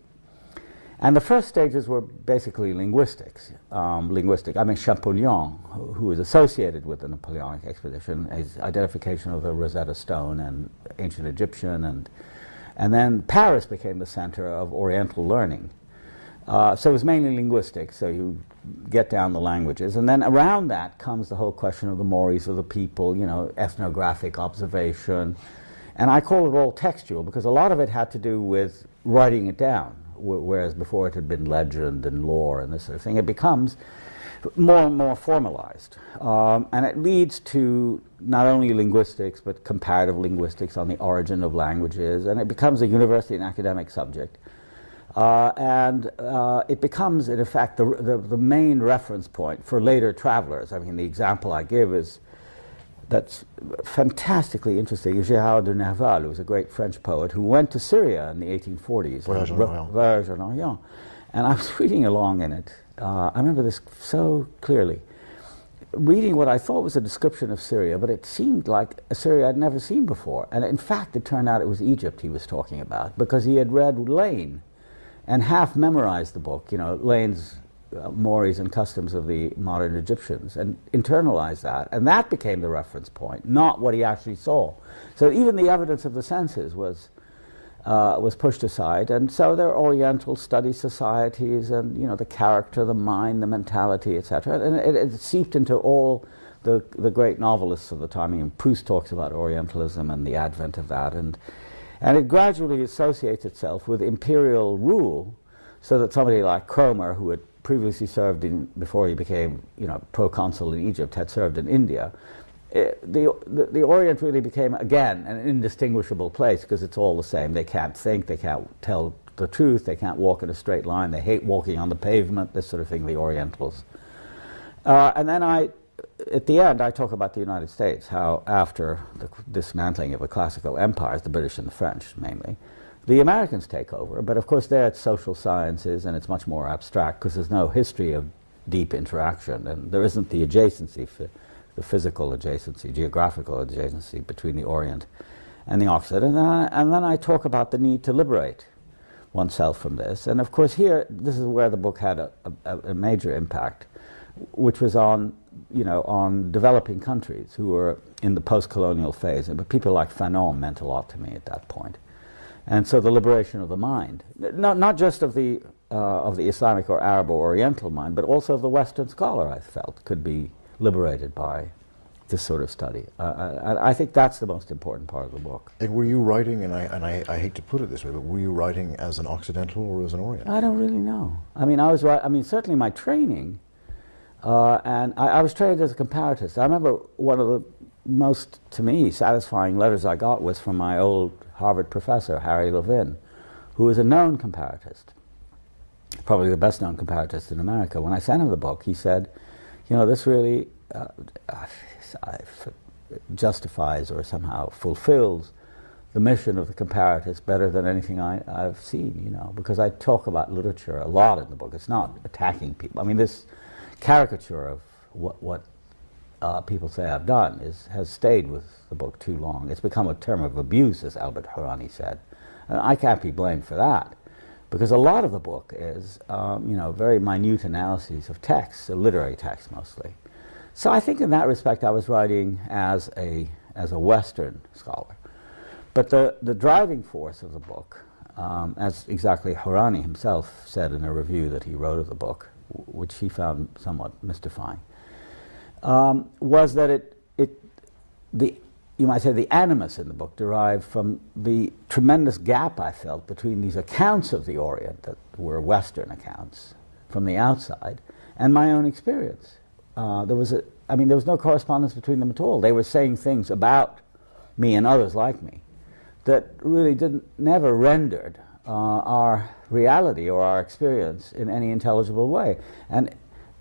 And the first stages were basically linguistics. Champollion, who is associated with the Napoleonic expedition, his identification of the Rosetta Stone and ancient Egyptian, and then Paris became the center of Oriental learning. So it was mainly linguistics, so you get down the languages. And then around that comes the whole question of the mores of the people, ethnographic observation. And I call it all textual because a lot of it had to do with writing it down, whereas before it had been legend and lore and this sort of thing. It becomes more and more formalized. And it leads to not only linguistics, but comparative linguistics on the origin of languages. And it becomes a university and academic subject. And it becomes, in effect, the main reference point for later travelers. The example I give that's fantastically interesting is Gérard de Nerval, who was a great French poet who went to Syria in the 1840s. Voyage en Orient. And I was reading along in it. I remember this so clearly. Reading what I thought was a description of Syria, but it seemed like a Syria I'd never seen before. And in fact, it turned out it was Egypt he was talking about, because he had read Lane and half memorized the book, Lane's mores and customs of the modern Egyptians, and internalized that. And that became the reference point, not what he actually saw. So even the evidence of the senses was pushed aside. And so there are Oriental study societies and, the character, the mind, the mentality, etc. And it seeped into all the great novelists of the time. Proust talks about Orientalism and the advent of that. And it gradually associates itself with imperial rule, so that somebody like Cromer, who had previously served before he became, proconsul in Egypt, had served in India. The Orient really became, again, an indistinguishable place because it's all the same. They can't think, they can't tell the truth, they can't walk in a straight line, they hate walking on the pavement, this sort of thing, the Orientals. And then at the end, I talk about the United States, how after the dismantling of the classical empires, the British and the French mainly, The Americans take over, but of course there it's social sciences and it's much more abstract because there's no history of deep interaction and there isn't the adjacency, the physical adjacency, geographical adjacency between the Orient and the Occident. And then I talk about the need to liberate oneself from this. And of course here, this is where the book had a major impact, which was on, you know, on developing countries who were in the post-colonial phase. But people like Fanon meant a lot to me at that point. And so the liberation of the mind, not just of the Islamic or Arab or Oriental mind, but also of the Western scholar, I felt, could be liberated by this sort of study. I think that's the most important part of the book. And were you writing, and I hate to put it this way, but were you writing as an Occidental or as an Oriental? I don't really know. I mean, certainly my training, and I was trained as a comparatist. I remember one of the most, to me, satisfying letters I got was from my old Harvard professor, Harry Levin, who is a known comparatist, probably the best known comparatist in America. When I sent him the book, he said, you know, this really justifies or somehow fulfills the mission of the comparatist better than anything I've seen, you know, because I talk about literature a lot in the book. It's not attacking people. I mean, this caricature of what people say I've done has stayed with the book too long. It's become a term of abuse, as Albert Hourani said. And I can't be blamed for that, because a lot of the book is, you know, very minute analyses of texts, literary texts mostly. So I think in that respect I was writing as a Western scholar. But the driving force of the book, as exactly Hourani himself said in a review that he wrote of the book, which he found somewhat mystifying, was that you might say the animus in the book derived from the tremendous gap I felt between these accounts of the Orient that were Western accounts from the outside and my own experience. There was no correspondence between them at all. They were saying things about me and others like me that really never rendered our reality or our experience in any intelligible way. And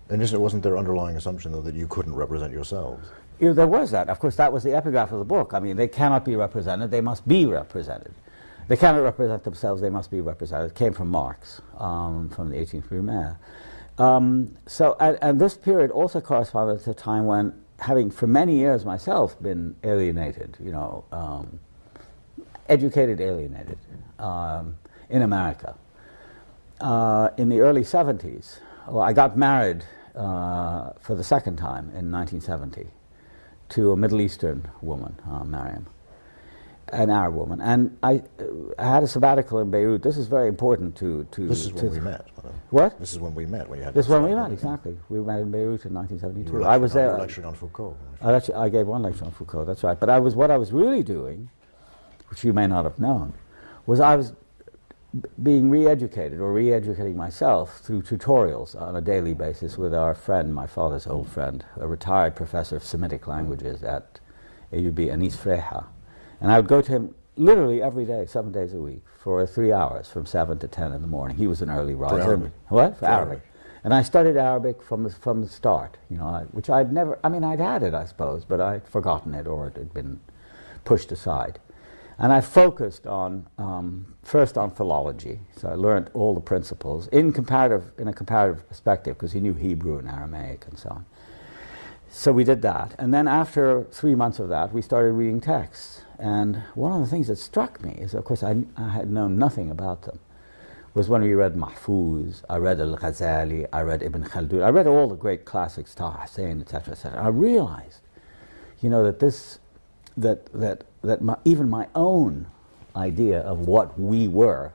wasn't there underlying assumption, though, that you couldn't represent yourselves? You know, there was that. Of course, that was the epigraph of the book. I mean, they cannot be represented, they must be represented. They cannot represent themselves, they must be represented. It came from Marx, from the 18th Brumaire. And this period also corresponded to a time when, having for many years myself been alienated, you know, educated alienated in America. In the early 70s, well, I got married for the second time in 1970 to a Middle Eastern woman, Mariam, an Arab woman. And I had a sabbatical in Beirut. This is very important to This is when we met. What? This is when we met, when you had This is when we met, exactly. We met in Beirut in 1972. I was there. You were lecturing on Foucault. I gave one lecture on Foucault, that's right. But what I was really doing, which you may not have known, was I was being re-educated or re-educating myself through tutorials on a daily basis with our friend, my father's old friend, a retired professor of Semitic languages at AUB, Anis Freha. And I would go to him literally every day, 7 days a week, for 3 hours, from 7 to 10 in the morning. He was an early riser. For Arabic? What? For Arabic. And I studied Arabic from the start, you know, which I'd never, I mean, I'd had it, I suppose, but I'd forgotten it or it had been pushed aside. And I focused on, first on philology, so I learned all the principles in a comparative perspective, because he knew Hebrew and Aramaic and so on. So we did that, and then after 3 months of that, we started reading texts. And one of the things that struck me is, of course, I had known nothing about them, was when we read Mahfouz, I read Al-Ghazali, I read Ibn Khaldun, I read all the great classics, Taha Hussein, etc., etc. I realized, you know, that even my own idea of what we were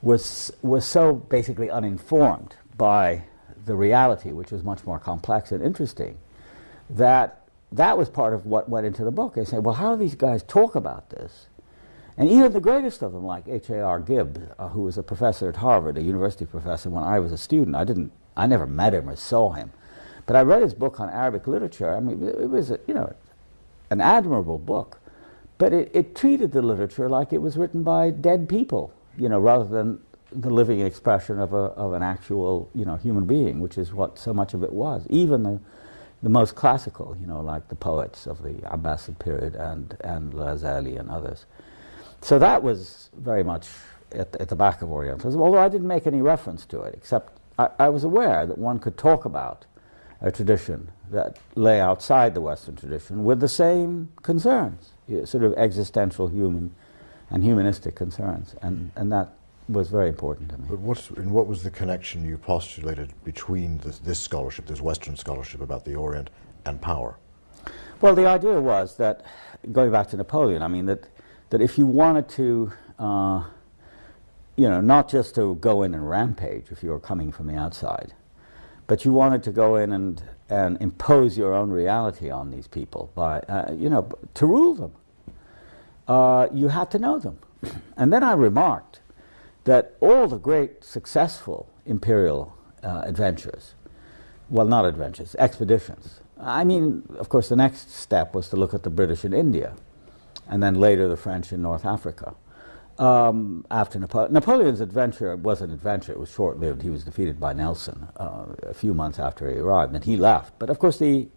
was so basically uninformed by the reality, which was much more complex and interesting, that was part of what went into the book. I said, well, how do these guys talk about this? And even the greatest of them, like H.A.R. Gibb, who was a professor at Harvard, a university professor when I was a student. I never met him or saw him, but I read his book on Arabic literature. I mean, it was, you know, an admirable book, but it treated the literature like it was written by dead people, you know, rather than the living expression of an actual, you know, human being, which is what so much of it was. Even the most classical, you know, like the poets of the Abbasid period and Ghazali and others. So that was very much at the back of Orientalism, although I didn't make any reference to it, except I was aware that one could talk about a tradition that lay outside the Western tradition with the same concerns, sort of existential human and humanistic concerns, and that was very important to me. But what was the connection you postulated between this scholarship, this Western scholarship about the Orient, and power? Well, the idea was that, going back to Napoleon, I mean, that if you wanted to, not just to go in and rampage if you were coming from the outside, but you wanted to go in and impose your own reality on these people by, to rule them. You had to know them. And then I remarked that all the great successful imperial adventures, well, not adventures, expeditions. I mean, of course, the next step was to look at the British in India, and then later the French in North Africa. After Napoleon's adventure was an adventure. It was short-lived. He was defeated by Nelson a few months after he arrived, and he left. But of course, the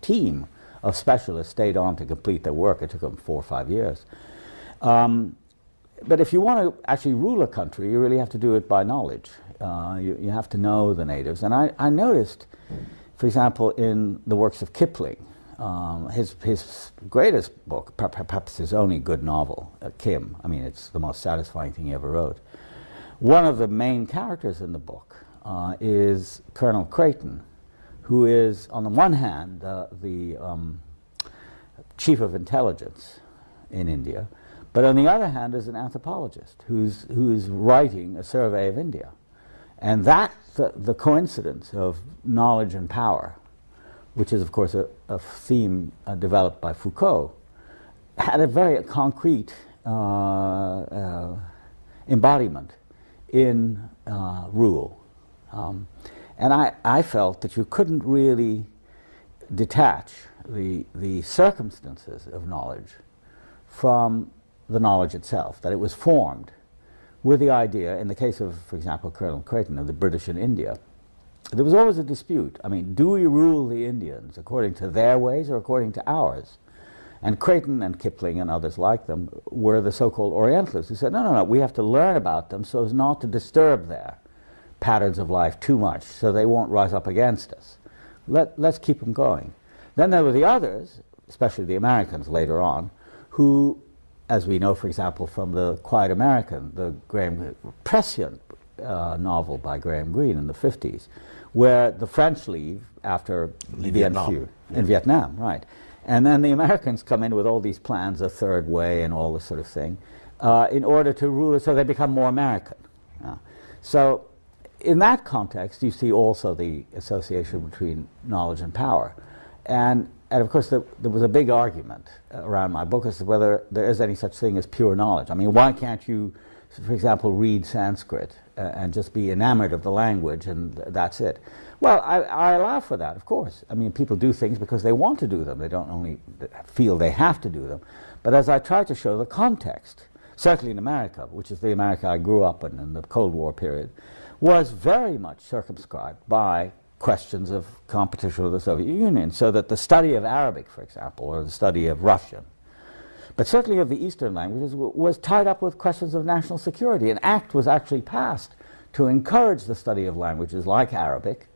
team of specialists stayed on to complete their work. It took them 4 or 5 years. But if you want to actually rule a country, you really have to do it by knowledge. You have to know the natives. And I noticed, for example, in the works of Kipling, his greatest book, perhaps his only good novel, Kim. I mean, it's the most satisfying thing he ever wrote. One of the main characters in the book is Colonel Creighton, who is, on the one hand, the chief of intelligence in India, but on the other hand is an anthropologist who's writing a survey of India. And that, the coincidence of knowledge and power, which is, of course, a theme developed by Foucault, had a very concrete embodiment in rule. And I felt that you couldn't really detach the circumstances of knowledge from the knowledge itself, that it was formed with the idea, in the case of, for example, Colonel Creighton of the British in India, there was always a dispute. I mean, do we rule the Indians according to their ways or according to ours? And Creighton and Kipling and others like them were the so-called Orientalists who said, no, we have to learn about them so as not to disturb their patterns of life too much, so they won't rise up against us. Let's keep them going. Then there were the others, especially the Americans later on, who, as we know, for example, from the Quiet American, the prescient novel by Graham Greene in the 50s, where the French leave after Vietnam. In Vietnam, right. And then the Americans come in with all these plans, a third way and all this sort of thing, in order to rule it, so they become more American. So in that context, you see also the association between knowledge and power. And of course, there was a big argument around my book as to whether there is any such thing as pure knowledge. I mean, why can't you, for example, read Sanskrit and just be enamored of the language and that's it? Well, I allow for that, of course. I mean, people do things because they want to do them. They don't only feel they have to do them. But as I try to show, the context, certainly in America, which is the America I grew up in the Cold War period, was very much circumscribed by questions of competition with the Soviet Union, so that the study of Arabic, for example, or the study of Russian, but certainly of the Eastern languages, was tied up with questions of national security. An act was actually passed to encourage the study of languages like Arabic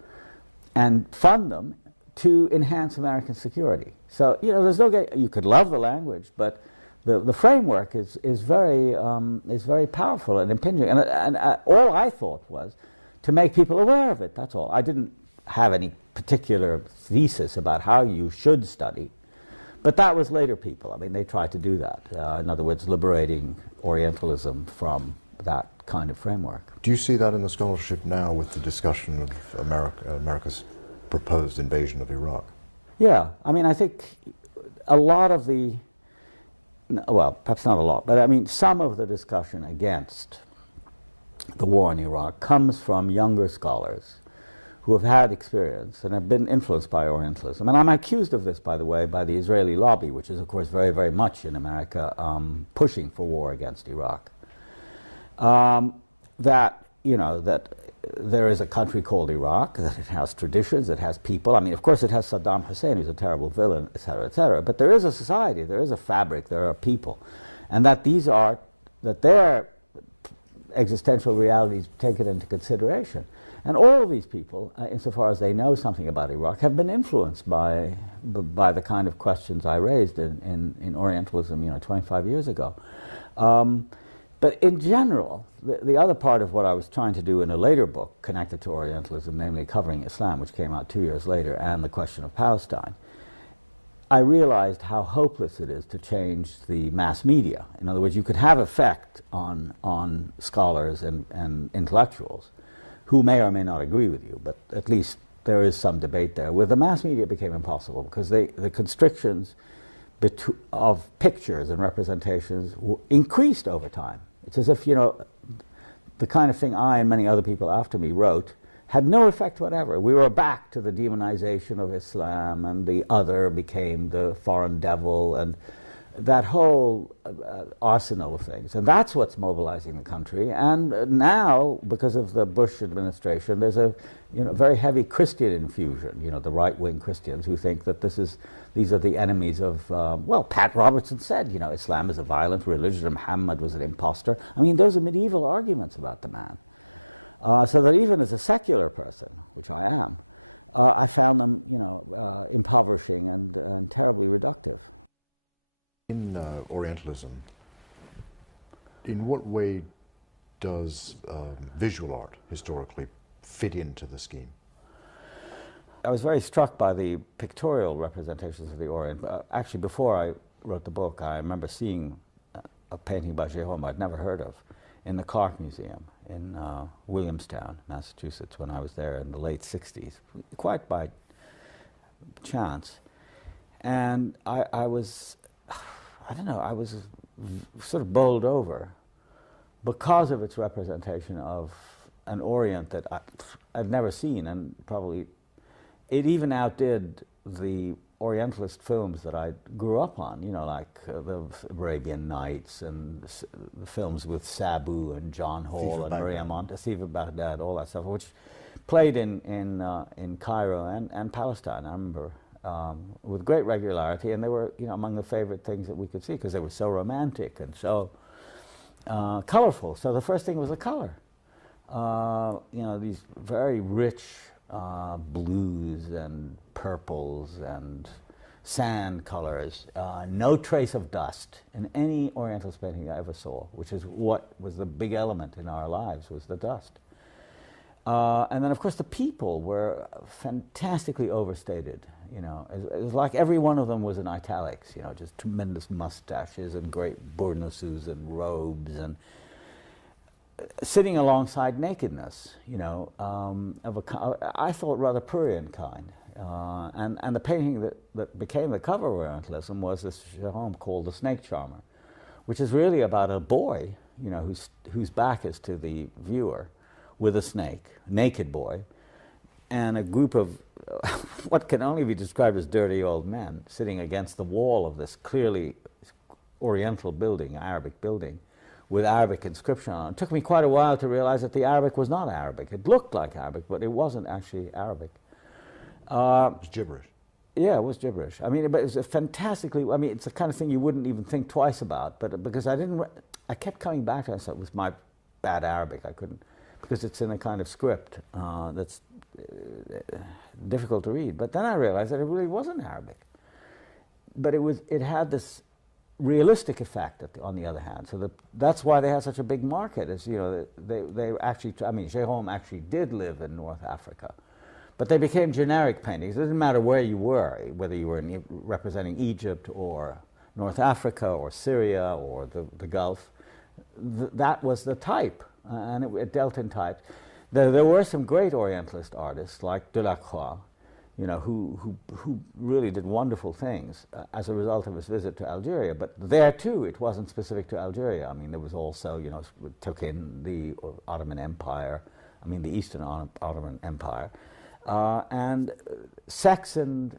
and fund them to enhance American security. So, there's no you could love the language, but the framework is very powerful and impinging. And all I thought was to make people aware of it, that's all. I didn't have any particular thesis about how you should study, but that was later people. I mean, they tried to do that. In other words, liberating Orientalism from that kind of framework. Do you see that in the scholarship now with the discussion of America's proposed invasion of Iraq? Yeah, I mean, I think a lot of the, well, perhaps not a lot, but I mean, some of the discussion against the war in Iraq comes from younger scholars who have had experience and have been influenced by Orientalism. And I'm accused of this, by the way, by the Israeli lobby, which is, of course, very, very much in America pushing for war against Iraq. That there is a country called Iraq, that it has traditions, it has people. I mean, of course, it has Saddam Hussein, who's a terrible villain, etc., etc. But there is a society, there is a fabric, there are people. And that these are, that their existential realities taken into consideration. And all of these people, insofar as they know something about Iraq, have been influenced by the kind of questions I raised in Orientalism, 25 years ago. But in general, the other part of what I was trying to do in a later book connected to Orientalism, namely covering Islam, which came out 2 years later, and the question of Palestine, I realized how hopeless it is to change the mass media. In other words, you could have effect on scholars and intellectuals who may or may not agree with you, but at least there is some debate there. With the mass media, it became impossible because the constrictions of pictures and representations increased over time. It's as if, the kind of thing I and many other people after me wrote had no effect whatever. We were back to the demonization of Islam, and the other became the foreign devil, and that whole arsenal of things. And that's what's mobilizing the country. And now, because of the Bush administration, there's a very heavy Christian infusion, the right-wing Christians who think that these are the enemies of, Pat Robertson said, Islam is a violent religion and Muhammad was an imposter. I mean, those are medieval arguments about the man. So that even as a secular person, which I am, I found them, impoverishing and terribly reductive. In Orientalism, in what way does visual art historically fit into the scheme? I was very struck by the pictorial representations of the Orient. Actually, before I wrote the book, I remember seeing a painting by Jérôme I'd never heard of in the Clark Museum in Williamstown, Massachusetts, when I was there in the late 60s, quite by chance. And I was sort of bowled over because of its representation of an Orient that I've never seen, and probably it even outdid the Orientalist films that I grew up on, like the Arabian Nights and the films with Sabu and John Hall and Maria Montesiva Baghdad, all that stuff, which played in Cairo and Palestine, I remember, with great regularity, and they were among the favorite things that we could see because they were so romantic and so colorful. So the first thing was the color. These very rich blues and purples and sand colors, no trace of dust in any Orientalist painting I ever saw, which is what was the big element in our lives, was the dust. And then, of course, the people were fantastically overstated. It was like every one of them was in italics, just tremendous mustaches and great bournouses and robes and sitting alongside nakedness, of I thought rather prurient kind. And the painting that became the cover of Orientalism was this Jérôme called The Snake Charmer, which is really about a boy, whose back is to the viewer, with a snake, a naked boy, and a group of what can only be described as dirty old men sitting against the wall of this clearly Oriental building, Arabic building, with Arabic inscription on it. It took me quite a while to realize that the Arabic was not Arabic. It looked like Arabic, but it wasn't actually Arabic. It was gibberish. Yeah, it was gibberish. But it was a fantastically, it's the kind of thing you wouldn't even think twice about, but because I kept coming back to it, so it was my bad Arabic, I couldn't, because it's in a kind of script that's difficult to read. But then I realized that it really wasn't Arabic. But it had this realistic effect on the other hand. So that's why they had such a big market. They actually, Jérôme actually did live in North Africa. But they became generic paintings. It didn't matter where you were, whether you were representing Egypt or North Africa or Syria or the Gulf. That was the type, and it dealt in types. There were some great Orientalist artists like Delacroix, who really did wonderful things as a result of his visit to Algeria. But there too, it wasn't specific to Algeria. There was also, it took in the Ottoman Empire, the Eastern Ottoman Empire, and sex and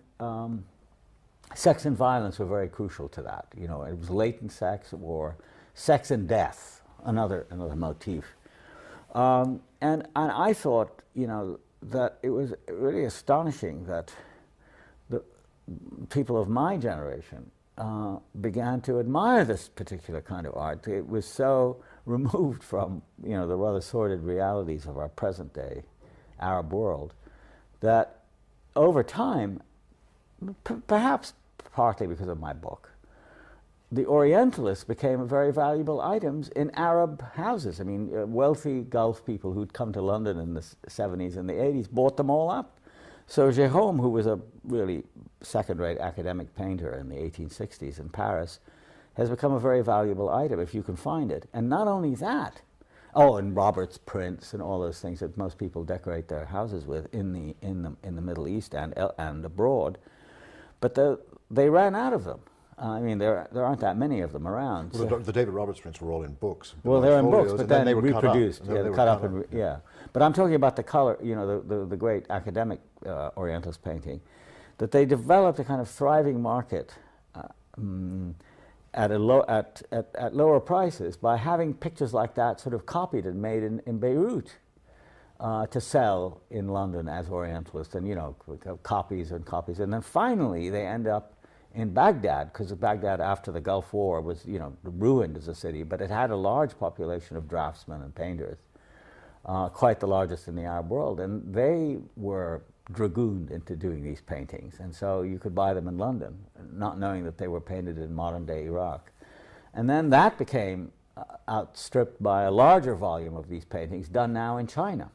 violence were very crucial to that. It was latent sex or sex and death, another motif. And I thought, that it was really astonishing that the people of my generation began to admire this particular kind of art. It was so removed from, you know, the rather sordid realities of our present day Arab world, that over time, perhaps partly because of my book, the Orientalists became very valuable items in Arab houses. I mean, wealthy Gulf people who'd come to London in the 70s and the 80s bought them all up. So Jérôme, who was a really second-rate academic painter in the 1860s in Paris, has become a very valuable item if you can find it. And not only that, oh, and Robert's prints and all those things that most people decorate their houses with in the Middle East and abroad, but they ran out of them. I mean, there aren't that many of them around. Well, the David Roberts prints were all in books. Well, they're in books, but then they were reproduced. Cut up. Yeah, cut up and yeah. But I'm talking about the color. You know, the great academic Orientalist painting, that they developed a kind of thriving market at lower prices by having pictures like that sort of copied and made in Beirut to sell in London as Orientalist, and you know, copies and copies, and then finally they end up in Baghdad, because Baghdad after the Gulf War was, you know, ruined as a city, but it had a large population of draftsmen and painters, quite the largest in the Arab world, and they were dragooned into doing these paintings, and so you could buy them in London, not knowing that they were painted in modern-day Iraq. And then that became outstripped by a larger volume of these paintings done now in China.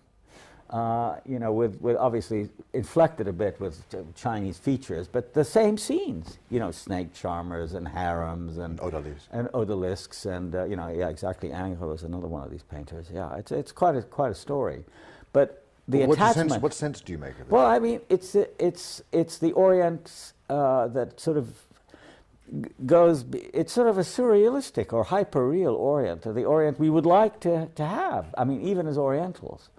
You know, with obviously inflected a bit with Chinese features, but the same scenes. You know, snake charmers and harems and odalisques and you know, yeah, exactly. Ingres was another one of these painters. Yeah, it's quite a story, but the attachment. What sense do you make of it? Well, I mean, it's the Orient that sort of goes. It's sort of a surrealistic or hyper-real Orient, the Orient we would like to have. I mean, even as Orientals.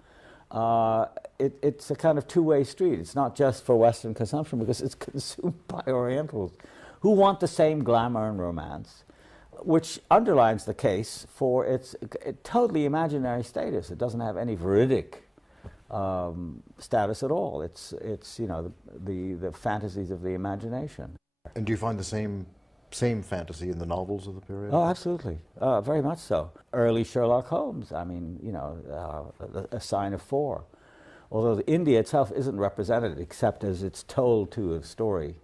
It's a kind of two-way street. It's not just for Western consumption, because it's consumed by Orientals who want the same glamour and romance, which underlines the case for its totally imaginary status. It doesn't have any veridic status at all. It's you know, the fantasies of the imagination. And do you find the same fantasy in the novels of the period? Oh, absolutely. Very much so. Early Sherlock Holmes, I mean, you know, A Sign of Four. Although India itself isn't represented except as it's told to a story.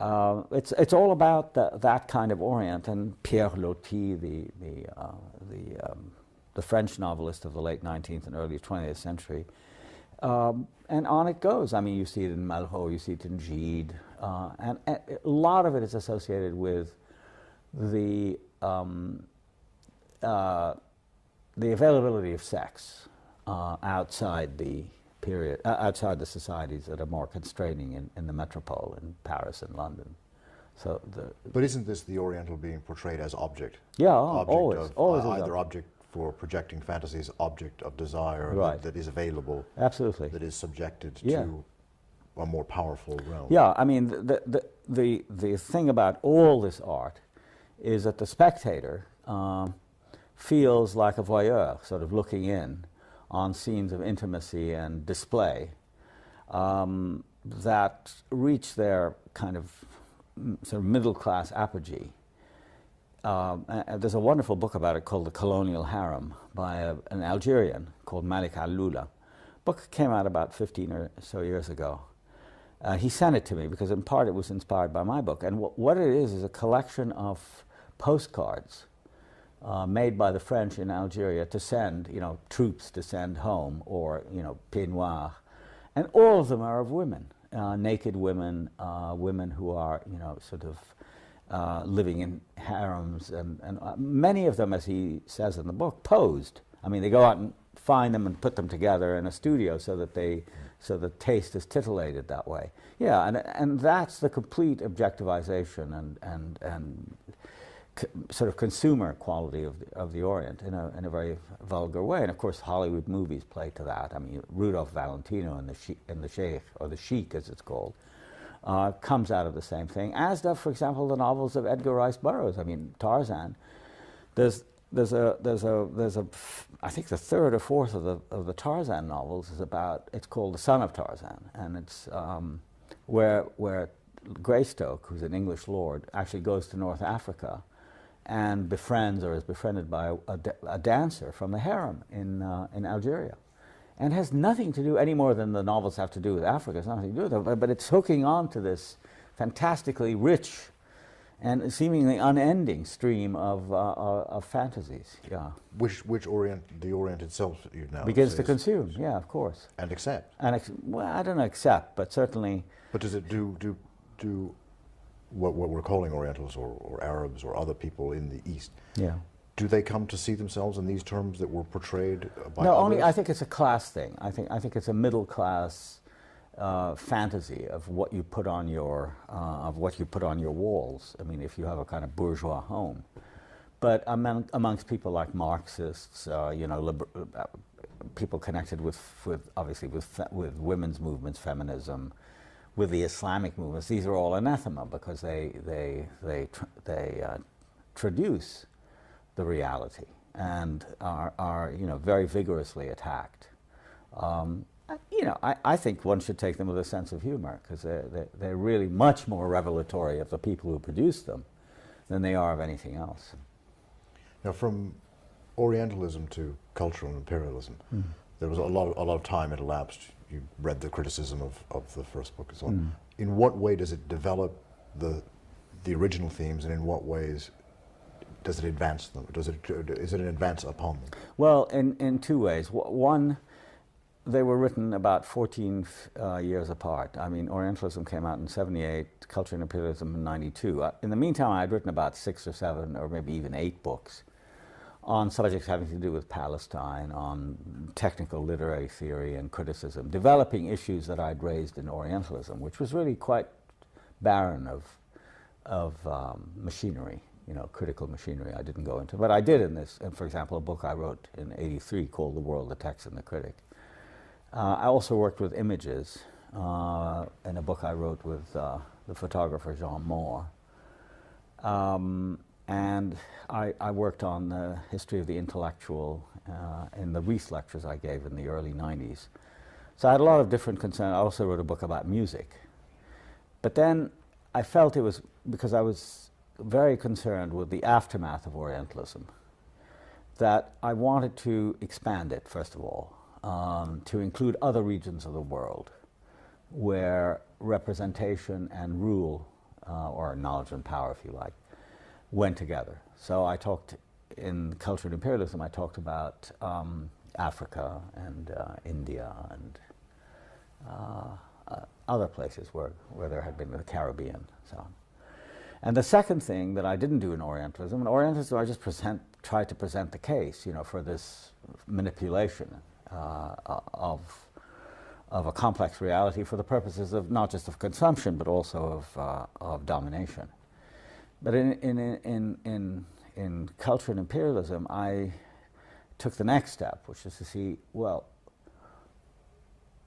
It's all about that kind of Orient, and Pierre Loti, the French novelist of the late 19th and early 20th century. And on it goes. I mean, you see it in Malraux, you see it in Gide, and a lot of it is associated with the availability of sex outside the period, outside the societies that are more constraining in the metropole, in Paris and London. So but isn't this the Oriental being portrayed as object? Yeah, object always either object for projecting fantasies, object of desire, right, that is available, absolutely, that is subjected to a more powerful realm. Yeah, I mean, the thing about all this art is that the spectator feels like a voyeur, sort of looking in on scenes of intimacy and display that reach their kind of sort of middle-class apogee. There's a wonderful book about it called The Colonial Harem by an Algerian called Malik Al-Lula. Book came out about 15 or so years ago. He sent it to me because in part it was inspired by my book. And what it is a collection of postcards made by the French in Algeria to send, you know, troops to send home, or, you know, pieds noirs. And all of them are of women, naked women, women who are, you know, sort of living in harems, and many of them, as he says in the book, posed. I mean, they go out and find them and put them together in a studio so that the taste is titillated that way. Yeah, and that's the complete objectivization and sort of consumer quality of the Orient in a very vulgar way. And of course, Hollywood movies play to that. I mean, Rudolph Valentino and the Sheikh, or the Sheik as it's called, comes out of the same thing, as does, for example, the novels of Edgar Rice Burroughs. I mean, Tarzan. There's a I think the third or fourth of the Tarzan novels is about. It's called The Son of Tarzan, and it's where Greystoke, who's an English lord, actually goes to North Africa and befriends or is befriended by a dancer from the harem in Algeria. And has nothing to do, any more than the novels have to do with Africa, it's nothing to do with it, but it's hooking on to this fantastically rich and seemingly unending stream of fantasies. Yeah, Which the Orient itself, you know, begins to consume. Yeah, of course. and accept. And well, I don't know, accept, but certainly. But does it do what we're calling Orientals or Arabs or other people in the East? Yeah. Do they come to see themselves in these terms that were portrayed by No, others? only I think it's a class thing. I think it's a middle class fantasy of what you put on your walls. I mean, if you have a kind of bourgeois home, but amongst people like Marxists, people connected with obviously with women's movements, feminism, with the Islamic movements, these are all anathema because they traduce the reality and are very vigorously attacked. I think one should take them with a sense of humor because they're really much more revelatory of the people who produce them than they are of anything else. Now, from Orientalism to cultural imperialism, there was a lot of time it elapsed. You read the criticism of the first book and so on. In what way does it develop the original themes, and in what ways does it advance them? Is it an advance upon them? Well, in two ways. One, they were written about 14 years apart. I mean, Orientalism came out in 78, Culture and Imperialism in 92. In the meantime, I had written about 6 or 7 or maybe even 8 books on subjects having to do with Palestine, on technical literary theory and criticism, developing issues that I'd raised in Orientalism, which was really quite barren of machinery, critical machinery. I didn't go into, but I did in this. For example, a book I wrote in '83 called "The World, the Text, and the Critic." I also worked with images in a book I wrote with the photographer Jean Moore. And I worked on the history of the intellectual in the Rees lectures I gave in the early 90s. So I had a lot of different concerns. I also wrote a book about music. But then I felt it was because I was very concerned with the aftermath of Orientalism that I wanted to expand it, first of all, to include other regions of the world where representation and rule, or knowledge and power, if you like, went together. So I talked in Culture and Imperialism, I talked about Africa and India and other places where there had been the Caribbean and so on. And the second thing that I didn't do in Orientalism I just tried to present the case, for this manipulation of a complex reality for the purposes of not just of consumption but also of domination. But in Culture and Imperialism, I took the next step, which is to see, well,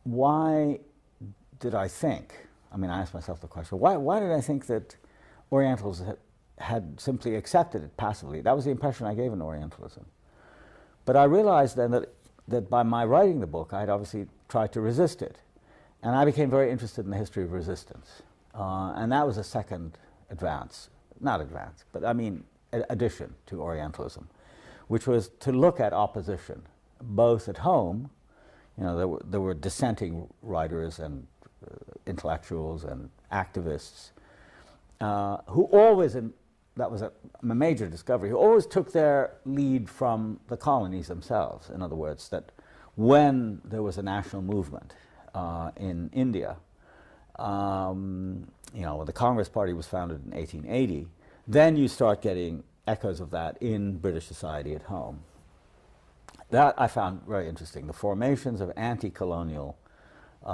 why did I think, I asked myself the question, why did I think that Orientals had simply accepted it passively? That was the impression I gave in Orientalism. But I realized then that by my writing the book, I had obviously tried to resist it. And I became very interested in the history of resistance. And that was a second addition to Orientalism, which was to look at opposition, both at home. There were dissenting writers and intellectuals and activists who always, and that was a major discovery, who always took their lead from the colonies themselves. In other words, that when there was a national movement in India, when the Congress Party was founded in 1880, then you start getting echoes of that in British society at home. That I found very interesting, the formations of anti-colonial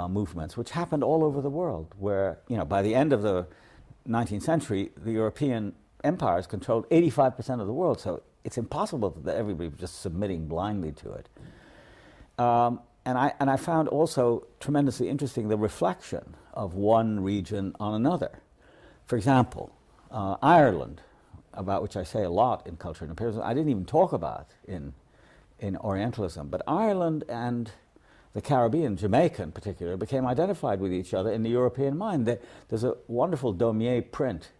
movements, which happened all over the world, where, by the end of the 19th century, the European empires controlled 85% of the world, so it's impossible that everybody was just submitting blindly to it. And I found also tremendously interesting the reflection of one region on another. For example, Ireland, about which I say a lot in Culture and Imperialism, I didn't even talk about in Orientalism, but Ireland and the Caribbean, Jamaica in particular, became identified with each other in the European mind. There's a wonderful Daumier print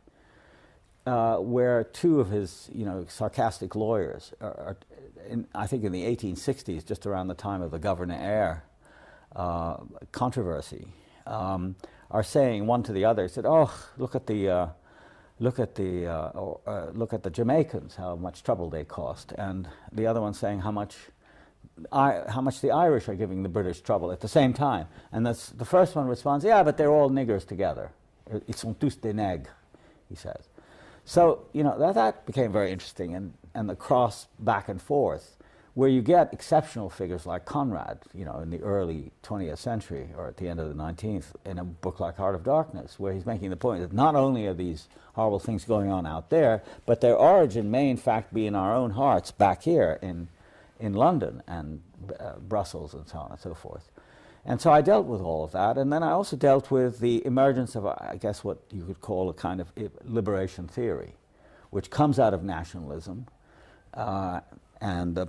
where two of his, sarcastic lawyers, I think in the 1860s, just around the time of the Governor Eyre controversy, are saying one to the other, said, "Oh, look at the Jamaicans, how much trouble they cost," and the other one saying how much the Irish are giving the British trouble at the same time. And the first one responds, "Yeah, but they're all niggers together. Ils sont tous des nègres," he says. So, that became very interesting, and the cross back and forth, where you get exceptional figures like Conrad, in the early 20th century, or at the end of the 19th, in a book like Heart of Darkness, where he's making the point that not only are these horrible things going on out there, but their origin may in fact be in our own hearts back here in London and Brussels and so on and so forth. And so I dealt with all of that, and then I also dealt with the emergence of, I guess, what you could call a kind of liberation theory, which comes out of nationalism and the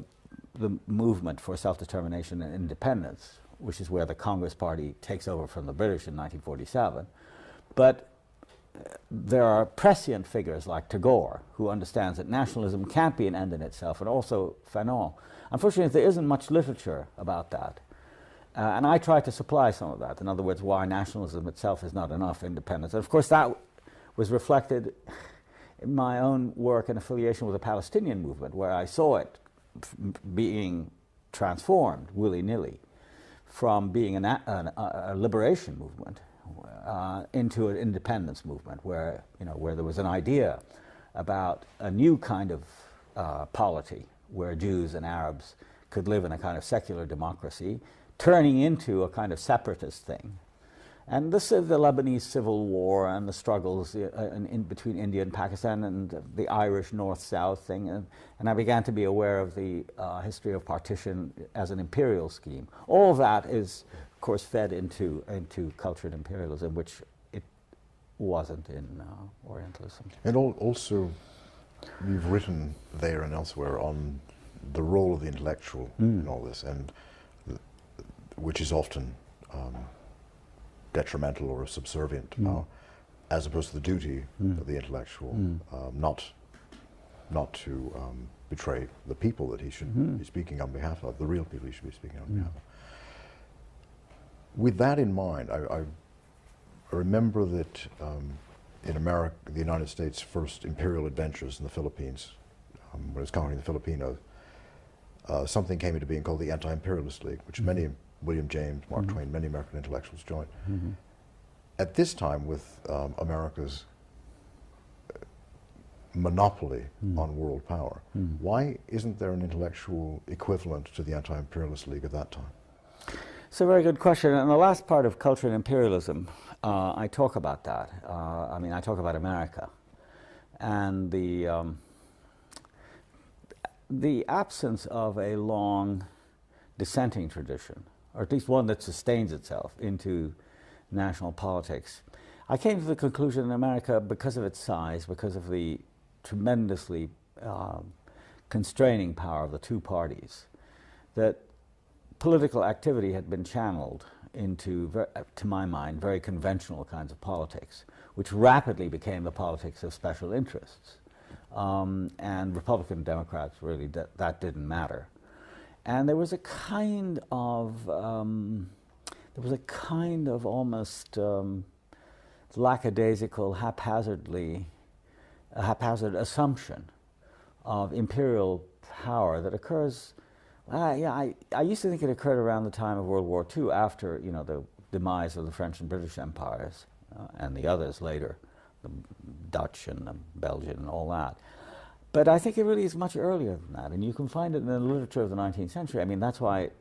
movement for self-determination and independence, which is where the Congress Party takes over from the British in 1947. But there are prescient figures like Tagore, who understands that nationalism can't be an end in itself, and also Fanon. Unfortunately, there isn't much literature about that. And I try to supply some of that. In other words, why nationalism itself is not enough independence. And of course, that was reflected in my own work and affiliation with the Palestinian movement, where I saw it being transformed willy-nilly from being a liberation movement into an independence movement, where there was an idea about a new kind of polity, where Jews and Arabs could live in a kind of secular democracy, turning into a kind of separatist thing. And the Lebanese Civil War and the struggles between India and Pakistan and the Irish North-South thing, and I began to be aware of the history of partition as an imperial scheme. All of that is, of course, fed into cultured imperialism, which it wasn't in Orientalism. And also, you've written there and elsewhere on the role of the intellectual in all this, and which is often detrimental or subservient to power, as opposed to the duty of the intellectual, not to betray the people that he should be speaking on behalf of, the real people he should be speaking on behalf of. With that in mind, I remember that in America, the United States' first imperial adventures in the Philippines, when it was conquering the Filipinos, something came into being called the Anti-Imperialist League, which many, William James, Mark Twain, many American intellectuals joined. At this time, with America's monopoly on world power, why isn't there an intellectual equivalent to the Anti-Imperialist League at that time? It's a very good question. And the last part of culture and imperialism, I talk about that. I talk about America and the absence of a long dissenting tradition, or at least one that sustains itself into national politics. I came to the conclusion in America, because of its size, because of the tremendously constraining power of the two parties, that political activity had been channeled into, to my mind, very conventional kinds of politics, which rapidly became the politics of special interests. And Republican Democrats, really, that didn't matter. And there was a kind of almost lackadaisical, haphazard assumption of imperial power that occurs. I used to think it occurred around the time of World War II, after the demise of the French and British empires, and the others later, the Dutch and the Belgian and all that. But I think it really is much earlier than that, and you can find it in the literature of the 19th century. I mean, that's why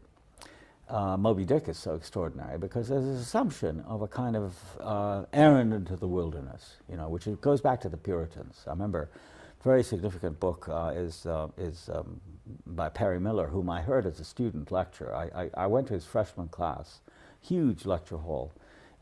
Moby Dick is so extraordinary, because there's this assumption of a kind of errand into the wilderness, which goes back to the Puritans. I remember a very significant book is by Perry Miller, whom I heard as a student lecture. I went to his freshman class, huge lecture hall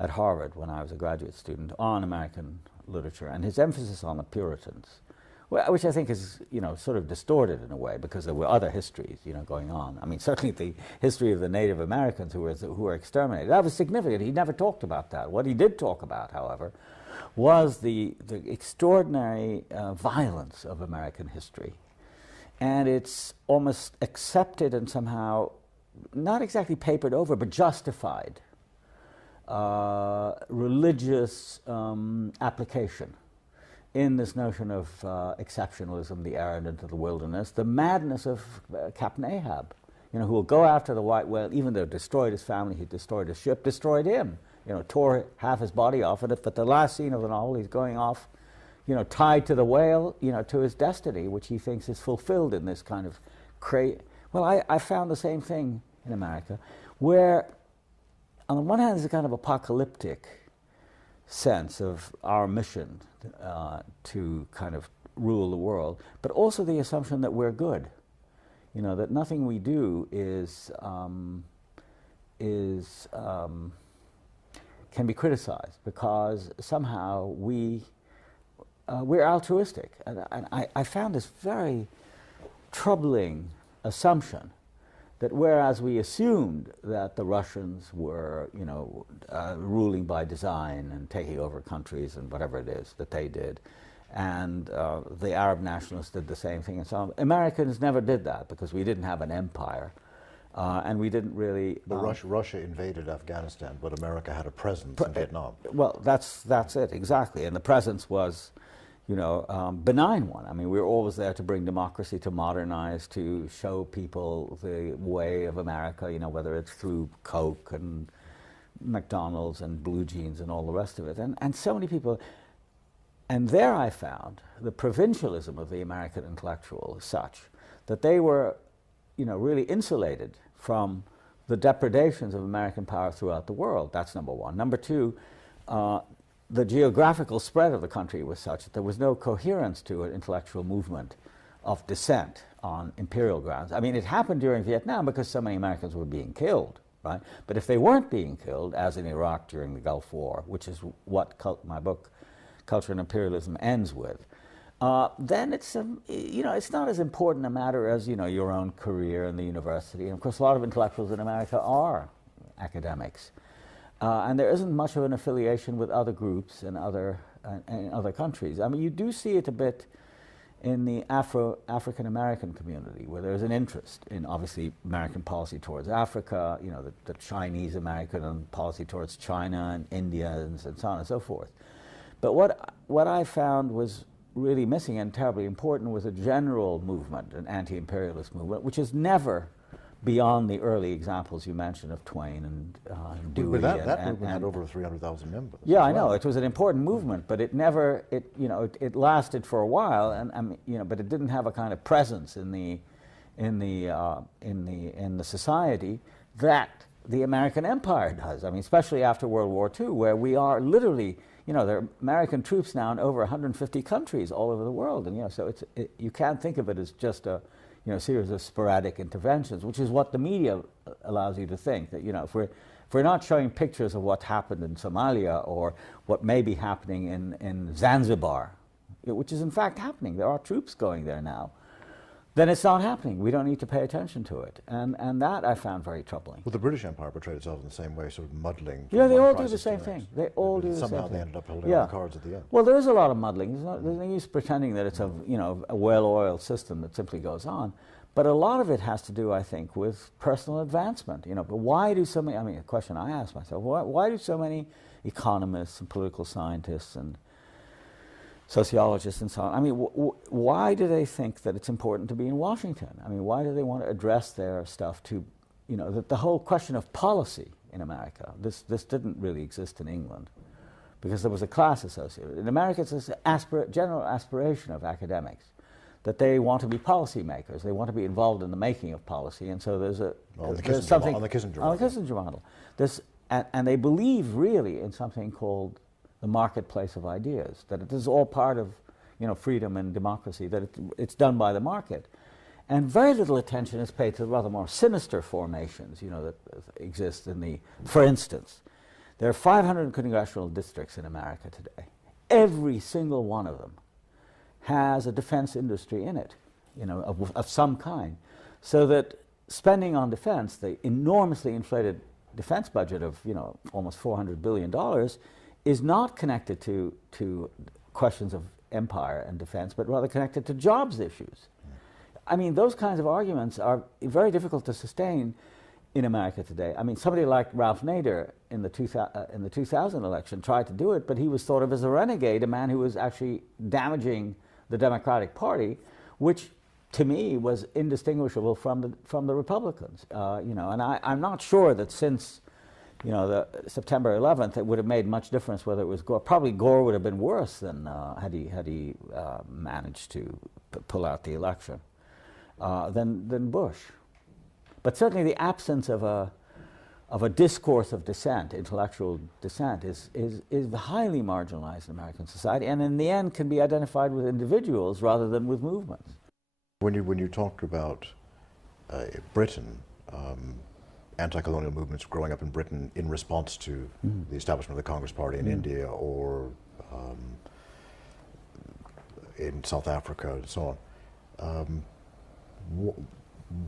at Harvard when I was a graduate student, on American literature, and his emphasis on the Puritans, which I think is, sort of distorted in a way, because there were other histories, going on. I mean, certainly the history of the Native Americans who were exterminated, that was significant. He never talked about that. What he did talk about, however, was the extraordinary violence of American history. And it's almost accepted and somehow, not exactly papered over, but justified religious application in this notion of exceptionalism, the errand into the wilderness, the madness of Captain Ahab, who will go after the white whale, even though destroyed his family, he destroyed his ship, destroyed him, tore half his body off of it. But the last scene of the novel, he's going off, tied to the whale, to his destiny, which he thinks is fulfilled in this kind of Well, I found the same thing in America, where on the one hand there's a kind of apocalyptic sense of our mission to kind of rule the world, but also the assumption that we're good, that nothing we do can be criticized because somehow we're altruistic. And I found this very troubling assumption that whereas we assumed that the Russians were, ruling by design and taking over countries and whatever it is that they did, and the Arab nationalists did the same thing and so on, Americans never did that because we didn't have an empire, and we didn't really... Russia invaded Afghanistan, but America had a presence in Vietnam. Well, that's it, exactly, and the presence was... benign one. I mean, we were always there to bring democracy, to modernize, to show people the way of America, whether it's through Coke and McDonald's and blue jeans and all the rest of it. And so many people, and there I found the provincialism of the American intellectual is such that they were, really insulated from the depredations of American power throughout the world. That's number one. Number two, the geographical spread of the country was such that there was no coherence to an intellectual movement of dissent on imperial grounds. I mean, it happened during Vietnam because so many Americans were being killed, right? But if they weren't being killed, as in Iraq during the Gulf War, which is what my book, Culture and Imperialism, ends with, then it's not as important a matter as, your own career in the university. And of course, a lot of intellectuals in America are academics. And there isn't much of an affiliation with other groups in other countries. I mean, you do see it a bit in the African American community, where there's an interest in, obviously, American policy towards Africa, the Chinese American policy towards China and India and so on and so forth. But what I found was really missing and terribly important was a general movement, an anti-imperialist movement, which is never beyond the early examples you mentioned of Twain and Dewey. But that movement had over 300,000 members. Yeah, I know. It was an important movement, but it never, it lasted for a while, but it didn't have a kind of presence in the society that the American empire does. I mean, especially after World War II, where we are literally, there are American troops now in over 150 countries all over the world, and so you can't think of it as just a series of sporadic interventions, which is what the media allows you to think. That if we're not showing pictures of what happened in Somalia or what may be happening in Zanzibar, which is in fact happening. There are troops going there now. Then it's not happening. We don't need to pay attention to it, and that I found very troubling. Well, the British Empire portrayed itself in the same way, sort of muddling. Yeah, they all do the same thing. They all do the same thing. Somehow they ended up holding the cards at the end. Well, there is a lot of muddling. There's no use pretending that it's a well-oiled system that simply goes on. But a lot of it has to do, I think, with personal advancement. But why do so many? I mean, a question I ask myself: why do so many economists and political scientists and sociologists and so on, I mean, why do they think that it's important to be in Washington? I mean, why do they want to address their stuff to, the whole question of policy in America, this didn't really exist in England because there was a class associated. In America, it's this general aspiration of academics that they want to be policymakers, they want to be involved in the making of policy, and so there's something... On the Kissinger model. And they believe really in something called the marketplace of ideas, that it is all part of freedom and democracy, that it's done by the market. And very little attention is paid to the rather more sinister formations that exist in the... For instance, there are 500 congressional districts in America today. Every single one of them has a defense industry in it, of some kind, so that spending on defense, the enormously inflated defense budget of almost $400 billion, is not connected to questions of empire and defense, but rather connected to jobs issues. I mean, those kinds of arguments are very difficult to sustain in America today. I mean, somebody like Ralph Nader in the 2000 election tried to do it, but he was thought of as a renegade, a man who was actually damaging the Democratic Party, which to me was indistinguishable from the Republicans. You know, and I'm not sure that since, you know, the September 11th, it would have made much difference whether it was Gore. Probably Gore would have been worse than had he managed to pull out the election than Bush. But certainly the absence of a discourse of dissent, intellectual dissent, is highly marginalized in American society, and in the end can be identified with individuals rather than with movements. When you talked about Britain, anti-colonial movements growing up in Britain in response to the establishment of the Congress Party in India or in South Africa and so on.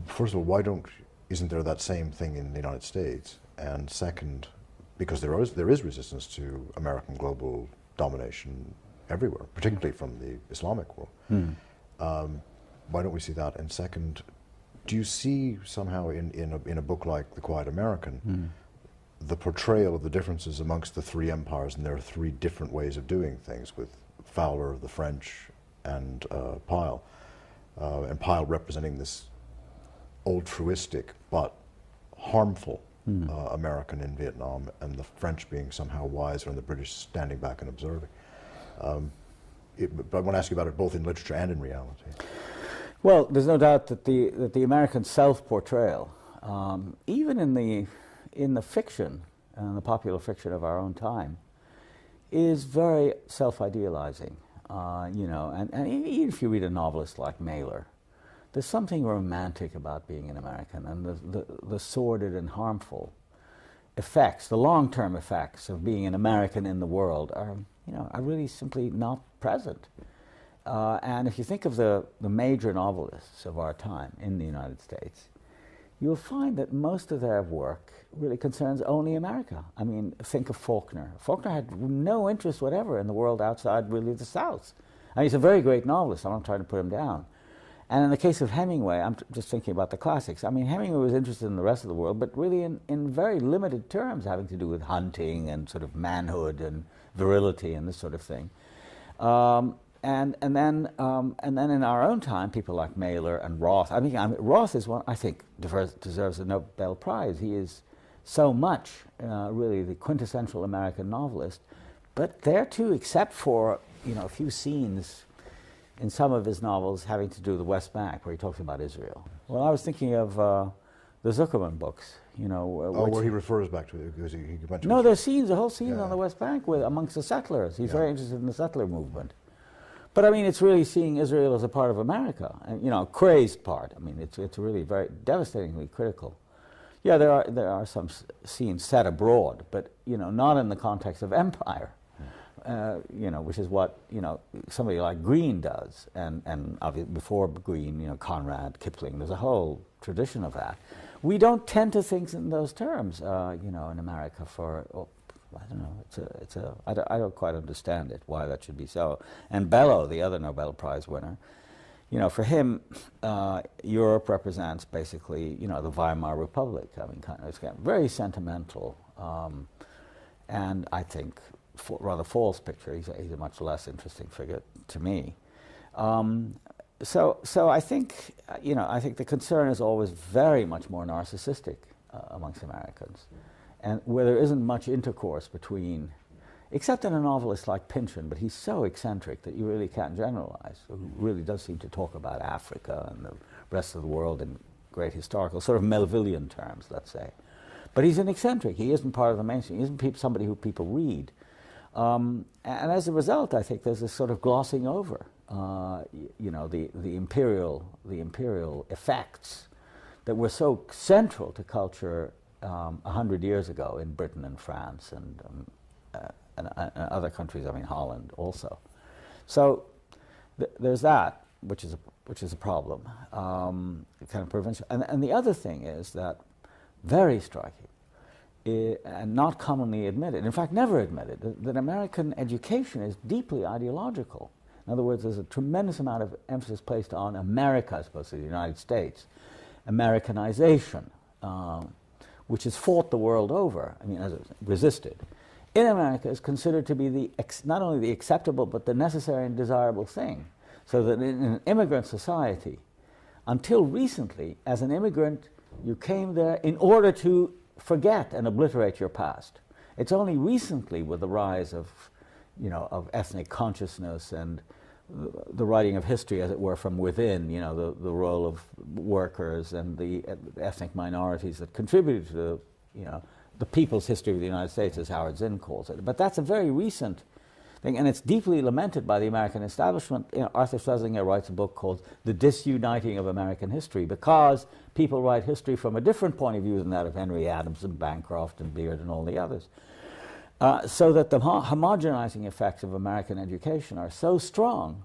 First of all, isn't there that same thing in the United States? And second, because there is resistance to American global domination everywhere, particularly from the Islamic world. Why don't we see that? And second, do you see somehow in a book like The Quiet American the portrayal of the differences amongst the three empires, and there are three different ways of doing things, with Fowler, the French, and Pyle representing this altruistic but harmful American in Vietnam, and the French being somehow wiser and the British standing back and observing. But I want to ask you about it both in literature and in reality. Well, there's no doubt that the American self-portrayal, even in the fiction and the popular fiction of our own time, is very self-idealizing. You know, and even if you read a novelist like Mailer, there's something romantic about being an American, and the sordid and harmful effects, the long-term effects of being an American in the world are really simply not present. And if you think of the major novelists of our time in the United States, you'll find that most of their work really concerns only America. I mean, think of Faulkner. Faulkner had no interest whatever in the world outside really the South. And he's a very great novelist. I'm not trying to put him down. And in the case of Hemingway, I'm just thinking about the classics. I mean, Hemingway was interested in the rest of the world, but really in very limited terms, having to do with hunting and sort of manhood and virility and this sort of thing. And then in our own time, people like Mailer and Roth. I mean, Roth is one I think deserves a Nobel Prize. He is so much really the quintessential American novelist. But there too, except for a few scenes in some of his novels having to do with the West Bank, where he talks about Israel. Well, I was thinking of the Zuckerman books. Where he refers back to it because he went to. No, there's scenes, a whole scene on the West Bank amongst the settlers. He's very interested in the settler movement. But I mean, it's really seeing Israel as a part of America, and crazed part. I mean, it's really very devastatingly critical. Yeah, there are some scenes set abroad, but not in the context of empire. Which is what somebody like Green does, and obviously before Green, Conrad, Kipling. There's a whole tradition of that. We don't tend to think in those terms, in America. I don't know. I don't quite understand it, why that should be so. And Bellow, the other Nobel Prize winner, for him, Europe represents basically, the Weimar Republic. I mean, it's very sentimental, and I think rather false picture. He's a much less interesting figure to me. So I think, I think the concern is always very much more narcissistic amongst Americans, and where there isn't much intercourse between, except in a novelist like Pynchon, but he's so eccentric that you really can't generalize, who really does seem to talk about Africa and the rest of the world in great historical, sort of Melvillian terms, let's say. But he's an eccentric. He isn't part of the mainstream. He isn't somebody who people read. And as a result, I think there's this sort of glossing over, the imperial effects that were so central to culture 100 years ago in Britain and France and other countries. I mean, Holland also. So there's that, which is a problem, kind of provincial. And the other thing is that very striking and not commonly admitted, in fact never admitted, that American education is deeply ideological. In other words, there's a tremendous amount of emphasis placed on America as opposed to the United States. Americanization, which is fought the world over, I mean, as it's resisted, in America is considered to be not only the acceptable but the necessary and desirable thing. So that in an immigrant society, until recently, as an immigrant, you came there in order to forget and obliterate your past. It's only recently, with the rise of, of ethnic consciousness and the writing of history, as it were, from within, the role of workers and the ethnic minorities that contributed to the people's history of the United States, as Howard Zinn calls it. But that's a very recent thing, and it's deeply lamented by the American establishment. Arthur Schlesinger writes a book called The Disuniting of American History, because people write history from a different point of view than that of Henry Adams and Bancroft and Beard and all the others. So that the homogenizing effects of American education are so strong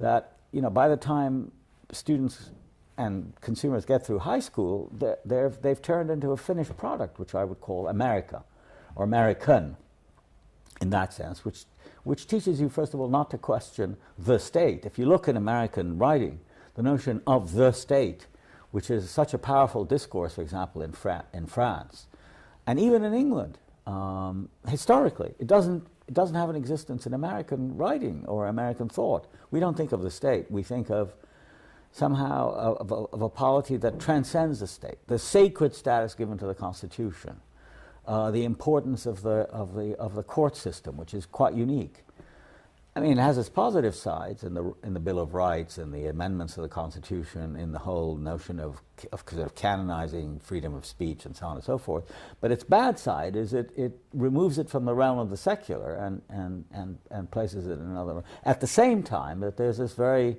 that, by the time students and consumers get through high school, they've turned into a finished product, which I would call America, or American, in that sense, which teaches you, first of all, not to question the state. If you look in American writing, the notion of the state, which is such a powerful discourse, for example, in France, and even in England, historically, it doesn't have an existence in American writing or American thought. We don't think of the state. We think of somehow of a polity that transcends the state, the sacred status given to the Constitution, the importance of the court system, which is quite unique. I mean, it has its positive sides in the Bill of Rights and the amendments of the Constitution, in the whole notion of canonizing freedom of speech and so on and so forth. But its bad side is it removes it from the realm of the secular and places it in another. At the same time, that there's this very,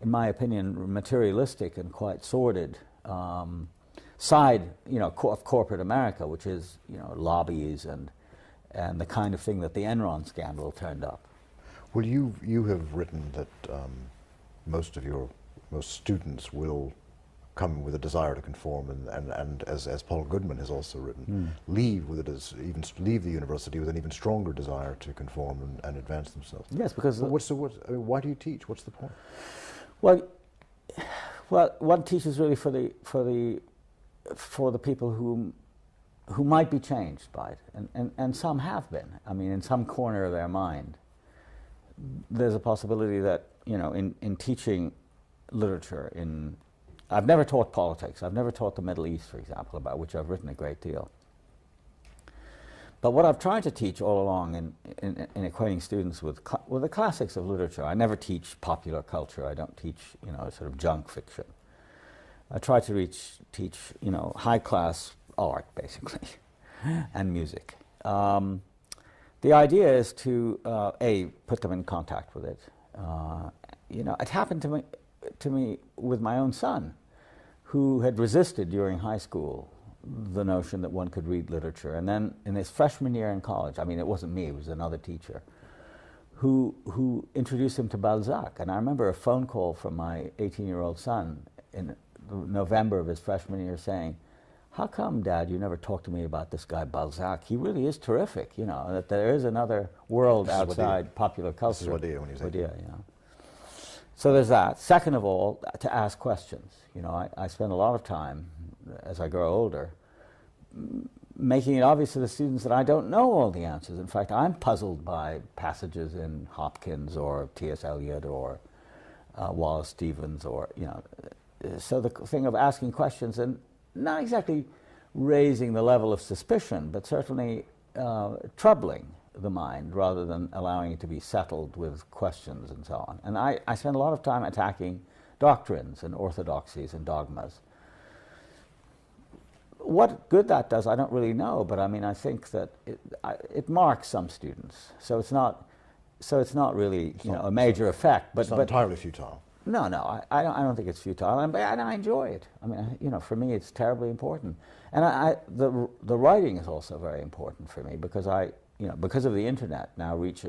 in my opinion, materialistic and quite sordid side, of corporate America, which is, lobbies and the kind of thing that the Enron scandal turned up. Well, you have written that most students will come with a desire to conform, and as Paul Goodman has also written, leave the university with an even stronger desire to conform and advance themselves. Yes, because why do you teach? What's the point? Well, one teaches really for the people who might be changed by it, and some have been. I mean, in some corner of their mind, there's a possibility that, in teaching literature, I've never taught politics. I've never taught the Middle East, for example, about which I've written a great deal. But what I've tried to teach all along in equating students with the classics of literature, I never teach popular culture. I don't teach, sort of junk fiction. I try to teach, high-class art, basically, and music. The idea is to, put them in contact with it. It happened to me with my own son, who had resisted during high school the notion that one could read literature. And then in his freshman year in college, I mean, it wasn't me, it was another teacher, who introduced him to Balzac. And I remember a phone call from my 18-year-old son in November of his freshman year saying, "How come, Dad, you never talk to me about this guy Balzac? He really is terrific, that there is another world outside popular culture." This is Wadia when he's 18. So there's that. Second of all, to ask questions. I spend a lot of time, as I grow older, making it obvious to the students that I don't know all the answers. In fact, I'm puzzled by passages in Hopkins or T.S. Eliot or Wallace Stevens or, so the thing of asking questions and not exactly raising the level of suspicion, but certainly troubling the mind rather than allowing it to be settled with questions and so on. And I spend a lot of time attacking doctrines and orthodoxies and dogmas. What good that does, I don't really know, but I mean, I think that it marks some students. So it's not really a major effect. But it's not entirely futile. No, I don't think it's futile, and I enjoy it. I mean, for me, it's terribly important, and the writing is also very important for me because because of the internet now reach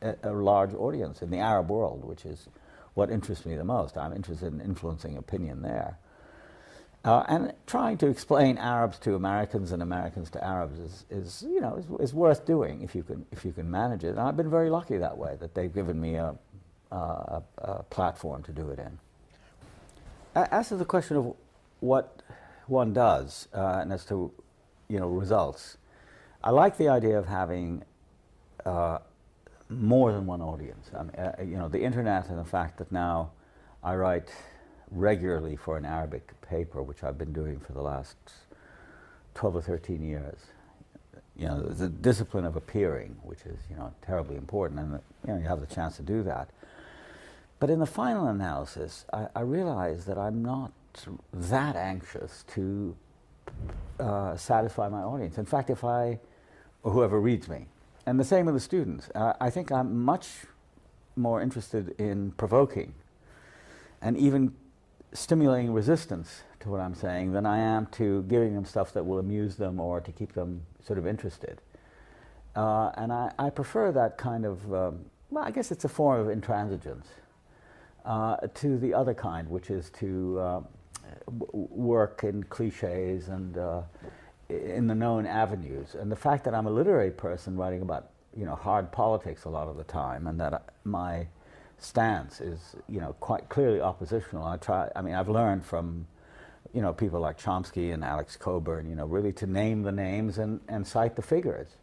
a large audience in the Arab world, which is what interests me the most. I'm interested in influencing opinion there, And trying to explain Arabs to Americans and Americans to Arabs is worth doing if you can manage it. And I've been very lucky that way, that they've given me a platform to do it in. As to the question of what one does and as to results, I like the idea of having more than one audience. The internet and the fact that now I write regularly for an Arabic paper, which I've been doing for the last 12 or 13 years. The discipline of appearing, which is terribly important, and you have the chance to do that. But in the final analysis, I realize that I'm not that anxious to satisfy my audience. In fact, or whoever reads me, and the same with the students, I think I'm much more interested in provoking and even stimulating resistance to what I'm saying than I am to giving them stuff that will amuse them or to keep them sort of interested. And I prefer that kind of, well, I guess it's a form of intransigence to the other kind, which is to work in cliches and in the known avenues. And the fact that I'm a literary person writing about hard politics a lot of the time, and that my stance is quite clearly oppositional. I've learned from people like Chomsky and Alex Coburn really to name the names and cite the figures,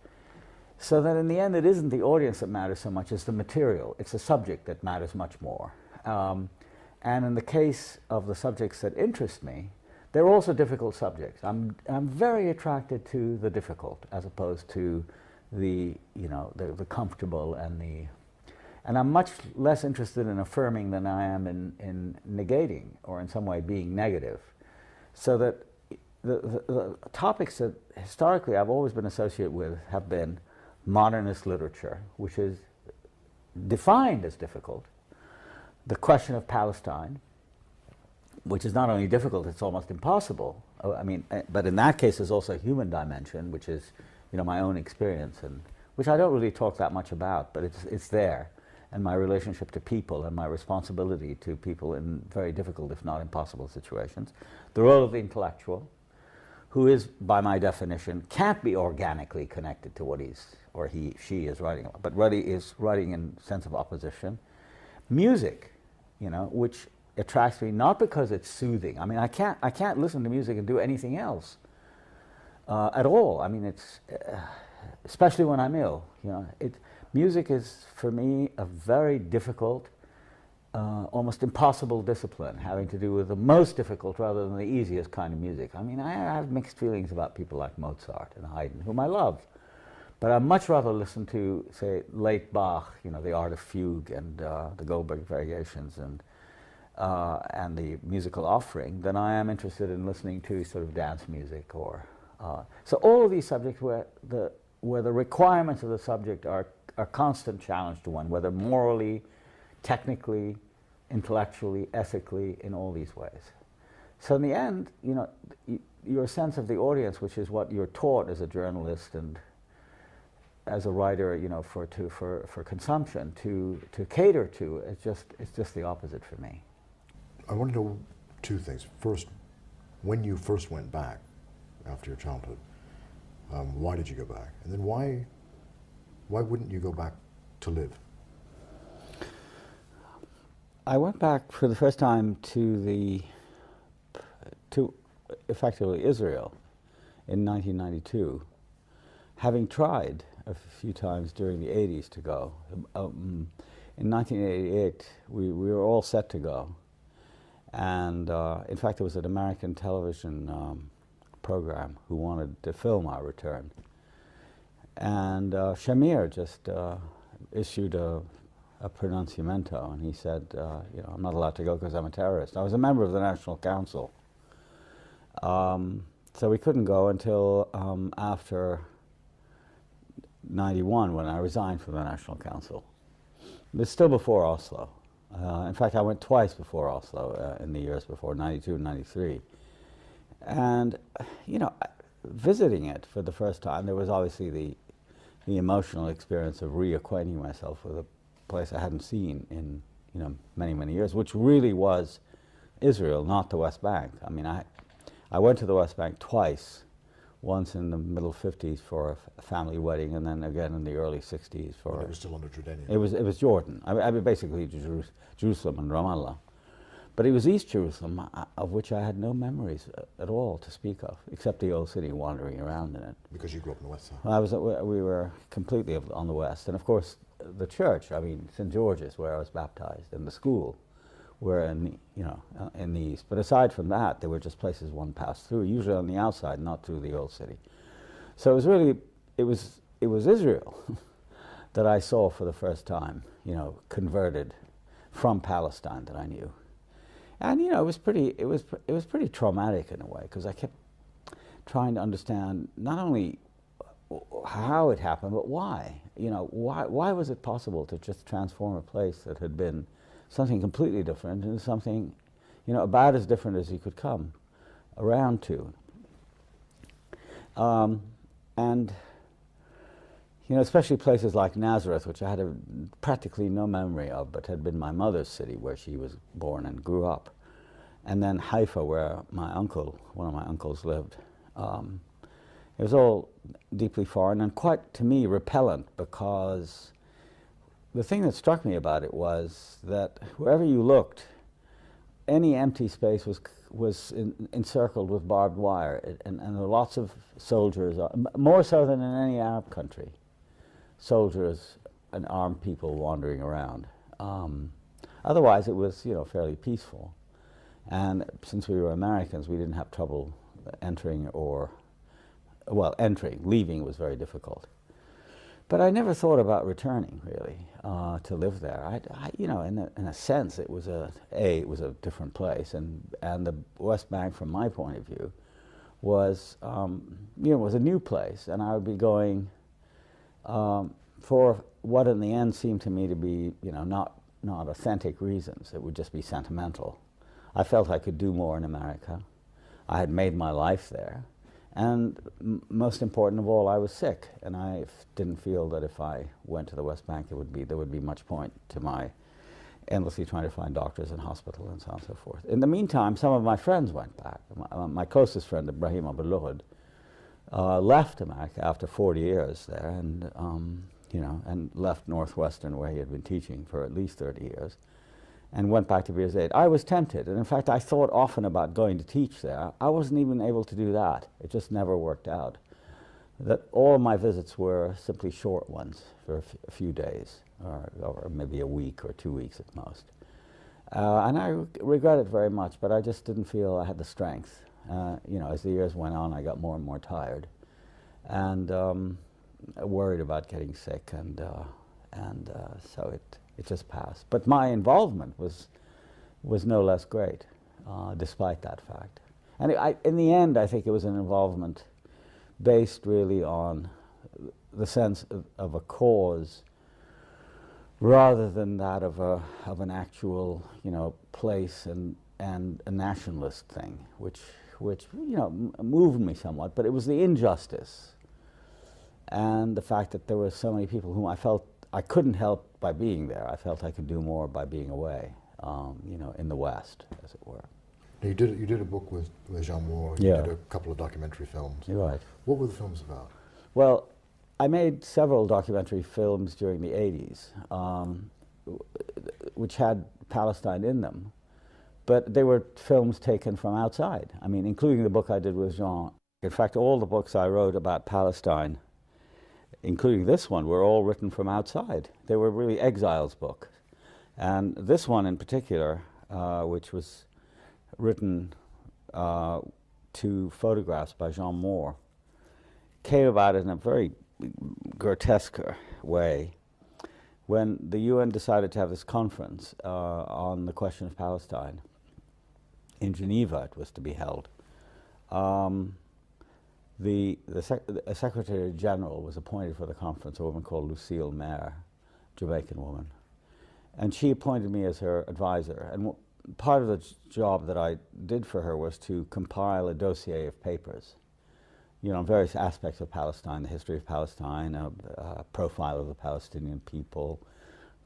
so that in the end it isn't the audience that matters so much as the material. It's the subject that matters much more. And in the case of the subjects that interest me, they're also difficult subjects. I'm very attracted to the difficult as opposed to the comfortable and I'm much less interested in affirming than I am in negating or in some way being negative. So that the topics that historically I've always been associated with have been modernist literature, which is defined as difficult, the question of Palestine, which is not only difficult, it's almost impossible. But in that case there's also a human dimension, which is my own experience, and which I don't really talk that much about, but it's there. And my relationship to people and my responsibility to people in very difficult, if not impossible, situations. The role of the intellectual, who is, by my definition, can't be organically connected to what she is writing about, but really is writing in sense of opposition. Music, which attracts me not because it's soothing. I can't listen to music and do anything else at all. It's especially when I'm ill. Music is, for me, a very difficult, almost impossible discipline, having to do with the most difficult rather than the easiest kind of music. I have mixed feelings about people like Mozart and Haydn, whom I love, but I'd much rather listen to, say, late Bach, the Art of Fugue and the Goldberg Variations and the Musical Offering, than I am interested in listening to sort of dance music or so all of these subjects where the requirements of the subject are a constant challenge to one, whether morally, technically, intellectually, ethically, in all these ways. So in the end, your sense of the audience, which is what you're taught as a journalist and as a writer, for consumption, to cater to, it's just the opposite for me. I want to know two things. First, when you first went back after your childhood, why did you go back? And then why wouldn't you go back to live? I went back for the first time to effectively Israel in 1992, having tried a few times during the 80s to go. In 1988, we were all set to go. And in fact, there was an American television program who wanted to film our return. And Shamir just issued a pronunciamento, and he said, I'm not allowed to go because I'm a terrorist. I was a member of the National Council. So we couldn't go until after 91, when I resigned from the National Council. But still before Oslo. In fact, I went twice before Oslo in the years before, 92 and 93. And, visiting it for the first time, there was obviously the emotional experience of reacquainting myself with a place I hadn't seen in, many, many years, which really was Israel, not the West Bank. I went to the West Bank twice, once in the middle 50s for a family wedding, and then again in the early 60s for... When it was still under Jordanian. It was Jordan. I mean basically Jerusalem and Ramallah. But it was East Jerusalem, of which I had no memories at all to speak of, except the old city wandering around in it. Because you grew up in the West Side. We were completely on the West. And of course, the church, I mean, St. George's, where I was baptized, and the school were in the, in the East. But aside from that, they were just places one passed through, usually on the outside, not through the old city. So it was really, it was Israel that I saw for the first time, converted from Palestine that I knew. And it was pretty traumatic in a way, because I kept trying to understand not only how it happened, but why. Why was it possible to just transform a place that had been something completely different into something, about as different as you could come around to. And especially places like Nazareth, which I had practically no memory of, but had been my mother's city, where she was born and grew up. And then Haifa, where one of my uncles lived. It was all deeply foreign and quite, to me, repellent, because the thing that struck me about it was that wherever you looked, any empty space was encircled with barbed wire, and there were lots of soldiers, more so than in any Arab country. Soldiers and armed people wandering around. Otherwise, it was fairly peaceful. And since we were Americans, we didn't have trouble entering entering. Leaving was very difficult. But I never thought about returning, really, to live there. In a sense, it was it was a different place, and the West Bank, from my point of view, was was a new place, and I would be going for what in the end seemed to me to be not authentic reasons. It would just be sentimental. I felt I could do more in America. I had made my life there. And most important of all, I was sick, and I didn't feel that if I went to the West Bank, there would be much point to my endlessly trying to find doctors and hospital and so on and so forth. In the meantime, some of my friends went back. My closest friend, Ibrahim Abulurd, left America after 40 years there, and and left Northwestern, where he had been teaching for at least 30 years, and went back to Beers 8. I was tempted, and in fact I thought often about going to teach there. I wasn't even able to do that. It just never worked out. That all of my visits were simply short ones for a few days, or maybe a week or 2 weeks at most. And I regret it very much, but I just didn't feel I had the strength. As the years went on, I got more and more tired, and worried about getting sick, and so it just passed. But my involvement was no less great, despite that fact. And in the end, I think it was an involvement based really on the sense of a cause, rather than that of an actual place and a nationalist thing, which moved me somewhat. But it was the injustice and the fact that there were so many people whom I felt I couldn't help by being there. I felt I could do more by being away, in the West, as it were. Now you did a book with Jean Moore. You did a couple of documentary films. You're right. What were the films about? Well, I made several documentary films during the 80s, which had Palestine in them, but they were films taken from outside. I mean, including the book I did with Jean. In fact, all the books I wrote about Palestine, including this one, were all written from outside. They were really exiles books. And this one in particular, which was written to photographs by Jean Moore, came about in a very grotesque way when the UN decided to have this conference on the question of Palestine. In Geneva it was to be held. A Secretary General was appointed for the conference, a woman called Lucille Maire, Jamaican woman. And she appointed me as her advisor. And part of the job that I did for her was to compile a dossier of papers, various aspects of Palestine, the history of Palestine, a profile of the Palestinian people,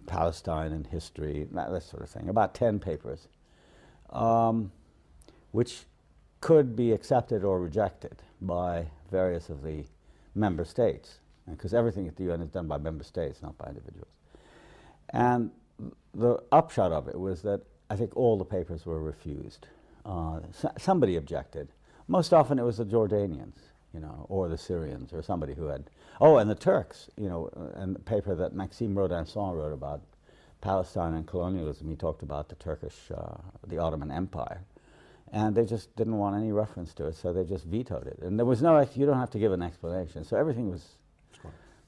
Palestine and history, that sort of thing. About 10 papers, which could be accepted or rejected by various of the member states, because everything at the UN is done by member states, not by individuals. And the upshot of it was that I think all the papers were refused. Somebody objected. Most often it was the Jordanians, or the Syrians, or somebody who had... Oh, and the Turks, and the paper that Maxime Rodinson wrote about Palestine and colonialism. He talked about the Turkish, the Ottoman Empire. And they just didn't want any reference to it, so they just vetoed it. And there was no... You don't have to give an explanation. So everything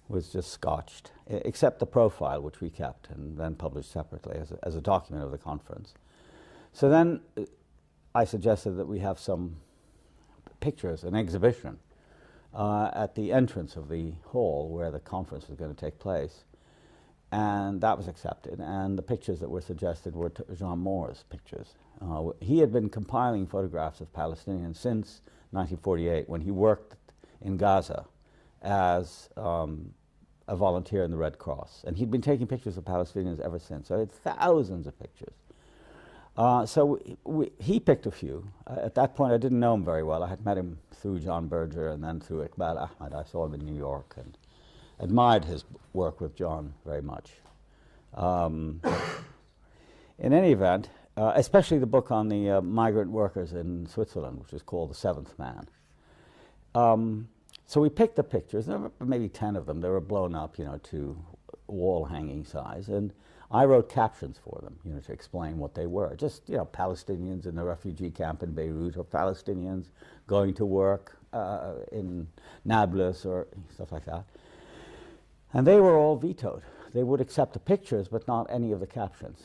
was just scotched, except the profile, which we kept and then published separately as a document of the conference. So then I suggested that we have some pictures, an exhibition, at the entrance of the hall where the conference was going to take place. And that was accepted. And the pictures that were suggested were Jean Moore's pictures. He had been compiling photographs of Palestinians since 1948, when he worked in Gaza as a volunteer in the Red Cross. And he'd been taking pictures of Palestinians ever since. So I had thousands of pictures. So he picked a few. At that point, I didn't know him very well. I had met him through John Berger and then through Iqbal Ahmed. I saw him in New York and admired his work with John very much. In any event, especially the book on the migrant workers in Switzerland, which is called The Seventh Man. So we picked the pictures. There were maybe 10 of them. They were blown up, to wall-hanging size. And I wrote captions for them, to explain what they were. Just, Palestinians in the refugee camp in Beirut, or Palestinians going to work in Nablus, or stuff like that. And they were all vetoed. They would accept the pictures, but not any of the captions.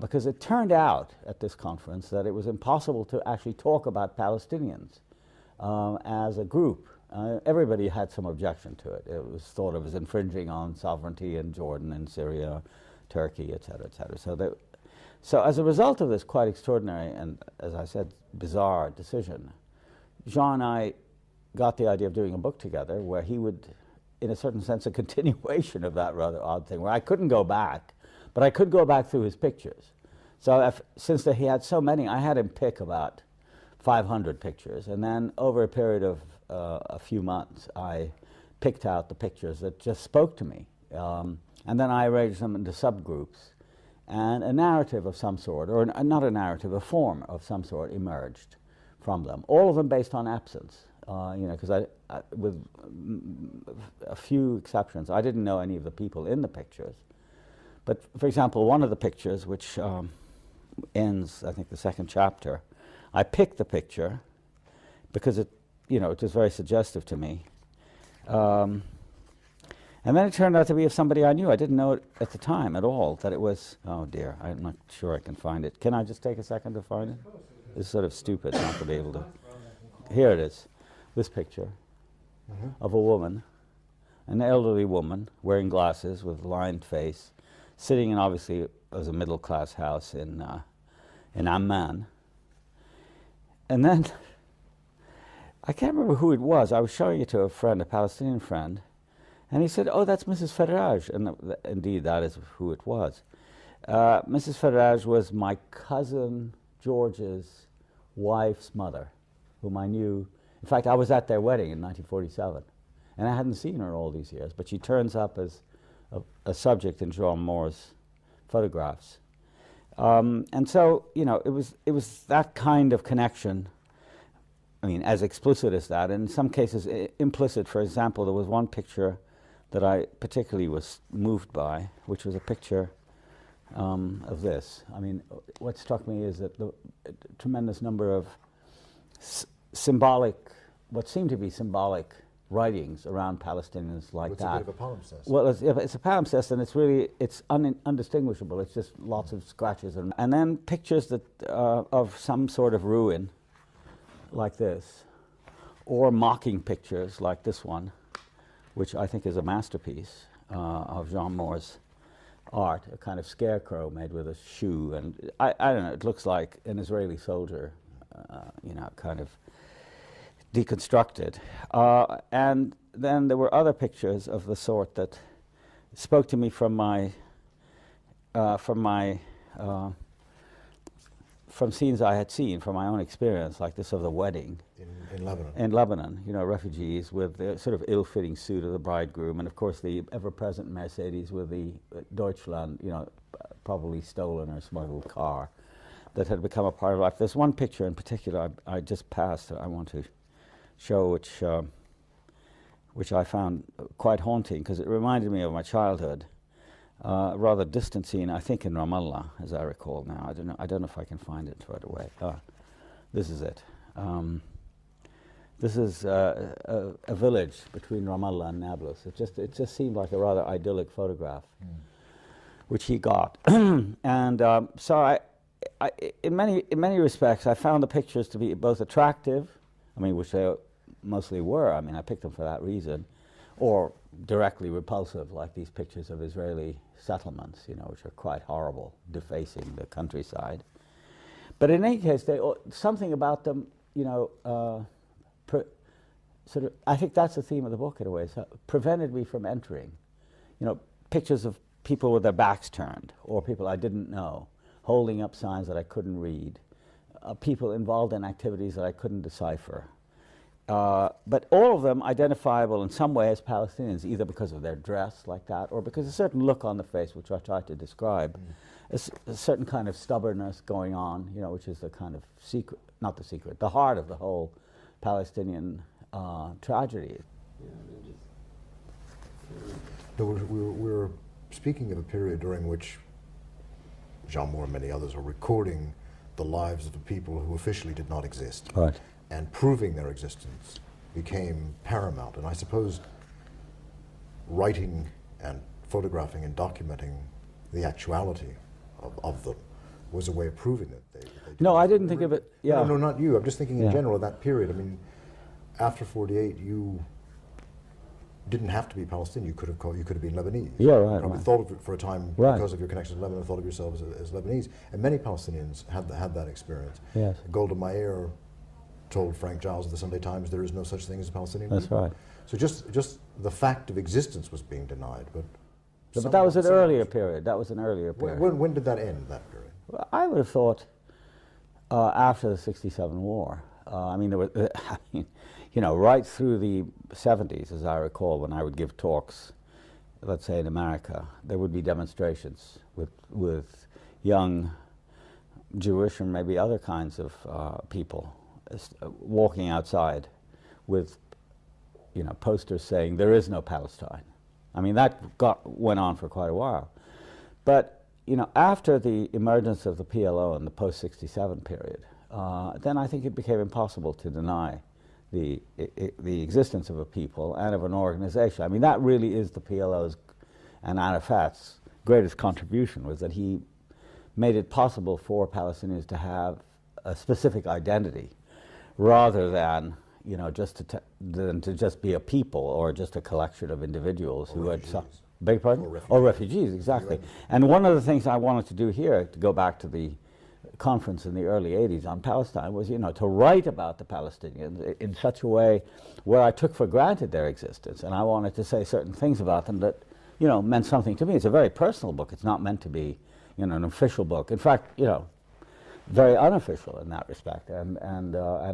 Because it turned out at this conference that it was impossible to actually talk about Palestinians as a group. Everybody had some objection to it. It was thought of as infringing on sovereignty in Jordan and Syria, Turkey, et cetera, et cetera. So as a result of this quite extraordinary and, as I said, bizarre decision, Jean and I got the idea of doing a book together where he would, in a certain sense, a continuation of that rather odd thing, where I couldn't go back, but I could go back through his pictures. So since he had so many, I had him pick about 500 pictures, and then over a period of a few months, I picked out the pictures that just spoke to me. And then I arranged them into subgroups, and a narrative of some sort, or not a narrative, a form of some sort emerged from them. All of them based on absence, because with a few exceptions, I didn't know any of the people in the pictures. But for example, one of the pictures, which ends, I think, the second chapter, I picked the picture because it was very suggestive to me. And then it turned out to be of somebody I knew. I didn't know it at the time at all, that it was... Oh dear, I'm not sure I can find it. Can I just take a second to find it? It's sort of stupid not to be able to... Here it is, this picture of a woman, an elderly woman, wearing glasses with a lined face, sitting in, obviously, it was a middle-class house in Amman. And then, I can't remember who it was. I was showing it to a friend, a Palestinian friend, and he said, "Oh, that's Mrs. Faraj." And indeed, that is who it was. Mrs. Faraj was my cousin George's wife's mother, whom I knew. In fact, I was at their wedding in 1947, and I hadn't seen her all these years, but she turns up as a subject in Jean Moore's photographs. And so, it was that kind of connection, I mean, as explicit as that, and in some cases implicit. For example, there was one picture that I particularly was moved by, which was a picture of this. I mean, what struck me is that the tremendous number of symbolic, what seemed to be symbolic writings around Palestinians like that. It's a bit of a palimpsest. Well, it's a palimpsest, and it's really, it's undistinguishable. It's just lots of scratches. And then pictures that of some sort of ruin, like this, or mocking pictures like this one, which I think is a masterpiece of Jean Moore's art, a kind of scarecrow made with a shoe. And I don't know, it looks like an Israeli soldier, kind of deconstructed. And then there were other pictures of the sort that spoke to me from my from scenes I had seen from my own experience, like this of the wedding in Lebanon. in Lebanon, you know, refugees with the sort of ill-fitting suit of the bridegroom, and of course the ever-present Mercedes with the Deutschland, you know, probably stolen or smuggled car that had become a part of life. There's one picture in particular I just passed that I want to show, which I found quite haunting because it reminded me of my childhood. A rather distant scene, I think in Ramallah, as I recall now. I don't know if I can find it right away. This is it. This is a village between Ramallah and Nablus. It just seemed like a rather idyllic photograph, which he got. And so in many respects, I found the pictures to be both attractive, I mean, which they mostly were. I mean, I picked them for that reason, or directly repulsive, like these pictures of Israeli settlements, you know, which are quite horrible, defacing the countryside. But in any case, something about them, you know, sort of, I think that's the theme of the book in a way, so prevented me from entering. You know, pictures of people with their backs turned, or people I didn't know, holding up signs that I couldn't read, people involved in activities that I couldn't decipher. But all of them identifiable in some way as Palestinians, either because of their dress like that, or because of a certain look on the face, which I tried to describe, a certain kind of stubbornness going on, you know, which is the kind of secret, not the secret, the heart of the whole Palestinian tragedy. No, we're speaking of a period during which Jean Moore and many others are recording the lives of the people who officially did not exist. Right. And proving their existence became paramount. And I suppose writing and photographing and documenting the actuality of them was a way of proving that they No, I didn't think of it. Yeah. No, not you. I'm just thinking in Yeah. general of that period. I mean, after '48, you didn't have to be Palestinian. You could have been Lebanese. Yeah, right. You probably right. thought of it for a time Right. because of your connection to Lebanon. Thought of yourself as Lebanese, and many Palestinians had that experience. Yes. Golda Meir told Frank Giles of the Sunday Times, "There is no such thing as a Palestinian." That's people. right. So just the fact of existence was being denied, but. But that was an earlier period. That was an earlier period. When did that end? That period. Well, I would have thought after the '67 war. I mean, there were, I mean, you know, right through the '70s, as I recall, when I would give talks, let's say in America, there would be demonstrations with young Jewish and maybe other kinds of people walking outside with, you know, posters saying there is no Palestine. I mean, that went on for quite a while. But, you know, after the emergence of the PLO in the post-'67 period, then I think it became impossible to deny the existence of a people and of an organization. I mean, that really is the PLO's and Arafat's greatest contribution, was that he made it possible for Palestinians to have a specific identity rather than, you know, than to just be a people or just a collection of individuals who had beg pardon? Or refugees, exactly. And one of the things I wanted to do here, to go back to the conference in the early '80s on Palestine, was, you know, to write about the Palestinians in such a way where I took for granted their existence, and I wanted to say certain things about them that, you know, meant something to me. It's a very personal book. It's not meant to be, you know, an official book. In fact, you know, very unofficial in that respect, and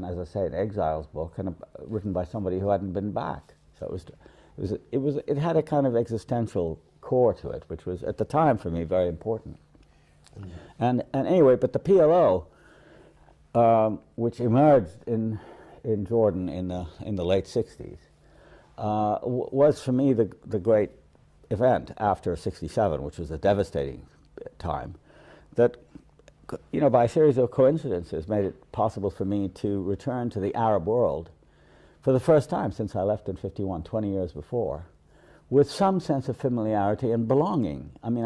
as I say, an exile's book, and written by somebody who hadn't been back. So it had a kind of existential core to it, which was at the time for me very important. And anyway, but the PLO, which emerged in Jordan in the late '60s, was for me the great event after '67, which was a devastating time, that, you know, by a series of coincidences made it possible for me to return to the Arab world for the first time since I left in '51, 20 years before, with some sense of familiarity and belonging. I mean,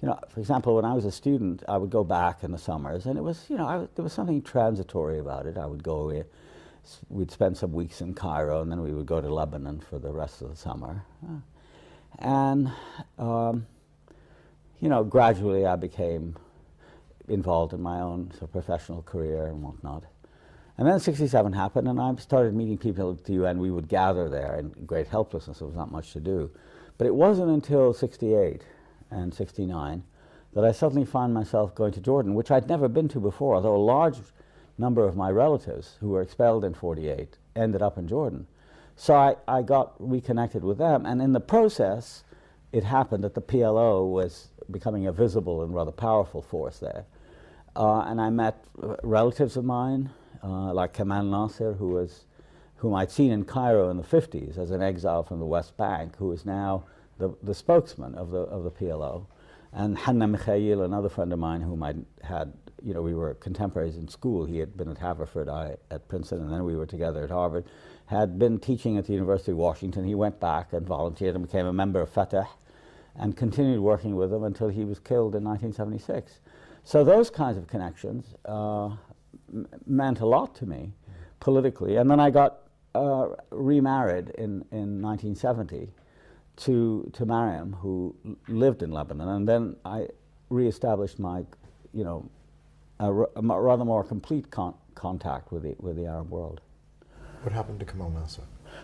you know, for example, when I was a student, I would go back in the summers, and it was, you know, there was something transitory about it. I would go away, we'd spend some weeks in Cairo, and then we would go to Lebanon for the rest of the summer. And, you know, gradually I became involved in my own sort of professional career and whatnot. And then '67 happened, and I started meeting people at the UN. We would gather there in great helplessness. There was not much to do. But it wasn't until '68 and '69 that I suddenly found myself going to Jordan, which I'd never been to before, although a large number of my relatives who were expelled in '48 ended up in Jordan. So I got reconnected with them, and in the process, it happened that the PLO was becoming a visible and rather powerful force there. And I met relatives of mine, like Kamal Nasser, whom I'd seen in Cairo in the '50s as an exile from the West Bank, who is now the spokesman of the PLO. And Hanna Mikhail, another friend of mine whom I had, we were contemporaries in school. He had been at Haverford, I at Princeton, and then we were together at Harvard. Had been teaching at the University of Washington. He went back and volunteered and became a member of Fatah and continued working with them until he was killed in 1976. So those kinds of connections meant a lot to me politically. And then I got remarried in 1970 to Mariam, who lived in Lebanon, and then I reestablished my, a rather more complete contact with the Arab world. What happened to Kamal Nasser?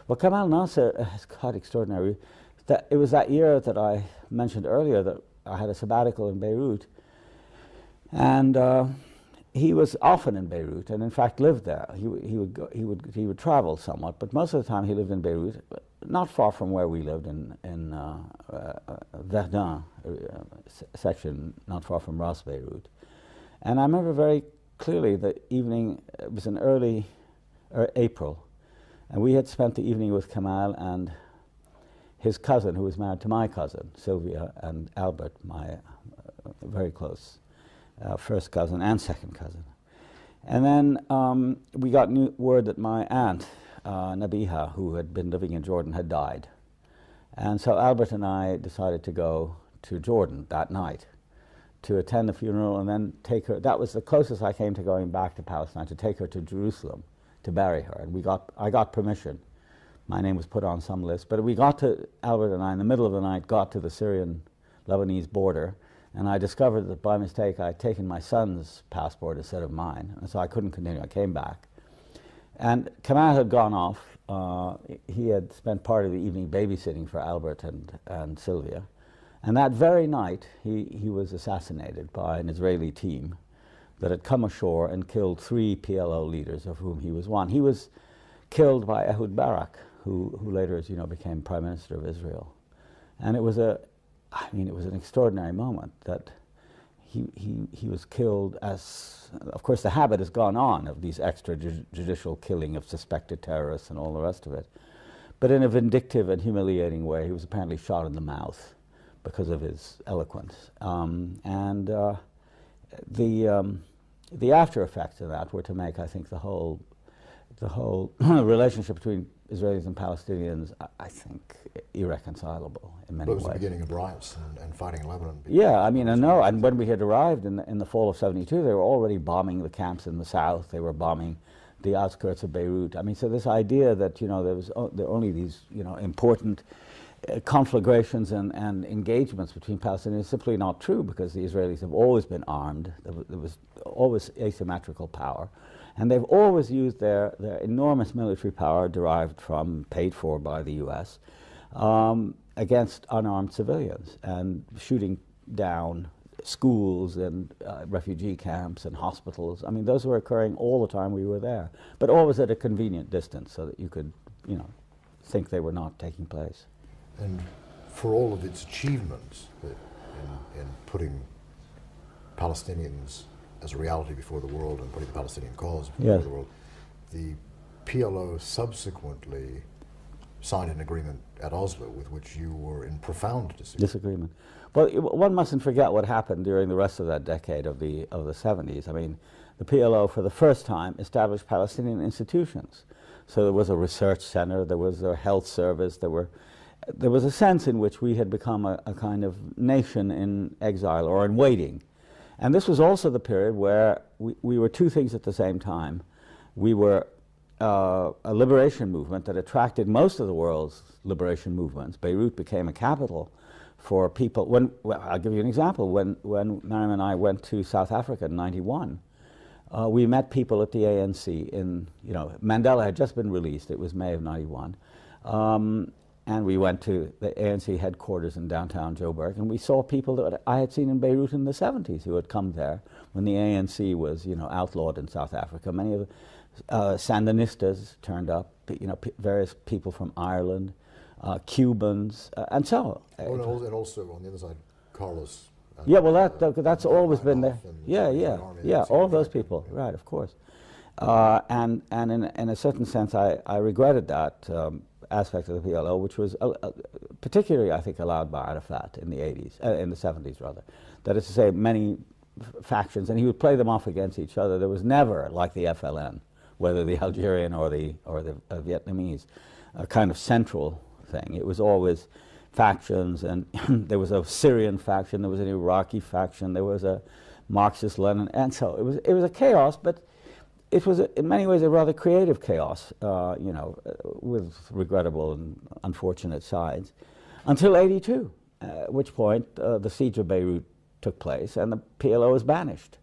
Well, Kamal Nasser is quite extraordinary. It was that year that I mentioned earlier that I had a sabbatical in Beirut, and he was often in Beirut, and in fact lived there. He would travel somewhat, but most of the time he lived in Beirut, not far from where we lived in Verdun section, not far from Ras Beirut. And I remember very clearly the evening. It was in early April, and we had spent the evening with Kamal and his cousin, who was married to my cousin Sylvia, and Albert, my very close first cousin and second cousin. And then we got word that my aunt, Nabiha, who had been living in Jordan, had died. And so Albert and I decided to go to Jordan that night to attend the funeral and then take her. That was the closest I came to going back to Palestine, to take her to Jerusalem to bury her. And I got permission. My name was put on some list. But Albert and I, in the middle of the night, got to the Syrian-Lebanese border, and I discovered that by mistake I had taken my son's passport instead of mine, and so I couldn't continue. I came back. And Kamal had gone off. He had spent part of the evening babysitting for Albert and Sylvia. And that very night, he was assassinated by an Israeli team that had come ashore and killed 3 PLO leaders, of whom he was one. He was killed by Ehud Barak, who later, as you know, became Prime Minister of Israel. And it was it was an extraordinary moment that he was killed as, of course, the habit has gone on of these extrajudicial killing of suspected terrorists and all the rest of it. But in a vindictive and humiliating way. He was apparently shot in the mouth because of his eloquence. The after effects of that were to make, I think, the whole relationship between Israelis and Palestinians, I think, irreconcilable in many ways. It was the beginning of riots and fighting in Lebanon. Yeah, I mean, I know. And when we had arrived in the fall of '72, they were already bombing the camps in the south. They were bombing the outskirts of Beirut. I mean, so this idea that there were only these important conflagrations and engagements between Palestinians is simply not true, because the Israelis have always been armed. There was always asymmetrical power. And they've always used their enormous military power, derived from, paid for by the US, against unarmed civilians, and shooting down schools and refugee camps and hospitals. I mean, those were occurring all the time we were there, but always at a convenient distance so that you could, think they were not taking place. And for all of its achievements in putting Palestinians as a reality before the world and putting the Palestinian cause before the world, the PLO subsequently signed an agreement at Oslo with which you were in profound disagreement. Well, one mustn't forget what happened during the rest of that decade of the 70s. I mean, the PLO for the first time established Palestinian institutions. So there was a research center, there was a health service, there was a sense in which we had become a kind of nation in exile or in waiting. And this was also the period where we were two things at the same time. We were a liberation movement that attracted most of the world's liberation movements. Beirut became a capital for people. I'll give you an example. When Mariam and I went to South Africa in '91, we met people at the ANC Mandela had just been released. It was May of '91. and we went to the ANC headquarters in downtown Joburg, and we saw people that I had seen in Beirut in the 70s who had come there when the ANC was, outlawed in South Africa. Many of the Sandinistas turned up, various people from Ireland, Cubans, and so on. And also on the other side, Carlos. Yeah, well, that's always been there. Yeah, all of those people, right, of course. And in a certain sense, I regretted that aspect of the PLO, which was particularly, I think, allowed by Arafat in the 80s, in the 70s rather. That is to say, many factions, and he would play them off against each other. There was never, like the FLN, whether the Algerian or the Vietnamese, a kind of central thing. It was always factions, and there was a Syrian faction, there was an Iraqi faction, there was a Marxist-Lenin, and so it was a chaos, but it was, in many ways, a rather creative chaos, with regrettable and unfortunate sides, until '82, at which point the siege of Beirut took place and the PLO was banished.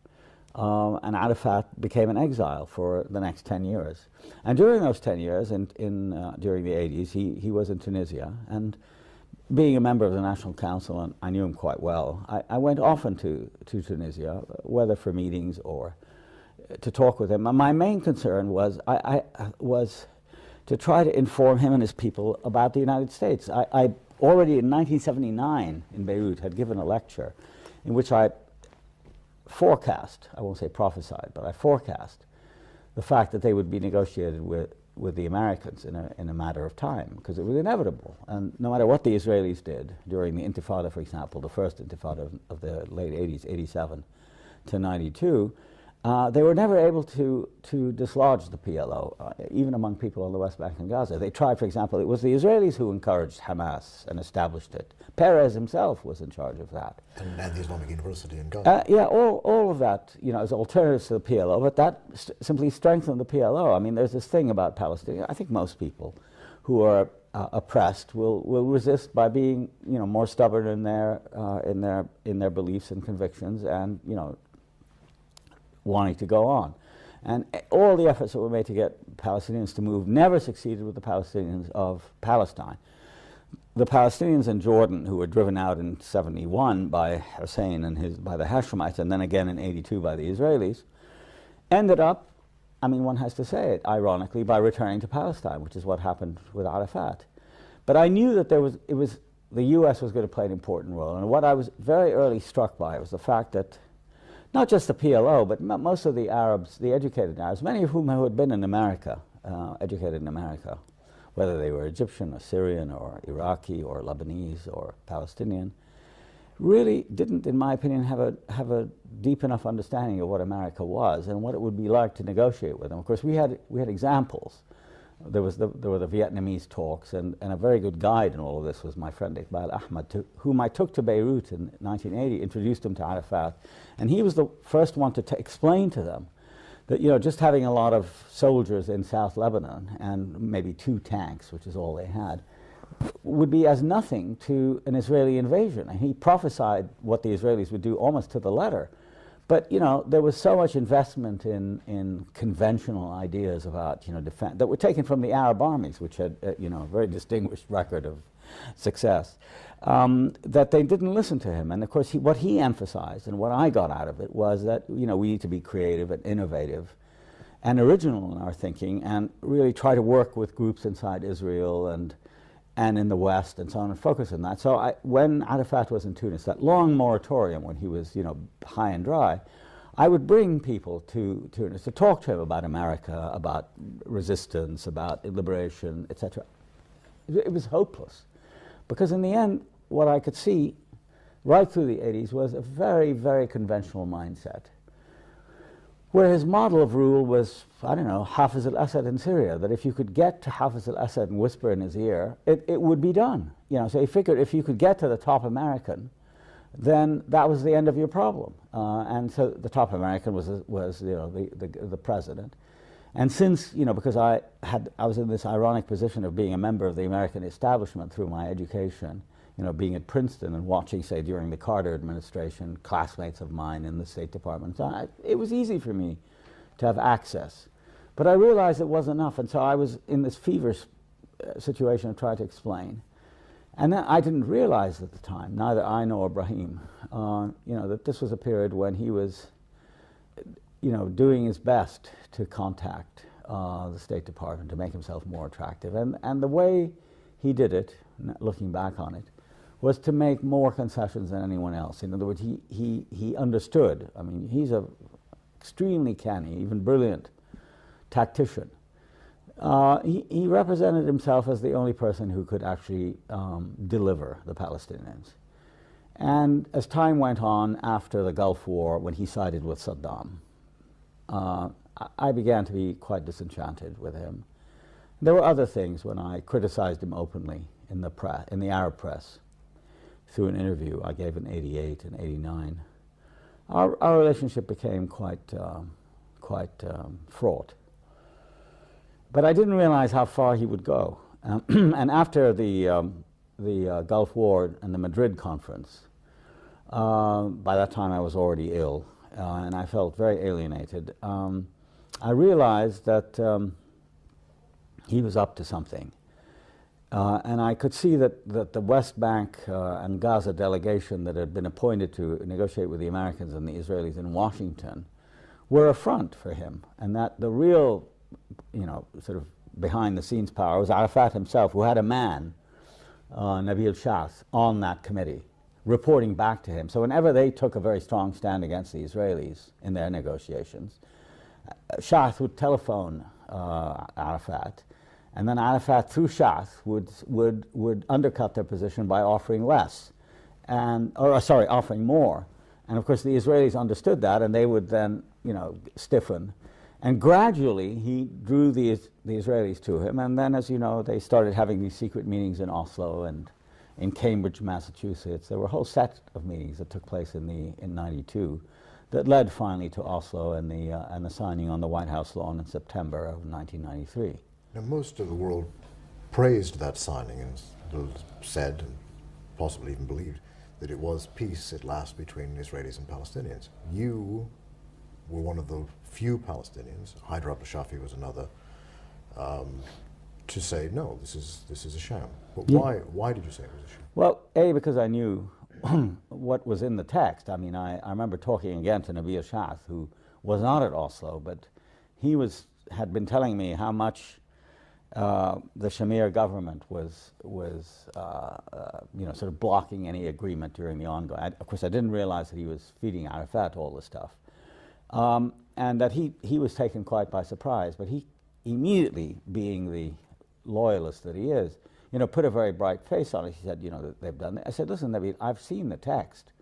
And Arafat became an exile for the next 10 years. And during those 10 years, during the 80s, he was in Tunisia. And being a member of the National Council, and I knew him quite well, I went often to Tunisia, whether for meetings or to talk with him. My main concern was was to try to inform him and his people about the United States. I already in 1979 in Beirut had given a lecture in which I forecast, I won't say prophesied, but I forecast the fact that they would be negotiated with the Americans in a matter of time, because it was inevitable. And no matter what the Israelis did during the Intifada, for example, the first Intifada of the late 80s, 87 to 92, they were never able to dislodge the PLO, even among people on the West Bank and Gaza. They tried, for example, it was the Israelis who encouraged Hamas and established it. Peres himself was in charge of that. And the Islamic University in Gaza. All of that, as alternatives to the PLO, but that simply strengthened the PLO. I mean, there's this thing about Palestine. I think most people who are oppressed will resist by being, more stubborn in their beliefs and convictions, and wanting to go on. And all the efforts that were made to get Palestinians to move never succeeded with the Palestinians of Palestine. The Palestinians in Jordan, who were driven out in 71 by Hussein and by the Hashemites, and then again in 82 by the Israelis, ended up, one has to say it, ironically, by returning to Palestine, which is what happened with Arafat. But I knew that the U.S. was going to play an important role, and what I was very early struck by was the fact that not just the PLO, but most of the Arabs, the educated Arabs, many of whom had been in America, educated in America, whether they were Egyptian or Syrian or Iraqi or Lebanese or Palestinian, really didn't, in my opinion, have a deep enough understanding of what America was and what it would be like to negotiate with them. Of course, we had examples. There were the Vietnamese talks, and a very good guide in all of this was my friend Iqbal Ahmad, whom I took to Beirut in 1980, introduced him to Arafat, and he was the first one to explain to them that just having a lot of soldiers in South Lebanon and maybe 2 tanks, which is all they had, would be as nothing to an Israeli invasion. And he prophesied what the Israelis would do almost to the letter. But there was so much investment in conventional ideas about defense that were taken from the Arab armies, which had a very distinguished record of success, that they didn't listen to him. And of course, what he emphasized and what I got out of it was that we need to be creative and innovative and original in our thinking, and really try to work with groups inside Israel and in the West and so on, and focus on that. So when Arafat was in Tunis, that long moratorium when he was, high and dry, I would bring people to Tunis to talk to him about America, about resistance, about liberation, etc. It was hopeless, because in the end, what I could see right through the 80s was a very, very conventional mindset, where his model of rule was, Hafiz al-Assad in Syria, that if you could get to Hafiz al-Assad and whisper in his ear, it would be done. So he figured if you could get to the top American, then that was the end of your problem. And so the top American was the president. And since, because I was in this ironic position of being a member of the American establishment through my education, being at Princeton and watching, say, during the Carter administration, classmates of mine in the State Department. So it was easy for me to have access. But I realized it wasn't enough, and so I was in this feverish situation of trying to explain. And then I didn't realize at the time, neither I nor Ibrahim, that this was a period when he was, doing his best to contact the State Department to make himself more attractive. And the way he did it, looking back on it, was to make more concessions than anyone else. In other words, he understood. I mean, he's a extremely canny, even brilliant tactician. He represented himself as the only person who could actually deliver the Palestinians. And as time went on after the Gulf War, when he sided with Saddam, I began to be quite disenchanted with him. There were other things when I criticized him openly in the Arab press through an interview I gave in '88 and '89. Our relationship became quite fraught. But I didn't realize how far he would go. And after the Gulf War and the Madrid conference, by that time I was already ill, and I felt very alienated. I realized that he was up to something. And I could see that the West Bank and Gaza delegation that had been appointed to negotiate with the Americans and the Israelis in Washington were a front for him, and that the real, sort of behind-the-scenes power was Arafat himself, who had a man, Nabil Shaath, on that committee, reporting back to him. So whenever they took a very strong stand against the Israelis in their negotiations, Shaath would telephone Arafat, and then Arafat, through Shaath, would undercut their position by offering less, offering more. And of course the Israelis understood that, and they would then, stiffen. And gradually he drew the Israelis to him, and then, as you know, they started having these secret meetings in Oslo and in Cambridge, Massachusetts. There were a whole set of meetings that took place in '92 that led finally to Oslo and the signing on the White House lawn in September of 1993. Now, most of the world praised that signing and said, and possibly even believed, that it was peace at last between Israelis and Palestinians. You were one of the few Palestinians, Haider al-Shafi was another, to say, no, this is a sham. But why did you say it was a sham? Well, because I knew what was in the text. I mean, I remember talking again to Nabil Shaath, who was not at Oslo, but he had been telling me how much the Shamir government was sort of blocking any agreement during the ongoing. Of course, I didn't realize that he was feeding Arafat all this stuff, and that he was taken quite by surprise. But he immediately, being the loyalist that he is, put a very bright face on it. He said, that they've done that. I said, listen, Nabil, I've seen the text.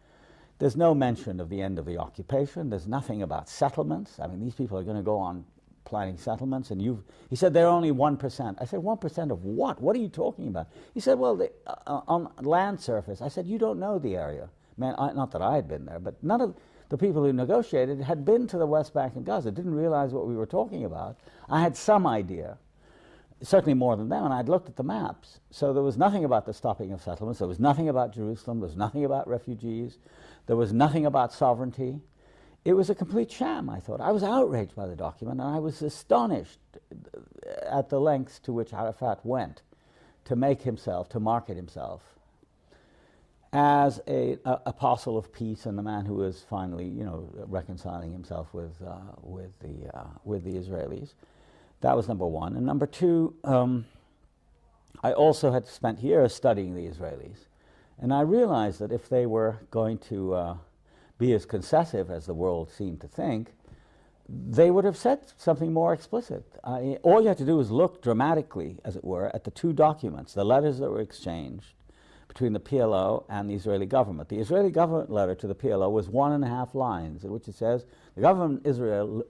There's no mention of the end of the occupation. There's nothing about settlements. I mean, these people are going to go on planning settlements, and he said they're only 1%. I said, 1% of what? What are you talking about? He said, well, on land surface. I said, you don't know the area. Man, not that I had been there, but none of the people who negotiated had been to the West Bank and Gaza, didn't realize what we were talking about. I had some idea, certainly more than them, and I'd looked at the maps. So there was nothing about the stopping of settlements. There was nothing about Jerusalem. There was nothing about refugees. There was nothing about sovereignty. It was a complete sham, I thought. I was outraged by the document, and I was astonished at the lengths to which Arafat went to market himself as an apostle of peace and the man who was finally, reconciling himself with the Israelis. That was number one. And number two, I also had spent years studying the Israelis, and I realized that if they were going to be as concessive as the world seemed to think, they would have said something more explicit. All you had to do was look dramatically, as it were, at the two documents, the letters that were exchanged between the PLO and the Israeli government. The Israeli government letter to the PLO was 1.5 lines, in which it says, the government of Israel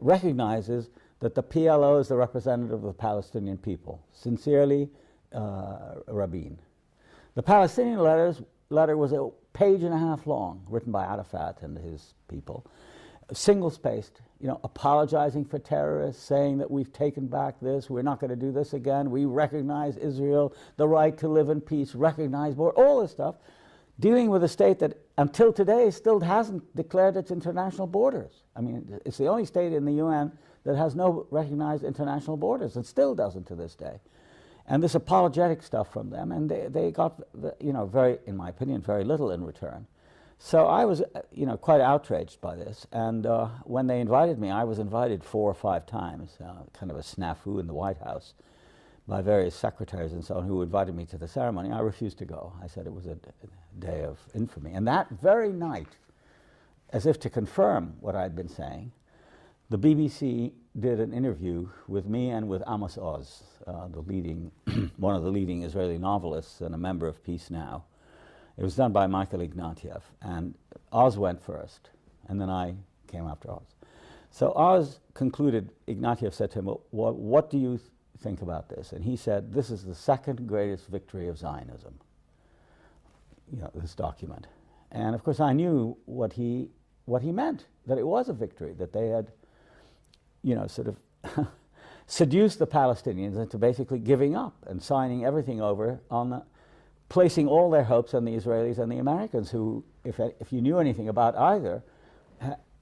recognizes that the PLO is the representative of the Palestinian people. Sincerely, Rabin. The Palestinian letter was 1.5 pages long, written by Arafat and his people, single-spaced, apologizing for terrorists, saying that we've taken back this, we're not going to do this again, we recognize Israel, the right to live in peace, recognize all this stuff, dealing with a state that until today still hasn't declared its international borders. I mean, it's the only state in the UN that has no recognized international borders, and still doesn't to this day. and this apologetic stuff from them, and they got, you know, very, in my opinion, very little in return. So I was, you know, quite outraged by this, and when they invited me, I was invited 4 or 5 times, kind of a snafu in the White House, by various secretaries and so on who invited me to the ceremony. I refused to go. I said it was a day of infamy. And that very night, as if to confirm what I'd been saying, the BBC did an interview with me and with Amos Oz, the leading, one of the leading Israeli novelists and a member of Peace Now. It was done by Michael Ignatieff, and Oz went first, and then I came after Oz. So Oz concluded, Ignatieff said to him, well, what do you think about this? And he said, this is the second greatest victory of Zionism, you know, this document. And of course I knew what he meant, that it was a victory, that they had, you know, sort of seduced the Palestinians into basically giving up and signing everything over on placing all their hopes on the Israelis and the Americans, who, if you knew anything about either,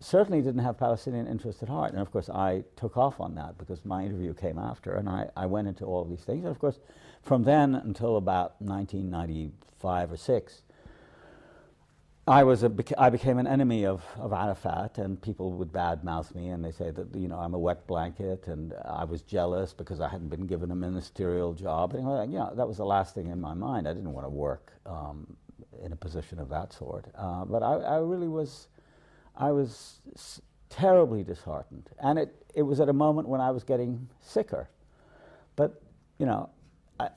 certainly didn't have Palestinian interest at heart. And of course I took off on that because my interview came after, and I went into all of these things. And of course from then until about 1995 or 6, I became an enemy of Arafat, and people would badmouth me, and they say that, you know, I'm a wet blanket, and I was jealous because I hadn't been given a ministerial job. And, you know, that was the last thing in my mind. I didn't want to work in a position of that sort. But I really was, I was terribly disheartened. And it was at a moment when I was getting sicker. But, you know,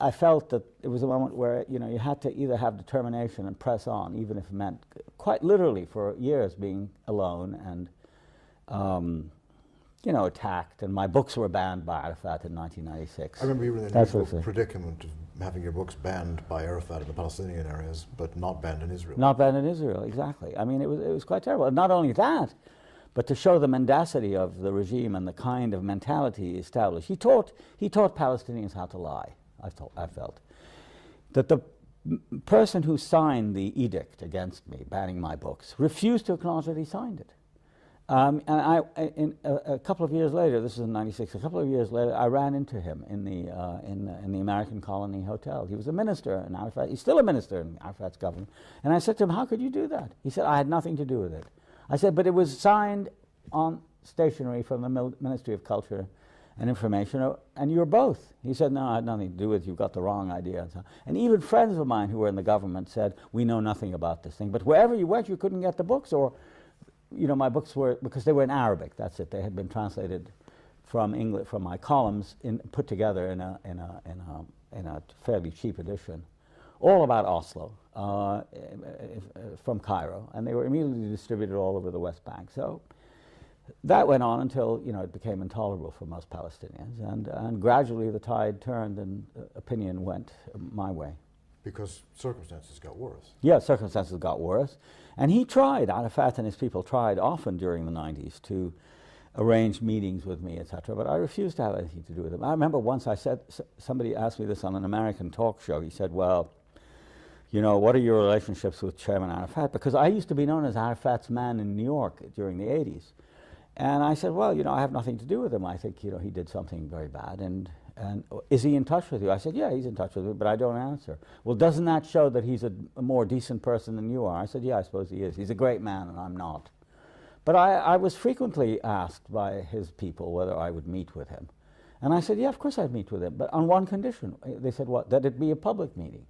I felt that it was a moment where, you know, you had to either have determination and press on, even if it meant quite literally for years being alone and, you know, attacked. And my books were banned by Arafat in 1996. I remember you were in the unusual predicament of having your books banned by Arafat in the Palestinian areas, but not banned in Israel. Not banned in Israel, exactly. I mean, it was quite terrible. And not only that, but to show the mendacity of the regime and the kind of mentality he established. He taught Palestinians how to lie. I felt that the person who signed the edict against me, banning my books, refused to acknowledge that he signed it. And a couple of years later, this was in '96. A couple of years later, I ran into him in the American Colony Hotel. He was a minister in Arafat. He's still a minister in Arafat's government. And I said to him, "How could you do that?" He said, "I had nothing to do with it." I said, "But it was signed on stationery from the Ministry of Culture and Information, and you're both." He said, "No, I had nothing to do with it. You've got the wrong idea." And even friends of mine who were in the government said, "We know nothing about this thing." But wherever you went, you couldn't get the books, or, you know, my books were, because they were in Arabic, that's it. They had been translated from English, from my columns, put together in a fairly cheap edition, all about Oslo, from Cairo, and they were immediately distributed all over the West Bank. So that went on until, you know, it became intolerable for most Palestinians, and gradually the tide turned and opinion went my way. Because circumstances got worse. Yeah, circumstances got worse. And he tried, Arafat and his people tried often during the 90s to arrange meetings with me, etc., but I refused to have anything to do with them. I remember once I said, somebody asked me this on an American talk show. He said, "Well, you know, what are your relationships with Chairman Arafat?" Because I used to be known as Arafat's man in New York during the 80s. And I said, "Well, you know, I have nothing to do with him. I think, you know, he did something very bad. And is he in touch with you?" I said, "Yeah, he's in touch with me, but I don't answer." "Well, doesn't that show that he's a more decent person than you are?" I said, "Yeah, I suppose he is. He's a great man, and I'm not." But I was frequently asked by his people whether I would meet with him. And I said, "Yeah, of course I'd meet with him, but on one condition." They said, "What?" "That it be a public meeting,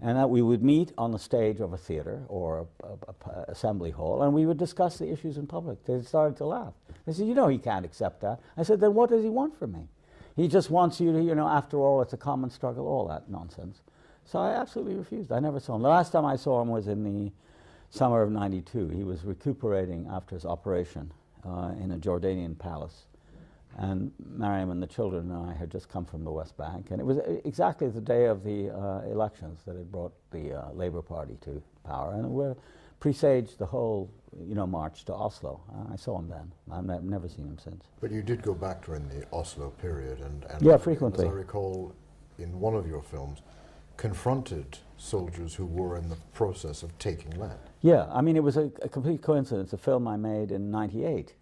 and that we would meet on the stage of a theater or a assembly hall, and we would discuss the issues in public." They started to laugh. They said, "You know, he can't accept that." I said, "Then what does he want from me? He just wants you to, you know, after all, it's a common struggle," all that nonsense. So I absolutely refused. I never saw him. The last time I saw him was in the summer of '92. He was recuperating after his operation in a Jordanian palace. And Mariam and the children and I had just come from the West Bank. And it was exactly the day of the elections that had brought the Labour Party to power. And we presaged the whole, you know, march to Oslo. I saw him then. I've never seen him since. But you did go back during the Oslo period, and yeah, frequently. As I recall, in one of your films, confronted soldiers who were in the process of taking land. Yeah, I mean, it was a complete coincidence. A film I made in '98.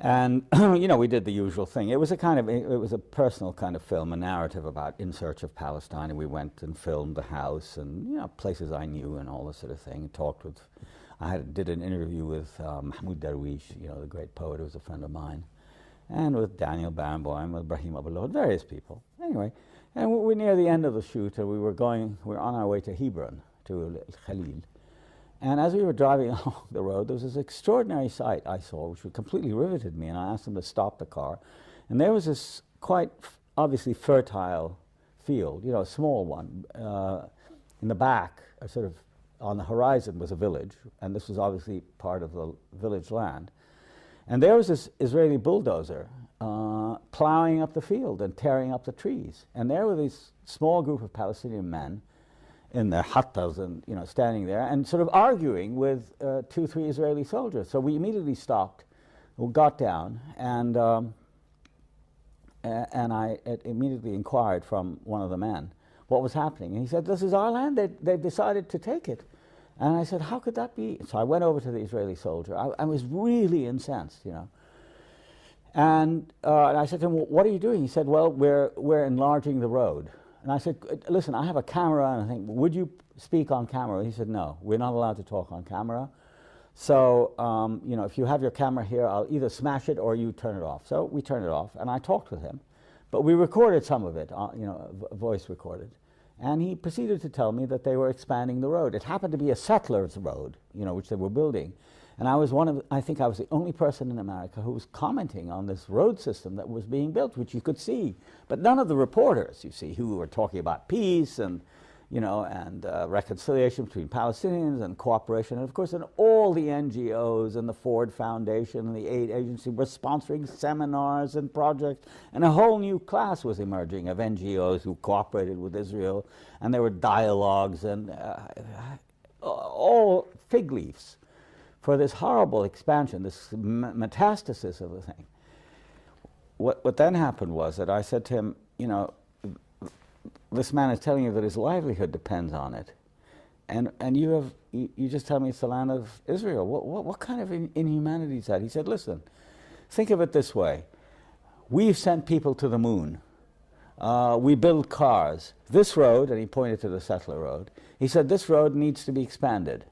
And we did the usual thing. It was a personal kind of film, a narrative about in search of Palestine. And we went and filmed the house and places I knew and all this sort of thing. And talked with, did an interview with Mahmoud Darwish, the great poet who was a friend of mine, and with Daniel Barenboim, with Ibrahim Abulod, various people. Anyway, and we're near the end of the shoot, and we're on our way to Hebron, to Khalil. And as we were driving along the road, there was this extraordinary sight I saw, which completely riveted me, and I asked them to stop the car. And there was this quite obviously fertile field, a small one. In the back, sort of on the horizon, was a village, and this was obviously part of the village land. And there was this Israeli bulldozer plowing up the field and tearing up the trees. And there were this small group of Palestinian men in their hattas and standing there and sort of arguing with 2-3 Israeli soldiers. So we immediately stopped, we got down, and I immediately inquired from one of the men what was happening. And he said, "This is our land. They've decided to take it." And I said, "How could that be?" So I went over to the Israeli soldier. I was really incensed, And I said to him, "Well, what are you doing?" He said, "Well, we're enlarging the road." And I said, "Listen, I have a camera," and I think, "Would you speak on camera?" He said, "No, we're not allowed to talk on camera. So, if you have your camera here, I'll either smash it or you turn it off." So we turned it off, and I talked with him. But we recorded some of it, voice recorded. And he proceeded to tell me that they were expanding the road. It happened to be a settler's road, which they were building. And I think I was the only person in America who was commenting on this road system that was being built, which you could see. But none of the reporters, who were talking about peace and, reconciliation between Palestinians and cooperation. And of course, and all the NGOs and the Ford Foundation and the aid agency were sponsoring seminars and projects. And a whole new class was emerging of NGOs who cooperated with Israel. And there were dialogues and all fig leaves for this horrible expansion, this metastasis of the thing. What then happened was that I said to him, this man is telling you that his livelihood depends on it, and you just tell me it's the land of Israel. What kind of inhumanity is that? He said, "Listen, think of it this way: we've sent people to the moon. We build cars. This road," and he pointed to the settler road. He said, "This road needs to be expanded.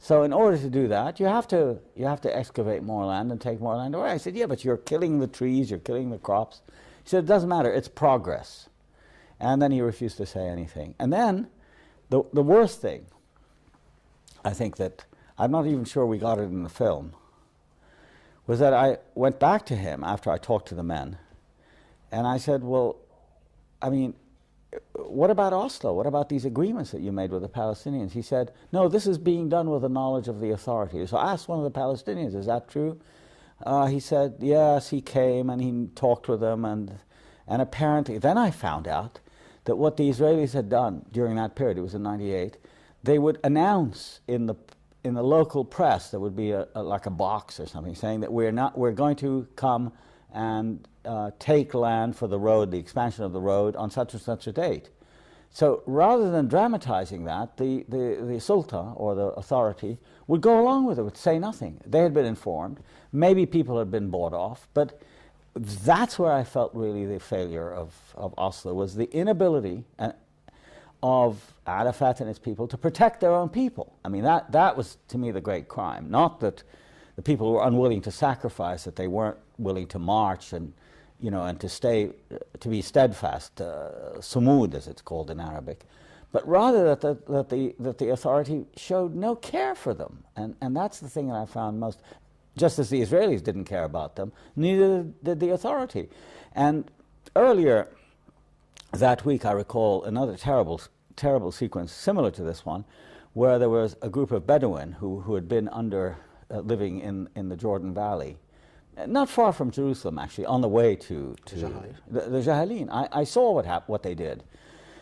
So in order to do that, you have to excavate more land and take more land away." I said, "Yeah, but you're killing the trees, you're killing the crops." He said, "It doesn't matter, it's progress." And then he refused to say anything. And then the worst thing, I think that, I'm not even sure we got it in the film, was that I went back to him after I talked to the men, and I said, "Well, what about Oslo? What about these agreements that you made with the Palestinians?" He said, "No, this is being done with the knowledge of the authorities." So I asked one of the Palestinians, "Is that true?" He said, "Yes, he came and he talked with them, and apparently," then I found out that what the Israelis had done during that period, it was in '98, they would announce in the local press, there would be like a box or something saying that we're going to come and take land for the road, the expansion of the road on such and such a date. So rather than dramatizing that, the Sultan or the authority would go along with it, would say nothing. They had been informed. Maybe people had been bought off, but that's where I felt really the failure of Oslo, was the inability of Arafat and his people to protect their own people. I mean, that was to me the great crime. Not that the people were unwilling to sacrifice, that they weren't willing to march and to be steadfast, sumud as it's called in Arabic, but rather that the authority showed no care for them, and that's the thing that I found most. Just as the Israelis didn't care about them, neither did the authority. And earlier that week, I recall another terrible sequence similar to this one, where there was a group of Bedouin who had been living in the Jordan Valley, not far from Jerusalem, actually, on the way to the Jahalin. I saw what they did.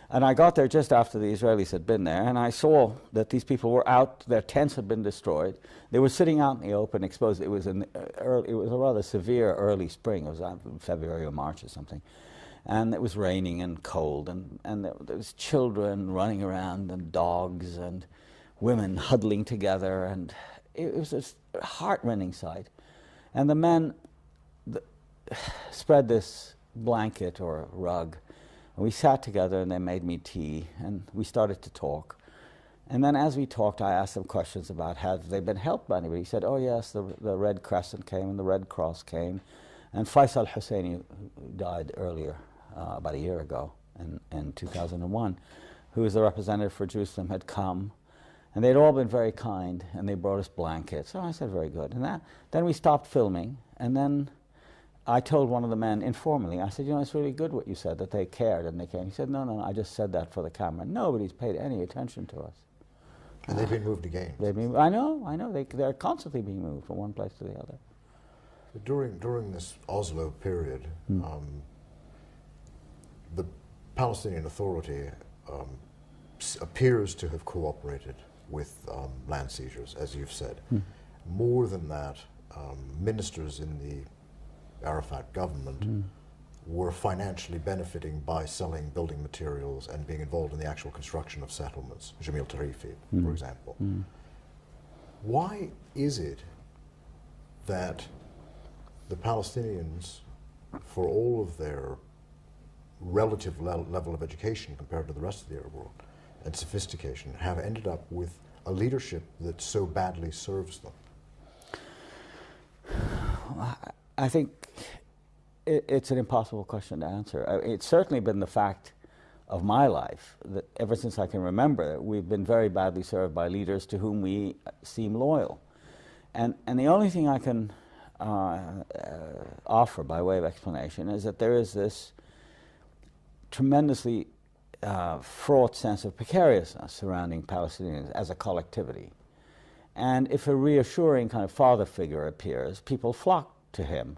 And I got there just after the Israelis had been there, and I saw that these people were out, their tents had been destroyed. They were sitting out in the open, exposed. It was it was a rather severe early spring. It was February or March or something. And it was raining and cold, and there was children running around, and dogs, and women huddling together, and it was a heart-rending sight. And the men spread this blanket or rug. And we sat together and they made me tea and we started to talk. And then as we talked, I asked them questions about have they been helped by anybody. He said, oh yes, the Red Crescent came and the Red Cross came. And Faisal Husseini, who died earlier, about a year ago in 2001, who was the representative for Jerusalem, had come. And they'd all been very kind and they brought us blankets. So I said, very good. And then we stopped filming and then I told one of the men informally, I said, you know, it's really good what you said, that they cared and they came. He said, no, I just said that for the camera. Nobody's paid any attention to us. And they've been moved again. I know. They're constantly being moved from one place to the other. During this Oslo period, the Palestinian Authority appears to have cooperated with land seizures, as you've said. More than that, ministers in the Arafat government were financially benefiting by selling building materials and being involved in the actual construction of settlements, Jamil Tarifi, for example. Why is it that the Palestinians, for all of their relative level of education compared to the rest of the Arab world and sophistication, have ended up with a leadership that so badly serves them? I think it's an impossible question to answer. It's certainly been the fact of my life that ever since I can remember, we've been very badly served by leaders to whom we seem loyal. And the only thing I can offer by way of explanation is that there is this tremendously fraught sense of precariousness surrounding Palestinians as a collectivity. And if a reassuring kind of father figure appears, people flock to him.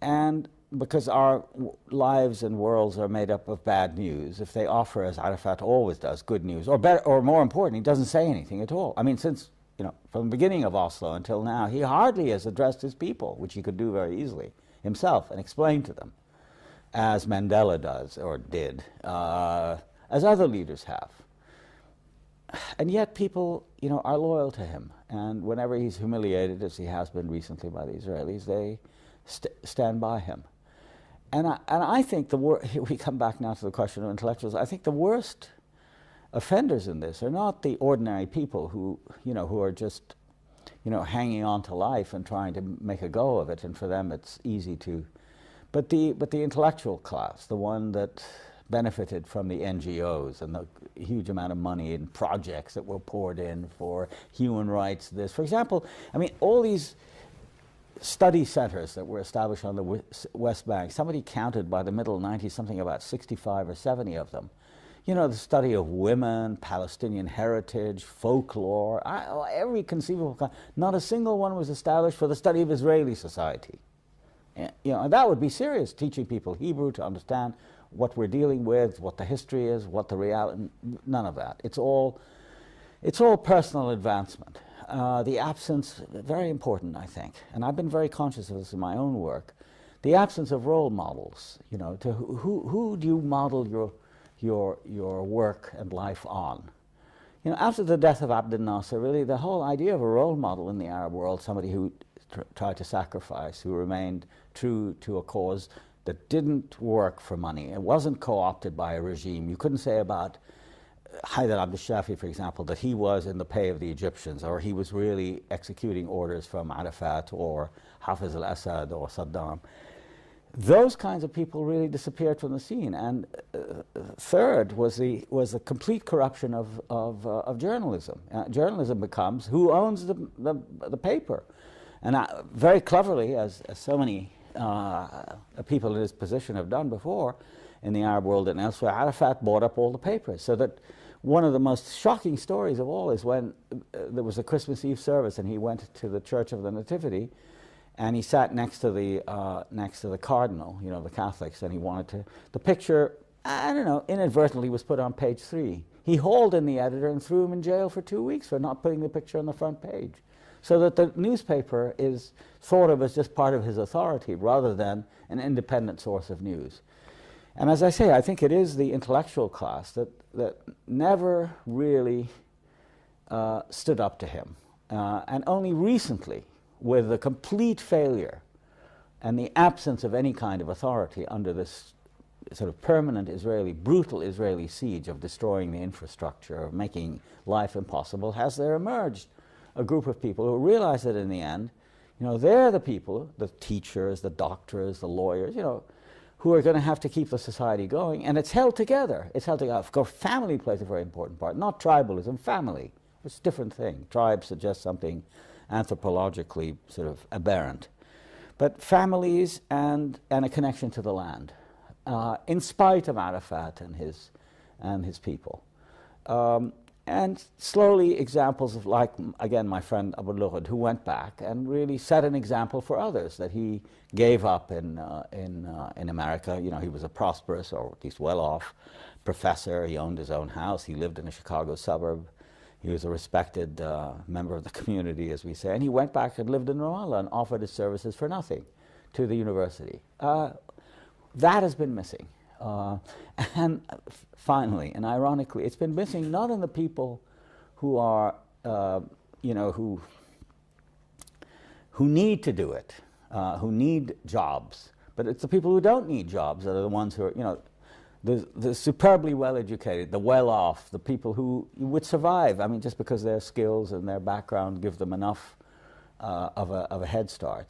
And because our lives and worlds are made up of bad news, if they offer, as Arafat always does, good news, or better, or more important, he doesn't say anything at all. I mean, since, you know, from the beginning of Oslo until now, he hardly has addressed his people, which he could do very easily himself and explain to them, as Mandela does, or did, as other leaders have. And yet people, you know, are loyal to him. And whenever he's humiliated, as he has been recently by the Israelis, they stand by him. And I think we come back now to the question of intellectuals. I think the worst offenders in this are not the ordinary people who, you know, who are just, you know, hanging on to life and trying to make a go of it, and for them it's easy to, but the intellectual class, the one that benefited from the NGOs and the huge amount of money in projects that were poured in for human rights. This, for example, I mean, all these study centers that were established on the West Bank, somebody counted by the middle 90s something about 65 or 70 of them. You know, the study of women, Palestinian heritage, folklore, every conceivable kind. Not a single one was established for the study of Israeli society. You know, and that would be serious, teaching people Hebrew to understand what we're dealing with, what the history is, what the reality, none of that. It's all personal advancement. The absence, very important, I think, and I've been very conscious of this in my own work, the absence of role models. You know, to who do you model your work and life on? You know, after the death of Abdel Nasser, really the whole idea of a role model in the Arab world, somebody who tried to sacrifice, who remained true to a cause that didn't work for money. It wasn't co-opted by a regime. You couldn't say about Haider Abdel-Shafi, for example, that he was in the pay of the Egyptians, or he was really executing orders from Arafat or Hafiz al-Assad or Saddam. Those kinds of people really disappeared from the scene. And third was the complete corruption of journalism. Journalism becomes who owns the paper. And very cleverly, as so many people in his position have done before in the Arab world and elsewhere, Arafat bought up all the papers. So that one of the most shocking stories of all is when there was a Christmas Eve service and he went to the Church of the Nativity and he sat next to the cardinal, you know, the Catholics, and he wanted to, the picture, I don't know, inadvertently was put on page 3. He hauled in the editor and threw him in jail for 2 weeks for not putting the picture on the front page. So that the newspaper is thought of as just part of his authority rather than an independent source of news. And as I say, I think it is the intellectual class that never really stood up to him. And only recently, with the complete failure and the absence of any kind of authority under this sort of permanent brutal Israeli siege of destroying the infrastructure, of making life impossible, has there emerged a group of people who realize that in the end, they're the people, the teachers, the doctors, the lawyers, who are going to have to keep the society going, and it's held together. It's held together. Of course, family plays a very important part, not tribalism, family. It's a different thing. Tribe suggests something anthropologically sort of aberrant. But families and a connection to the land, in spite of Arafat and his people. And slowly examples of, like, again, my friend Abu Lughod, who went back and really set an example for others that he gave up in America. He was a prosperous, or at least well-off, professor. He owned his own house. He lived in a Chicago suburb. He was a respected member of the community, as we say. And he went back and lived in Ramallah and offered his services for nothing to the university. That has been missing. And finally, and ironically, it's been missing not in the people who are, who need to do it, who need jobs, but it's the people who don't need jobs that are the ones who are, the superbly well-educated, the well-off, the people who would survive. I mean, just because their skills and their background give them enough of a head start.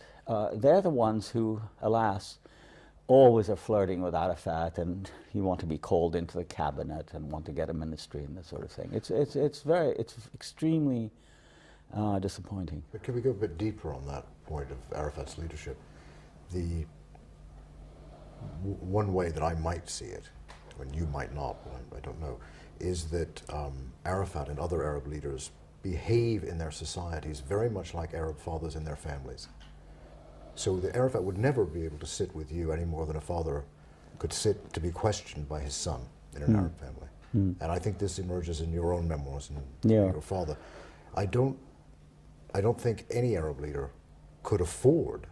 They're the ones who, alas, always are flirting with Arafat, and you want to be called into the cabinet and want to get a ministry and that sort of thing. It's extremely disappointing. But can we go a bit deeper on that point of Arafat's leadership? The one way that I might see it, and you might not, I don't know, is that Arafat and other Arab leaders behave in their societies very much like Arab fathers in their families. So the Arafat would never be able to sit with you any more than a father could sit to be questioned by his son in an Arab family. And I think this emerges in your own memoirs and your father. I don't think any Arab leader could afford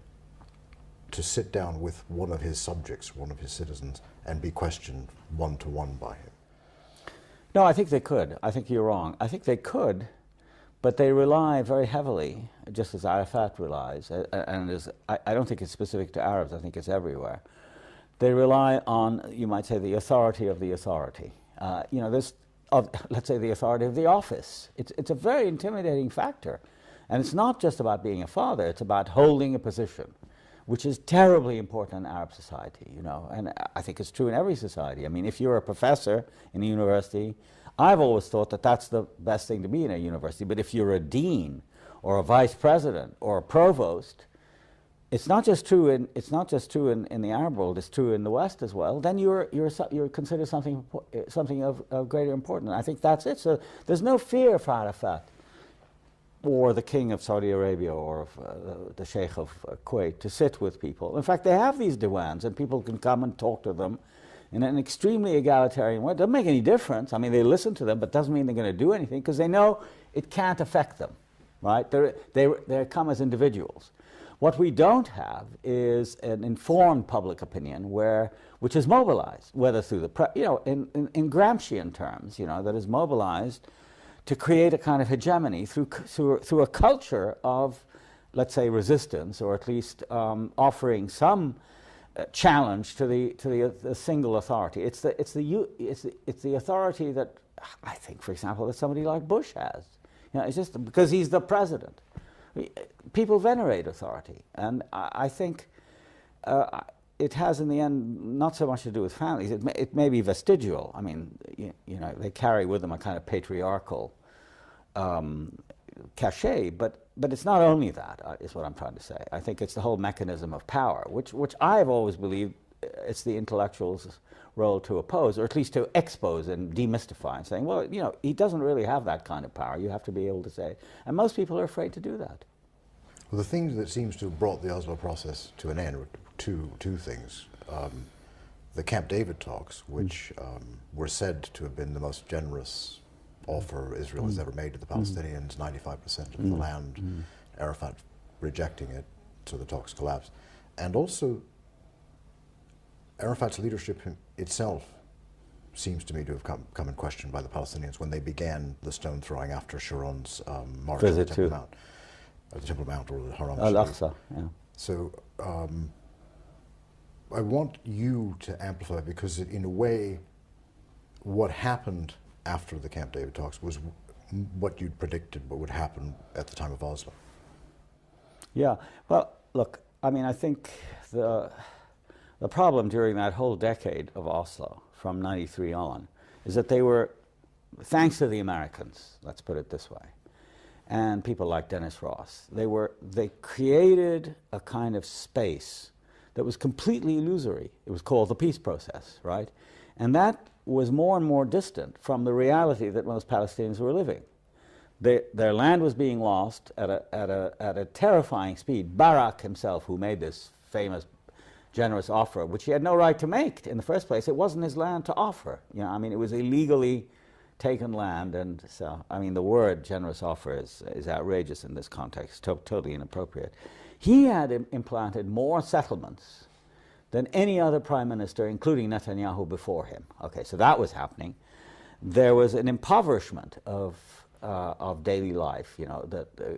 to sit down with one of his subjects, one of his citizens, and be questioned one-to-one by him. No, I think they could. I think you're wrong. I think they could, but they rely very heavily, just as Arafat relies, and I don't think it's specific to Arabs, I think it's everywhere. They rely on, you might say, the authority of the authority. Let's say the authority of the office. It's a very intimidating factor. And it's not just about being a father, it's about holding a position, which is terribly important in Arab society, and I think it's true in every society. I mean, if you're a professor in a university, I've always thought that that's the best thing to be in a university, but if you're a dean or a vice president or a provost, it's not just true in the Arab world, it's true in the West as well, then you're considered something of greater importance. I think that's it. So there's no fear for Arafat or the king of Saudi Arabia or the sheikh of Kuwait to sit with people. In fact, they have these diwans and people can come and talk to them in an extremely egalitarian way. It doesn't make any difference. I mean, they listen to them, but it doesn't mean they're going to do anything because they know it can't affect them, right? They come as individuals. What we don't have is an informed public opinion which is mobilized, whether through in Gramscian terms, that is mobilized to create a kind of hegemony through a culture of, let's say, resistance, or at least offering some challenge to the single authority. It's the authority that I think, for example, that somebody like Bush has. It's just because he's the president. People venerate authority, and I think it has, in the end, not so much to do with families. It may be vestigial. I mean, they carry with them a kind of patriarchal cachet, but it's not only that, is what I'm trying to say. I think it's the whole mechanism of power, which I've always believed it's the intellectual's role to oppose, or at least to expose and demystify, and saying, well, he doesn't really have that kind of power. You have to be able to say, and most people are afraid to do that. Well, the thing that seems to have brought the Oslo process to an end were two things. The Camp David talks, which were said to have been the most generous offer Israel has ever made to the Palestinians, 95% of the land, Arafat rejecting it, so the talks collapsed. And also, Arafat's leadership itself seems to me to have come in question by the Palestinians when they began the stone throwing after Sharon's march to the Temple Mount, or the Temple Mount, or the Haram Al-Aqsa. Yeah. So I want you to amplify, because in a way, what happened after the Camp David talks was what you'd predicted what would happen at the time of Oslo. Yeah, well, look, I mean, I think the problem during that whole decade of Oslo, from 93 on, is that they were, thanks to the Americans, let's put it this way, and people like Dennis Ross, they created a kind of space that was completely illusory. It was called the peace process, right? And that was more and more distant from the reality that most Palestinians were living. Their land was being lost at a terrifying speed. Barak himself, who made this famous generous offer, which he had no right to make in the first place, it wasn't his land to offer. You know, I mean, it was illegally taken land, and so, I mean, the word generous offer is outrageous in this context, totally inappropriate. He had implanted more settlements than any other prime minister, including Netanyahu, before him. Okay, so that was happening. There was an impoverishment of daily life. You know, that there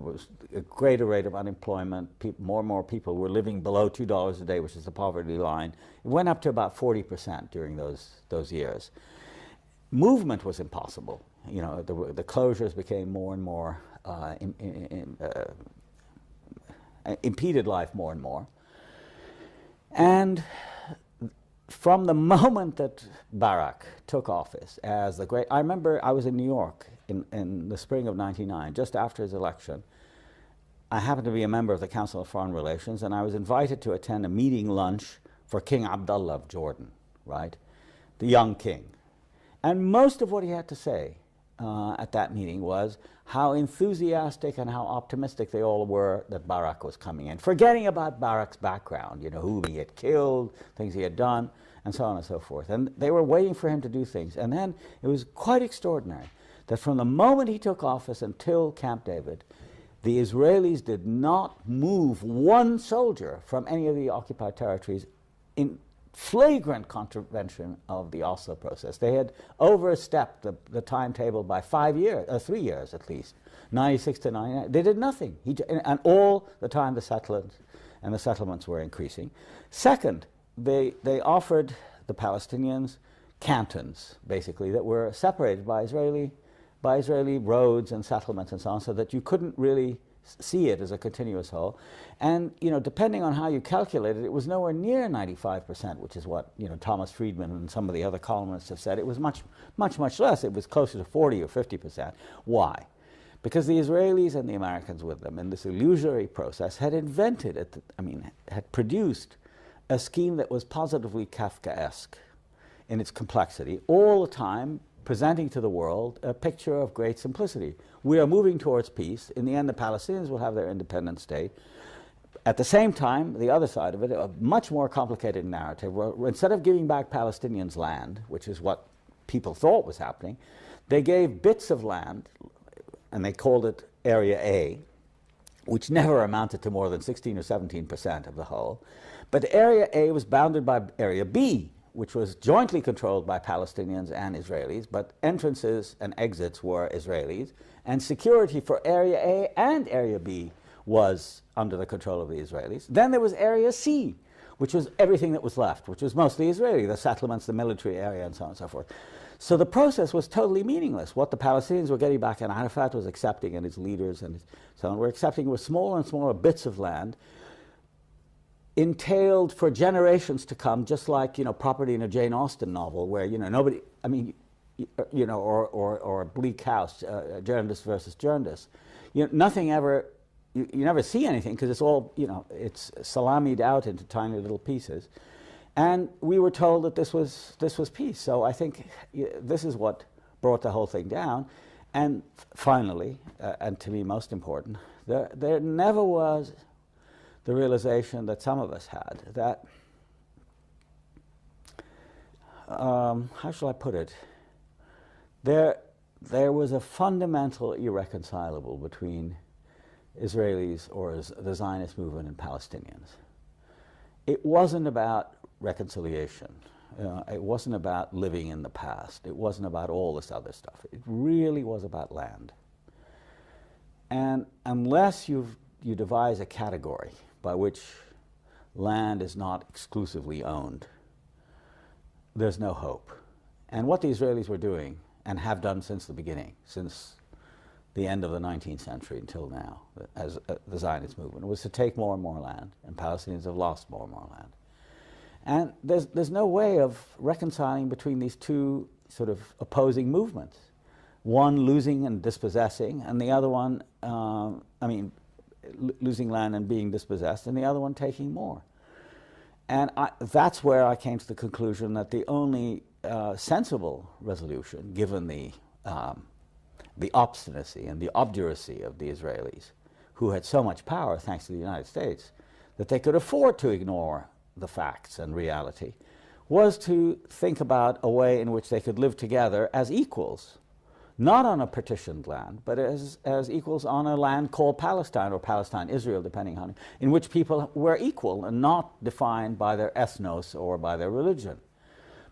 was a greater rate of unemployment. More and more people were living below $2 a day, which is the poverty line. It went up to about 40% during those years. Movement was impossible. You know, the closures became more and more impeded life more and more. And from the moment that Barak took office as the great, I remember I was in New York in the spring of '99, just after his election. I happened to be a member of the Council of Foreign Relations, and I was invited to attend a meeting lunch for King Abdullah of Jordan, right? The young king. And most of what he had to say at that meeting was how enthusiastic and how optimistic they all were that Barak was coming in, forgetting about Barak's background, you know, who he had killed, things he had done, and so on and so forth. And they were waiting for him to do things. And then it was quite extraordinary that from the moment he took office until Camp David, the Israelis did not move one soldier from any of the occupied territories in flagrant contravention of the Oslo process. They had overstepped the timetable by 3 years at least, 96 to 99. They did nothing. And all the time the settlements were increasing. Second, they offered the Palestinians cantons, basically, that were separated by Israeli roads and settlements and so on, so that you couldn't really see it as a continuous whole. And, you know, depending on how you calculate it, it was nowhere near 95%, which is what, you know, Thomas Friedman and some of the other columnists have said. It was much, much, much less. It was closer to 40 or 50%. Why? Because the Israelis and the Americans with them in this illusory process had invented, had produced a scheme that was positively Kafkaesque in its complexity, all the time presenting to the world a picture of great simplicity. We are moving towards peace. In the end, the Palestinians will have their independent state. At the same time, the other side of it, a much more complicated narrative, where instead of giving back Palestinians land, which is what people thought was happening, they gave bits of land, and they called it Area A, which never amounted to more than 16 or 17% of the whole. But Area A was bounded by Area B, which was jointly controlled by Palestinians and Israelis, but entrances and exits were Israelis, and security for Area A and Area B was under the control of the Israelis. Then there was Area C, which was everything that was left, which was mostly Israeli, the settlements, the military area, and so on and so forth. So the process was totally meaningless. What the Palestinians were getting back, and Arafat was accepting, and his leaders and so on, were accepting were smaller and smaller bits of land, entailed for generations to come, just like, you know, property in a Jane Austen novel, where, you know, nobody, I mean, you know, or Bleak House, Journalist versus Journalist. You know, nothing ever, you never see anything, because it's all, you know, it's salamied out into tiny little pieces. And we were told that this was peace. So I think this is what brought the whole thing down. And finally, and to me most important, there never was the realization that some of us had, that, how shall I put it? There was a fundamental irreconcilable between Israelis, or the Zionist movement, and Palestinians. It wasn't about reconciliation. It wasn't about living in the past. It wasn't about all this other stuff. It really was about land. And unless you devise a category by which land is not exclusively owned, there's no hope. And what the Israelis were doing, and have done since the beginning, since the end of the 19th century until now, as the Zionist movement, was to take more and more land, and Palestinians have lost more and more land. And there's no way of reconciling between these two sort of opposing movements. One losing and dispossessing, and the other one, losing land and being dispossessed, and the other one taking more. And that's where I came to the conclusion that the only sensible resolution, given the obstinacy and the obduracy of the Israelis, who had so much power thanks to the United States, that they could afford to ignore the facts and reality, was to think about a way in which they could live together as equals, not on a partitioned land, but as equals on a land called Palestine, or Palestine-Israel, depending on it, in which people were equal and not defined by their ethnos or by their religion.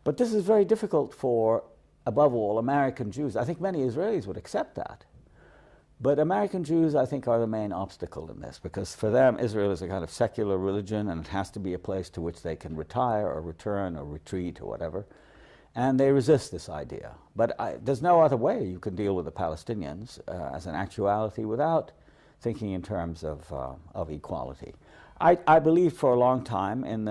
But this is very difficult for, above all, American Jews. I think many Israelis would accept that. But American Jews, I think, are the main obstacle in this, because for them, Israel is a kind of secular religion, and it has to be a place to which they can retire or return or retreat or whatever. And they resist this idea. But there's no other way you can deal with the Palestinians as an actuality without thinking in terms of equality. I believed for a long time in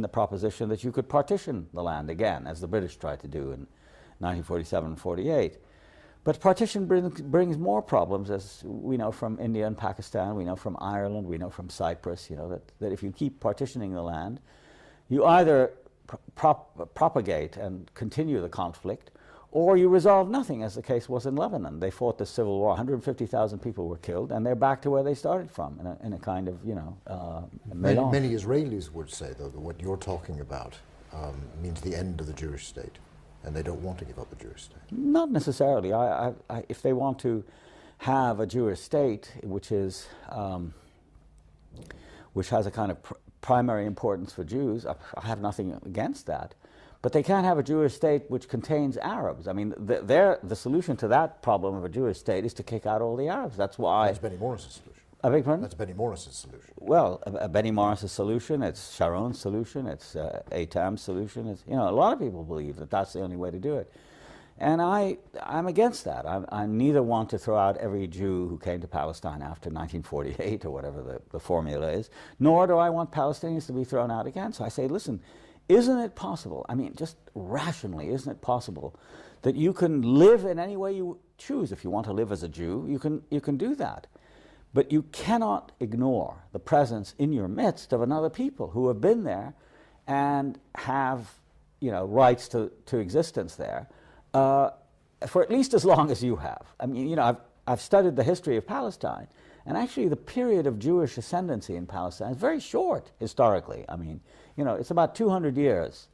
the proposition that you could partition the land again, as the British tried to do in 1947 and 48. But partition brings more problems, as we know from India and Pakistan, we know from Ireland, we know from Cyprus, that if you keep partitioning the land, you either propagate and continue the conflict, or you resolve nothing, as the case was in Lebanon. They fought the civil war, 150,000 people were killed, and they're back to where they started from, in a kind of, Many Israelis would say, though, that what you're talking about means the end of the Jewish state, and they don't want to give up the Jewish state. Not necessarily. If they want to have a Jewish state, which has a kind of primary importance for Jews, I have nothing against that. But they can't have a Jewish state which contains Arabs. I mean, the solution to that problem of a Jewish state is to kick out all the Arabs. That's why... That's Benny Morris's solution. I beg your pardon? That's Benny Morris's solution. Well, Benny Morris's solution, it's Sharon's solution, it's Eitam's solution. It's, a lot of people believe that that's the only way to do it. And I'm against that. I neither want to throw out every Jew who came to Palestine after 1948 or whatever the formula is, nor do I want Palestinians to be thrown out again. So I say, listen, isn't it possible, just rationally, isn't it possible that you can live in any way you choose? If you want to live as a Jew, you can do that. But you cannot ignore the presence in your midst of another people who have been there and have, rights to existence there for at least as long as you have. I've studied the history of Palestine, and actually the period of Jewish ascendancy in Palestine is very short historically. It's about 200 years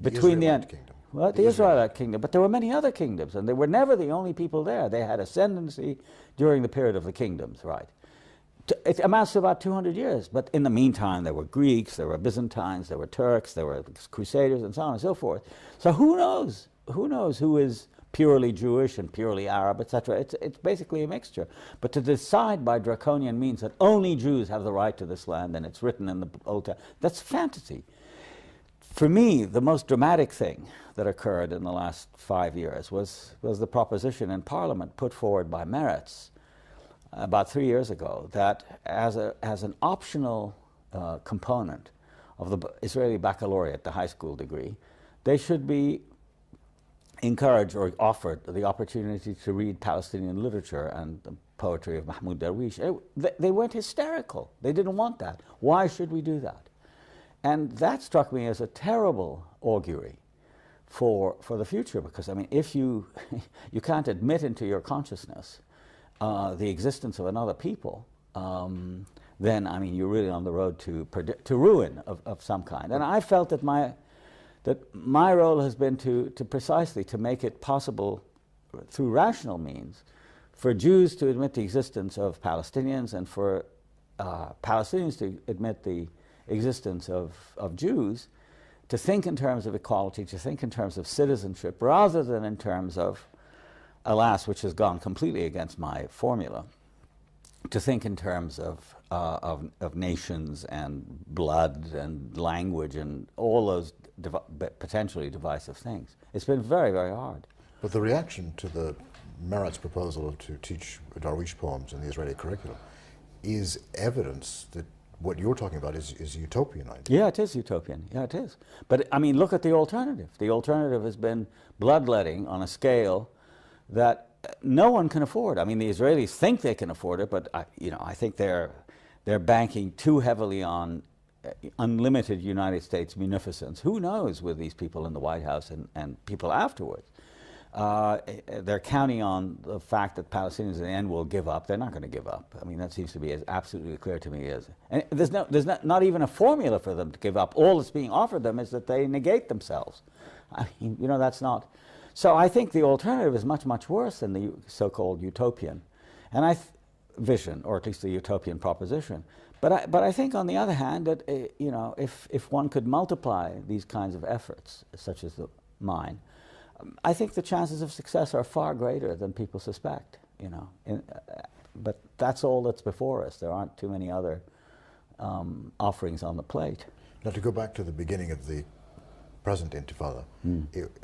between the end. Kingdom. Well, the Israelite kingdom, but there were many other kingdoms, and they were never the only people there. They had ascendancy during the period of the kingdoms, right? It amounts to about 200 years, but in the meantime there were Greeks, there were Byzantines, there were Turks, there were Crusaders, and so on and so forth. So who knows? Who knows who is purely Jewish and purely Arab, etc.? It's basically a mixture. But to decide by draconian means that only Jews have the right to this land, and it's written in the Old Testament, that's fantasy. For me, the most dramatic thing that occurred in the last 5 years was the proposition in Parliament put forward by Meretz about 3 years ago, that as an optional component of the Israeli baccalaureate, the high school degree, they should be encouraged or offered the opportunity to read Palestinian literature and the poetry of Mahmoud Darwish. They went hysterical. They didn't want that. Why should we do that? And that struck me as a terrible augury for the future, because if you can't admit into your consciousness the existence of another people, then you're really on the road to ruin of some kind. And I felt that my role has been to precisely to make it possible through rational means for Jews to admit the existence of Palestinians, and for Palestinians to admit the existence of Jews, to think in terms of equality, to think in terms of citizenship, rather than in terms of, alas, which has gone completely against my formula, to think in terms of of nations and blood and language and all those potentially divisive things. It's been very, very hard. But the reaction to the Meret's proposal to teach Darwish poems in the Israeli curriculum is evidence that what you're talking about is a utopian idea. Yeah, it is utopian. Yeah, it is. But I mean, look at the alternative. The alternative has been bloodletting on a scale that no one can afford. I mean, the Israelis think they can afford it, but I think they're banking too heavily on unlimited United States munificence. Who knows with these people in the White House and people afterwards? They're counting on the fact that Palestinians in the end will give up. They're not going to give up. I mean, that seems to be as absolutely clear to me as. And there's not even a formula for them to give up. All that's being offered them is that they negate themselves. I mean, that's not. So I think the alternative is much, much worse than the so-called utopian, and vision, or at least the utopian proposition. But I think, on the other hand, that if one could multiply these kinds of efforts, such as mine, I think the chances of success are far greater than people suspect. But that's all that's before us. There aren't too many other offerings on the plate. Now, to go back to the beginning of the present Intifada,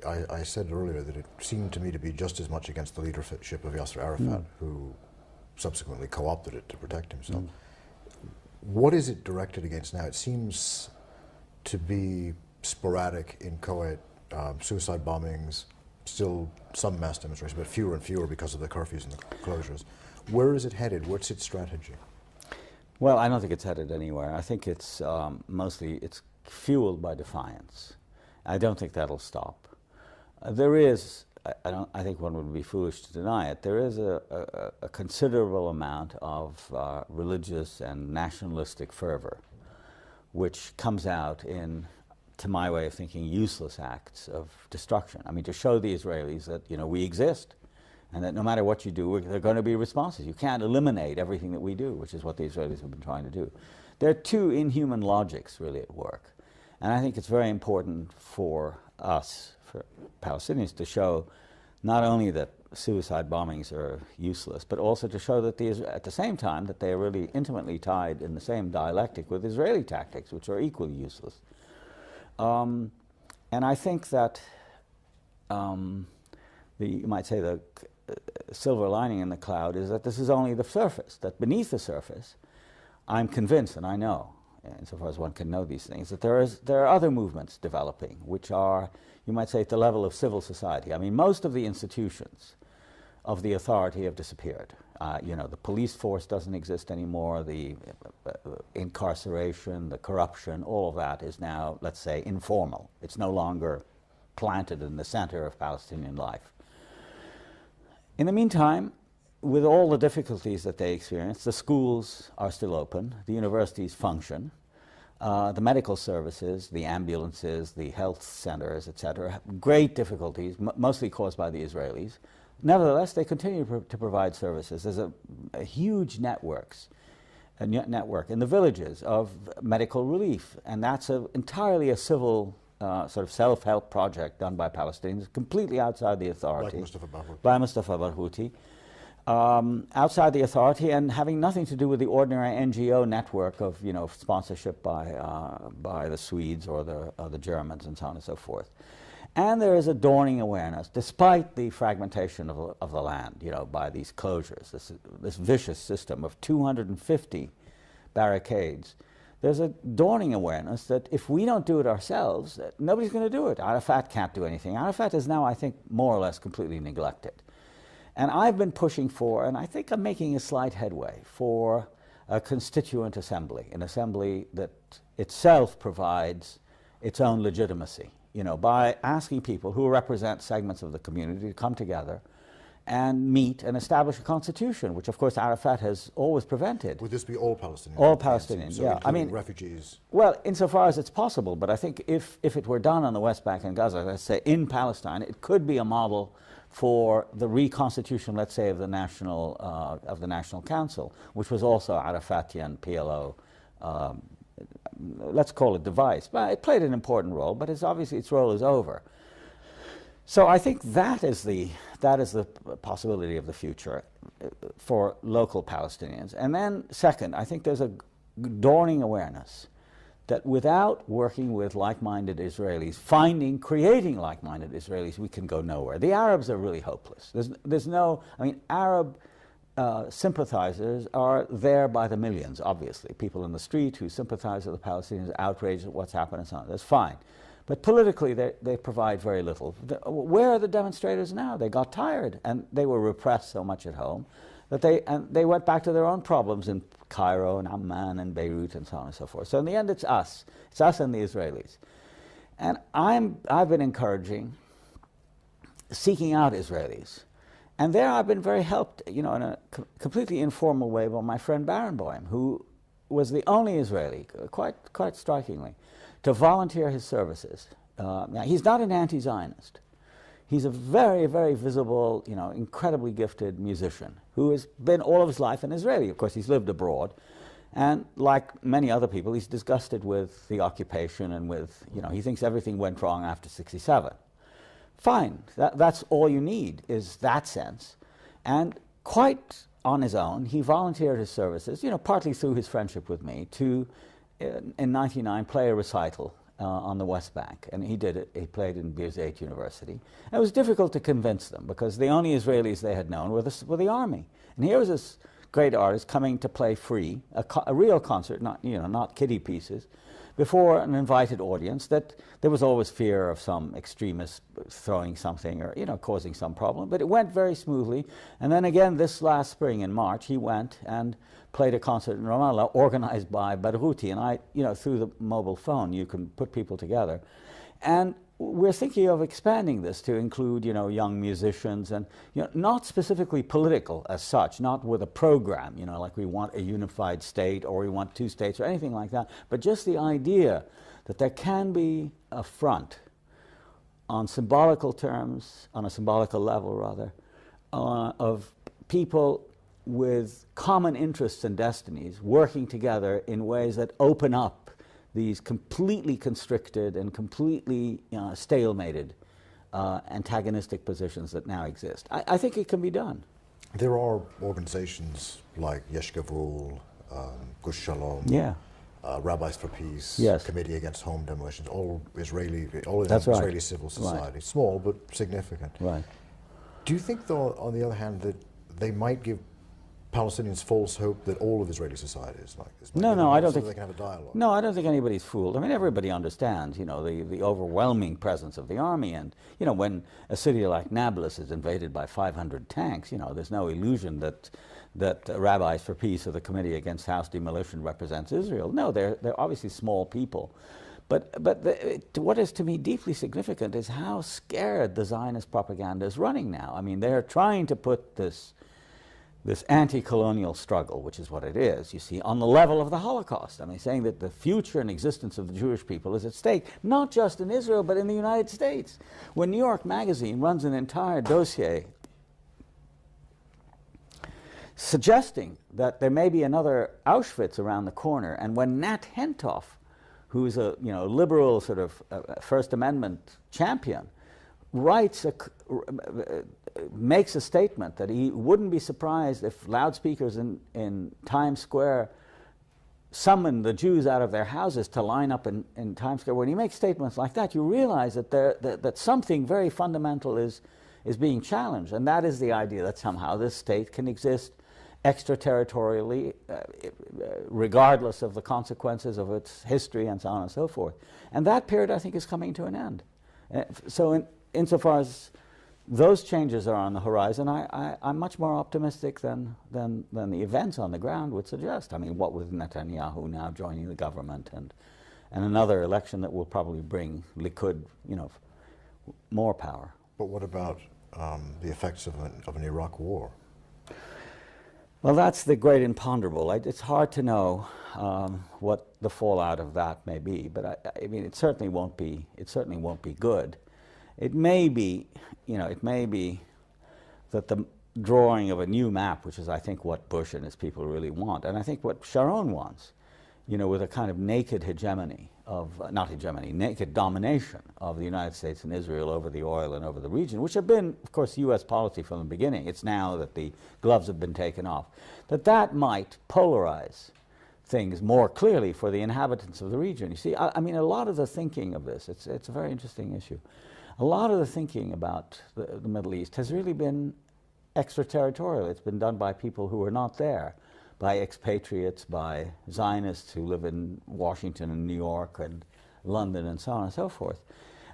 I said earlier that it seemed to me to be just as much against the leadership of Yasser Arafat, who subsequently co-opted it to protect himself. What is it directed against now? It seems to be sporadic, inchoate, suicide bombings, still some mass demonstrations, but fewer and fewer because of the curfews and the closures. Where is it headed? What's its strategy? Well, I don't think it's headed anywhere. I think it's mostly fueled by defiance. I don't think that'll stop. There is, I think one would be foolish to deny it, there is a considerable amount of religious and nationalistic fervor, which comes out in, to my way of thinking, useless acts of destruction. I mean, to show the Israelis that, we exist, and that no matter what you do, there are going to be responses. You can't eliminate everything that we do, which is what the Israelis have been trying to do. There are two inhuman logics really at work. And I think it's very important for us, for Palestinians, to show not only that suicide bombings are useless, but also to show that at the same time that they are really intimately tied in the same dialectic with Israeli tactics, which are equally useless. And I think that you might say the silver lining in the cloud is that this is only the surface, that beneath the surface, I'm convinced, and I know, insofar as one can know these things, that there are other movements developing, which are, you might say, at the level of civil society. I mean, most of the institutions of the authority have disappeared. The police force doesn't exist anymore, the incarceration, the corruption, all of that is now, let's say, informal. It's no longer planted in the center of Palestinian life. In the meantime, with all the difficulties that they experience, the schools are still open, the universities function, the medical services, the ambulances, the health centers, etc., have great difficulties, mostly caused by the Israelis. Nevertheless, they continue to provide services. There's a huge network in the villages of medical relief, and that's entirely a civil sort of self-help project done by Palestinians, completely outside the authority. By Mustafa Barghouti. Outside the authority and having nothing to do with the ordinary NGO network of sponsorship by the Swedes or the Germans and so on and so forth. And there is a dawning awareness, despite the fragmentation of the land, by these closures, this vicious system of 250 barricades. There's a dawning awareness that if we don't do it ourselves, nobody's going to do it. Arafat can't do anything. Arafat is now, I think, more or less completely neglected. And I've been pushing for, and I think I'm making a slight headway, for a constituent assembly, an assembly that itself provides its own legitimacy, by asking people who represent segments of the community to come together and meet and establish a constitution, which of course Arafat has always prevented. Would this be all Palestinians? All Palestinians, so yeah. I mean, refugees? Well, insofar as it's possible, but I think if it were done on the West Bank and Gaza, let's say in Palestine, it could be a model for the reconstitution, let's say, of the National Council, which was also Arafatian PLO, let's call it device. But it played an important role, but its role is over. So I think that is the possibility of the future for local Palestinians. And then second, I think there's a dawning awareness that without working with like-minded Israelis, creating like-minded Israelis, we can go nowhere. The Arabs are really hopeless. There's no, I mean, Arab sympathizers are there by the millions, obviously. People in the street who sympathize with the Palestinians, outraged at what's happened and so on. That's fine. But politically, they provide very little. Where are the demonstrators now? They got tired, and they were repressed so much at home that they went back to their own problems in Cairo and Amman and Beirut and so on and so forth. So in the end, it's us. It's us and the Israelis. And I've been encouraging, seeking out Israelis. And there I've been very helped, in a completely informal way by my friend Barenboim, who was the only Israeli, quite strikingly, to volunteer his services. Now, he's not an anti-Zionist. He's a very, very visible, incredibly gifted musician who has been all of his life an Israeli. Of course, he's lived abroad. And like many other people, he's disgusted with the occupation and with, he thinks everything went wrong after '67. Fine, that's all you need, is that sense. And quite on his own, he volunteered his services, partly through his friendship with me, to, in '99, play a recital on the West Bank. And he did it. He played in Birzeit University. And it was difficult to convince them, because the only Israelis they had known were the army. And here was this great artist coming to play free, a real concert, not kiddie pieces, before an invited audience, that there was always fear of some extremist throwing something or, causing some problem. But it went very smoothly. And then again, this last spring in March, he went and played a concert in Ramallah organized by Barghouti. And through the mobile phone, you can put people together. And we're thinking of expanding this to include, young musicians and, not specifically political as such, not with a program, like we want a unified state or we want two states or anything like that, but just the idea that there can be a front on symbolical terms, on a symbolical level rather, of people with common interests and destinies working together in ways that open up these completely constricted and completely stalemated antagonistic positions that now exist. I think it can be done. There are organizations like Yesh Gavul, Gush Shalom, Rabbis for Peace, yes. Committee Against Home Demolitions, all Israeli civil society, small but significant. Right. Do you think, though, on the other hand, that they might give Palestinians false hope that all of Israeli society is like this? No, I don't think they can have a dialogue. No, I don't think anybody's fooled. I mean, everybody understands, the overwhelming presence of the army, and when a city like Nablus is invaded by 500 tanks, there's no illusion that Rabbis for Peace or the Committee Against House Demolition represents Israel. No, they're obviously small people. But what is to me deeply significant is how scared the Zionist propaganda is running now. I mean, they're trying to put this anti-colonial struggle, which is what it is, you see, on the level of the Holocaust. I mean, saying that the future and existence of the Jewish people is at stake, not just in Israel, but in the United States. When New York Magazine runs an entire dossier suggesting that there may be another Auschwitz around the corner, and when Nat Hentoff, who's a liberal sort of First Amendment champion, makes a statement that he wouldn't be surprised if loudspeakers in Times Square summoned the Jews out of their houses to line up in Times Square. When he makes statements like that, you realize that something very fundamental is being challenged, and that is the idea that somehow this state can exist extraterritorially, regardless of the consequences of its history and so on and so forth. And that period, I think, is coming to an end. So insofar as those changes are on the horizon, I'm much more optimistic than the events on the ground would suggest. I mean, what with Netanyahu now joining the government and another election that will probably bring Likud, more power. But what about the effects of an Iraq war? Well, that's the great imponderable. It's hard to know what the fallout of that may be, but I mean, it certainly won't be. It certainly won't be good. It may be, it may be that the drawing of a new map, which is, I think, what Bush and his people really want, and I think what Sharon wants, you know, with a kind of naked hegemony of, not hegemony, naked domination of the United States and Israel over the oil and over the region, which have been, of course, U.S. policy from the beginning. It's now that the gloves have been taken off. That might polarize things more clearly for the inhabitants of the region. You see, I mean, a lot of the thinking of this, it's a very interesting issue. A lot of the thinking about the Middle East has really been extraterritorial. It's been done by people who are not there, by expatriates, by Zionists who live in Washington and New York and London and so on and so forth.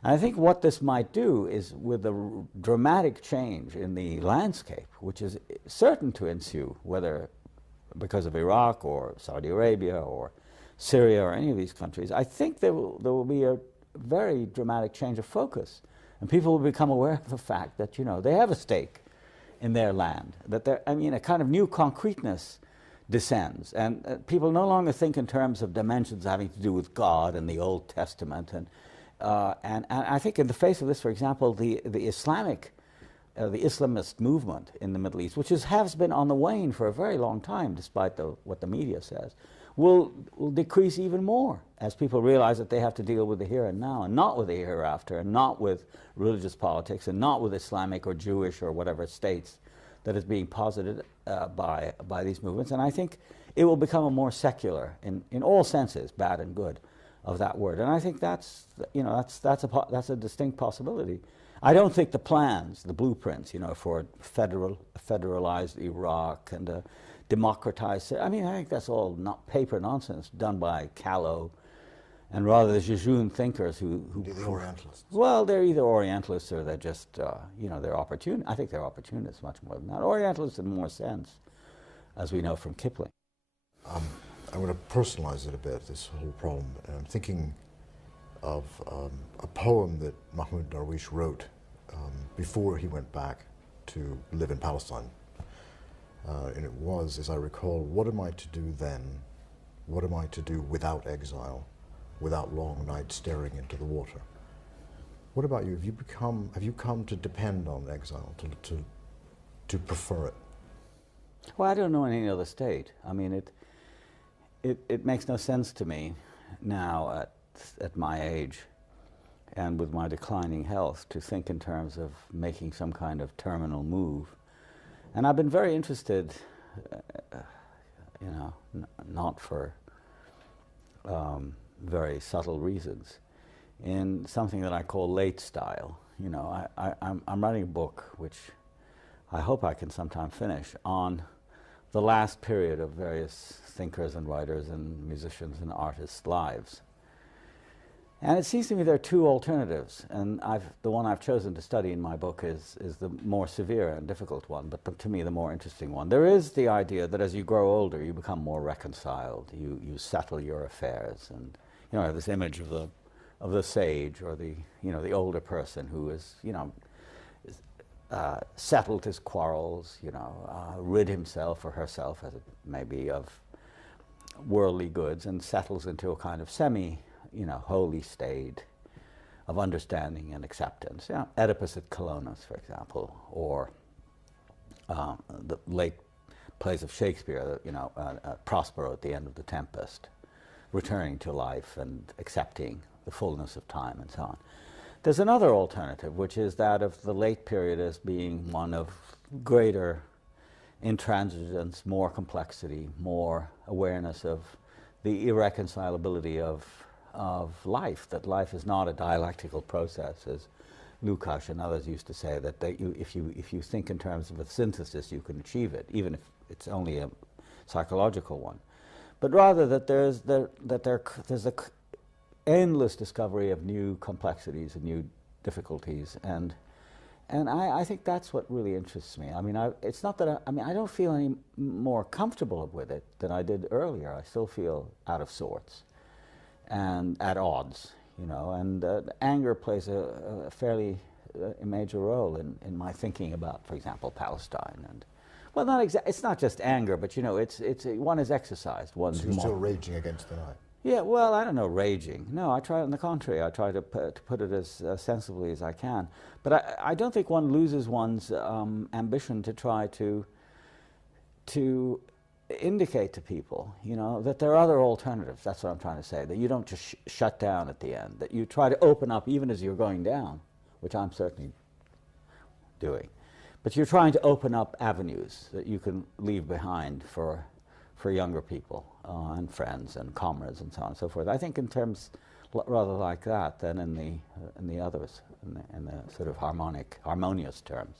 And I think what this might do is, with a dramatic change in the landscape, which is certain to ensue, whether because of Iraq or Saudi Arabia or Syria or any of these countries, I think there will be a very dramatic change of focus. And people will become aware of the fact that, you know, they have a stake in their land, that I mean, a kind of new concreteness descends, and people no longer think in terms of dimensions having to do with God and the Old Testament, and I think in the face of this, for example, the Islamist movement in the Middle East, which has been on the wane for a very long time, despite what the media says, will decrease even more as people realize that they have to deal with the here and now, and not with the hereafter, and not with religious politics, and not with Islamic or Jewish or whatever states that is being posited by these movements. And I think it will become a more secular, in all senses, bad and good, of that word. And I think that's a distinct possibility. I don't think the plans, the blueprints, you know, for federalized Iraq and a democratized, I mean, I think that's all not paper nonsense done by callow and rather the jejune thinkers who the Orientalists. Well, they're either Orientalists or they're just, you know, they're opportun. I think they're opportunists much more than that. Orientalists in more sense, as we know from Kipling. I'm going to personalize it a bit, this whole problem. And I'm thinking of a poem that Mahmoud Darwish wrote before he went back to live in Palestine. And it was, as I recall, what am I to do then? What am I to do without exile, without long nights staring into the water? What about you? Have you come to depend on exile, to prefer it? Well, I don't know any other state. I mean, it makes no sense to me now at my age and with my declining health to think in terms of making some kind of terminal move. And I've been very interested, you know, not for very subtle reasons, in something that I call late style. You know, I'm writing a book, which I hope I can sometime finish, on the last period of various thinkers and writers and musicians and artists' lives. And it seems to me there are two alternatives, and the one I've chosen to study in my book is the more severe and difficult one, but to me the more interesting one. There is the idea that as you grow older, you become more reconciled, you settle your affairs, and you know, this image of the sage or the older person who is, you know, settled his quarrels, you know, rid himself or herself, as it may be, of worldly goods, and settles into a kind of holy state of understanding and acceptance. You know, Oedipus at Colonus, for example, or the late plays of Shakespeare, you know, Prospero at the end of The Tempest, returning to life and accepting the fullness of time and so on. There's another alternative, which is that of the late period as being one of greater intransigence, more complexity, more awareness of the irreconcilability of life, that life is not a dialectical process, as Lukács and others used to say, that if you think in terms of a synthesis, you can achieve it, even if it's only a psychological one. But rather that there's a endless discovery of new complexities and new difficulties, and I think that's what really interests me. I mean, it's not that I don't feel any more comfortable with it than I did earlier. I still feel out of sorts and at odds, you know, and anger plays a fairly major role in my thinking about, for example, Palestine. And well, it's not just anger, but you know, it's one is exercised. One's You're still raging against the night. Yeah, well, I don't know, raging. No, I try, on the contrary, I try to put it as sensibly as I can. But I don't think one loses one's ambition to try to indicate to people, you know, that there are other alternatives. That's what I'm trying to say, that you don't just shut down at the end, that you try to open up even as you're going down, which I'm certainly doing. But you're trying to open up avenues that you can leave behind for younger people and friends and comrades and so on and so forth. I think in terms rather like that than in the others, in the sort of harmonious terms.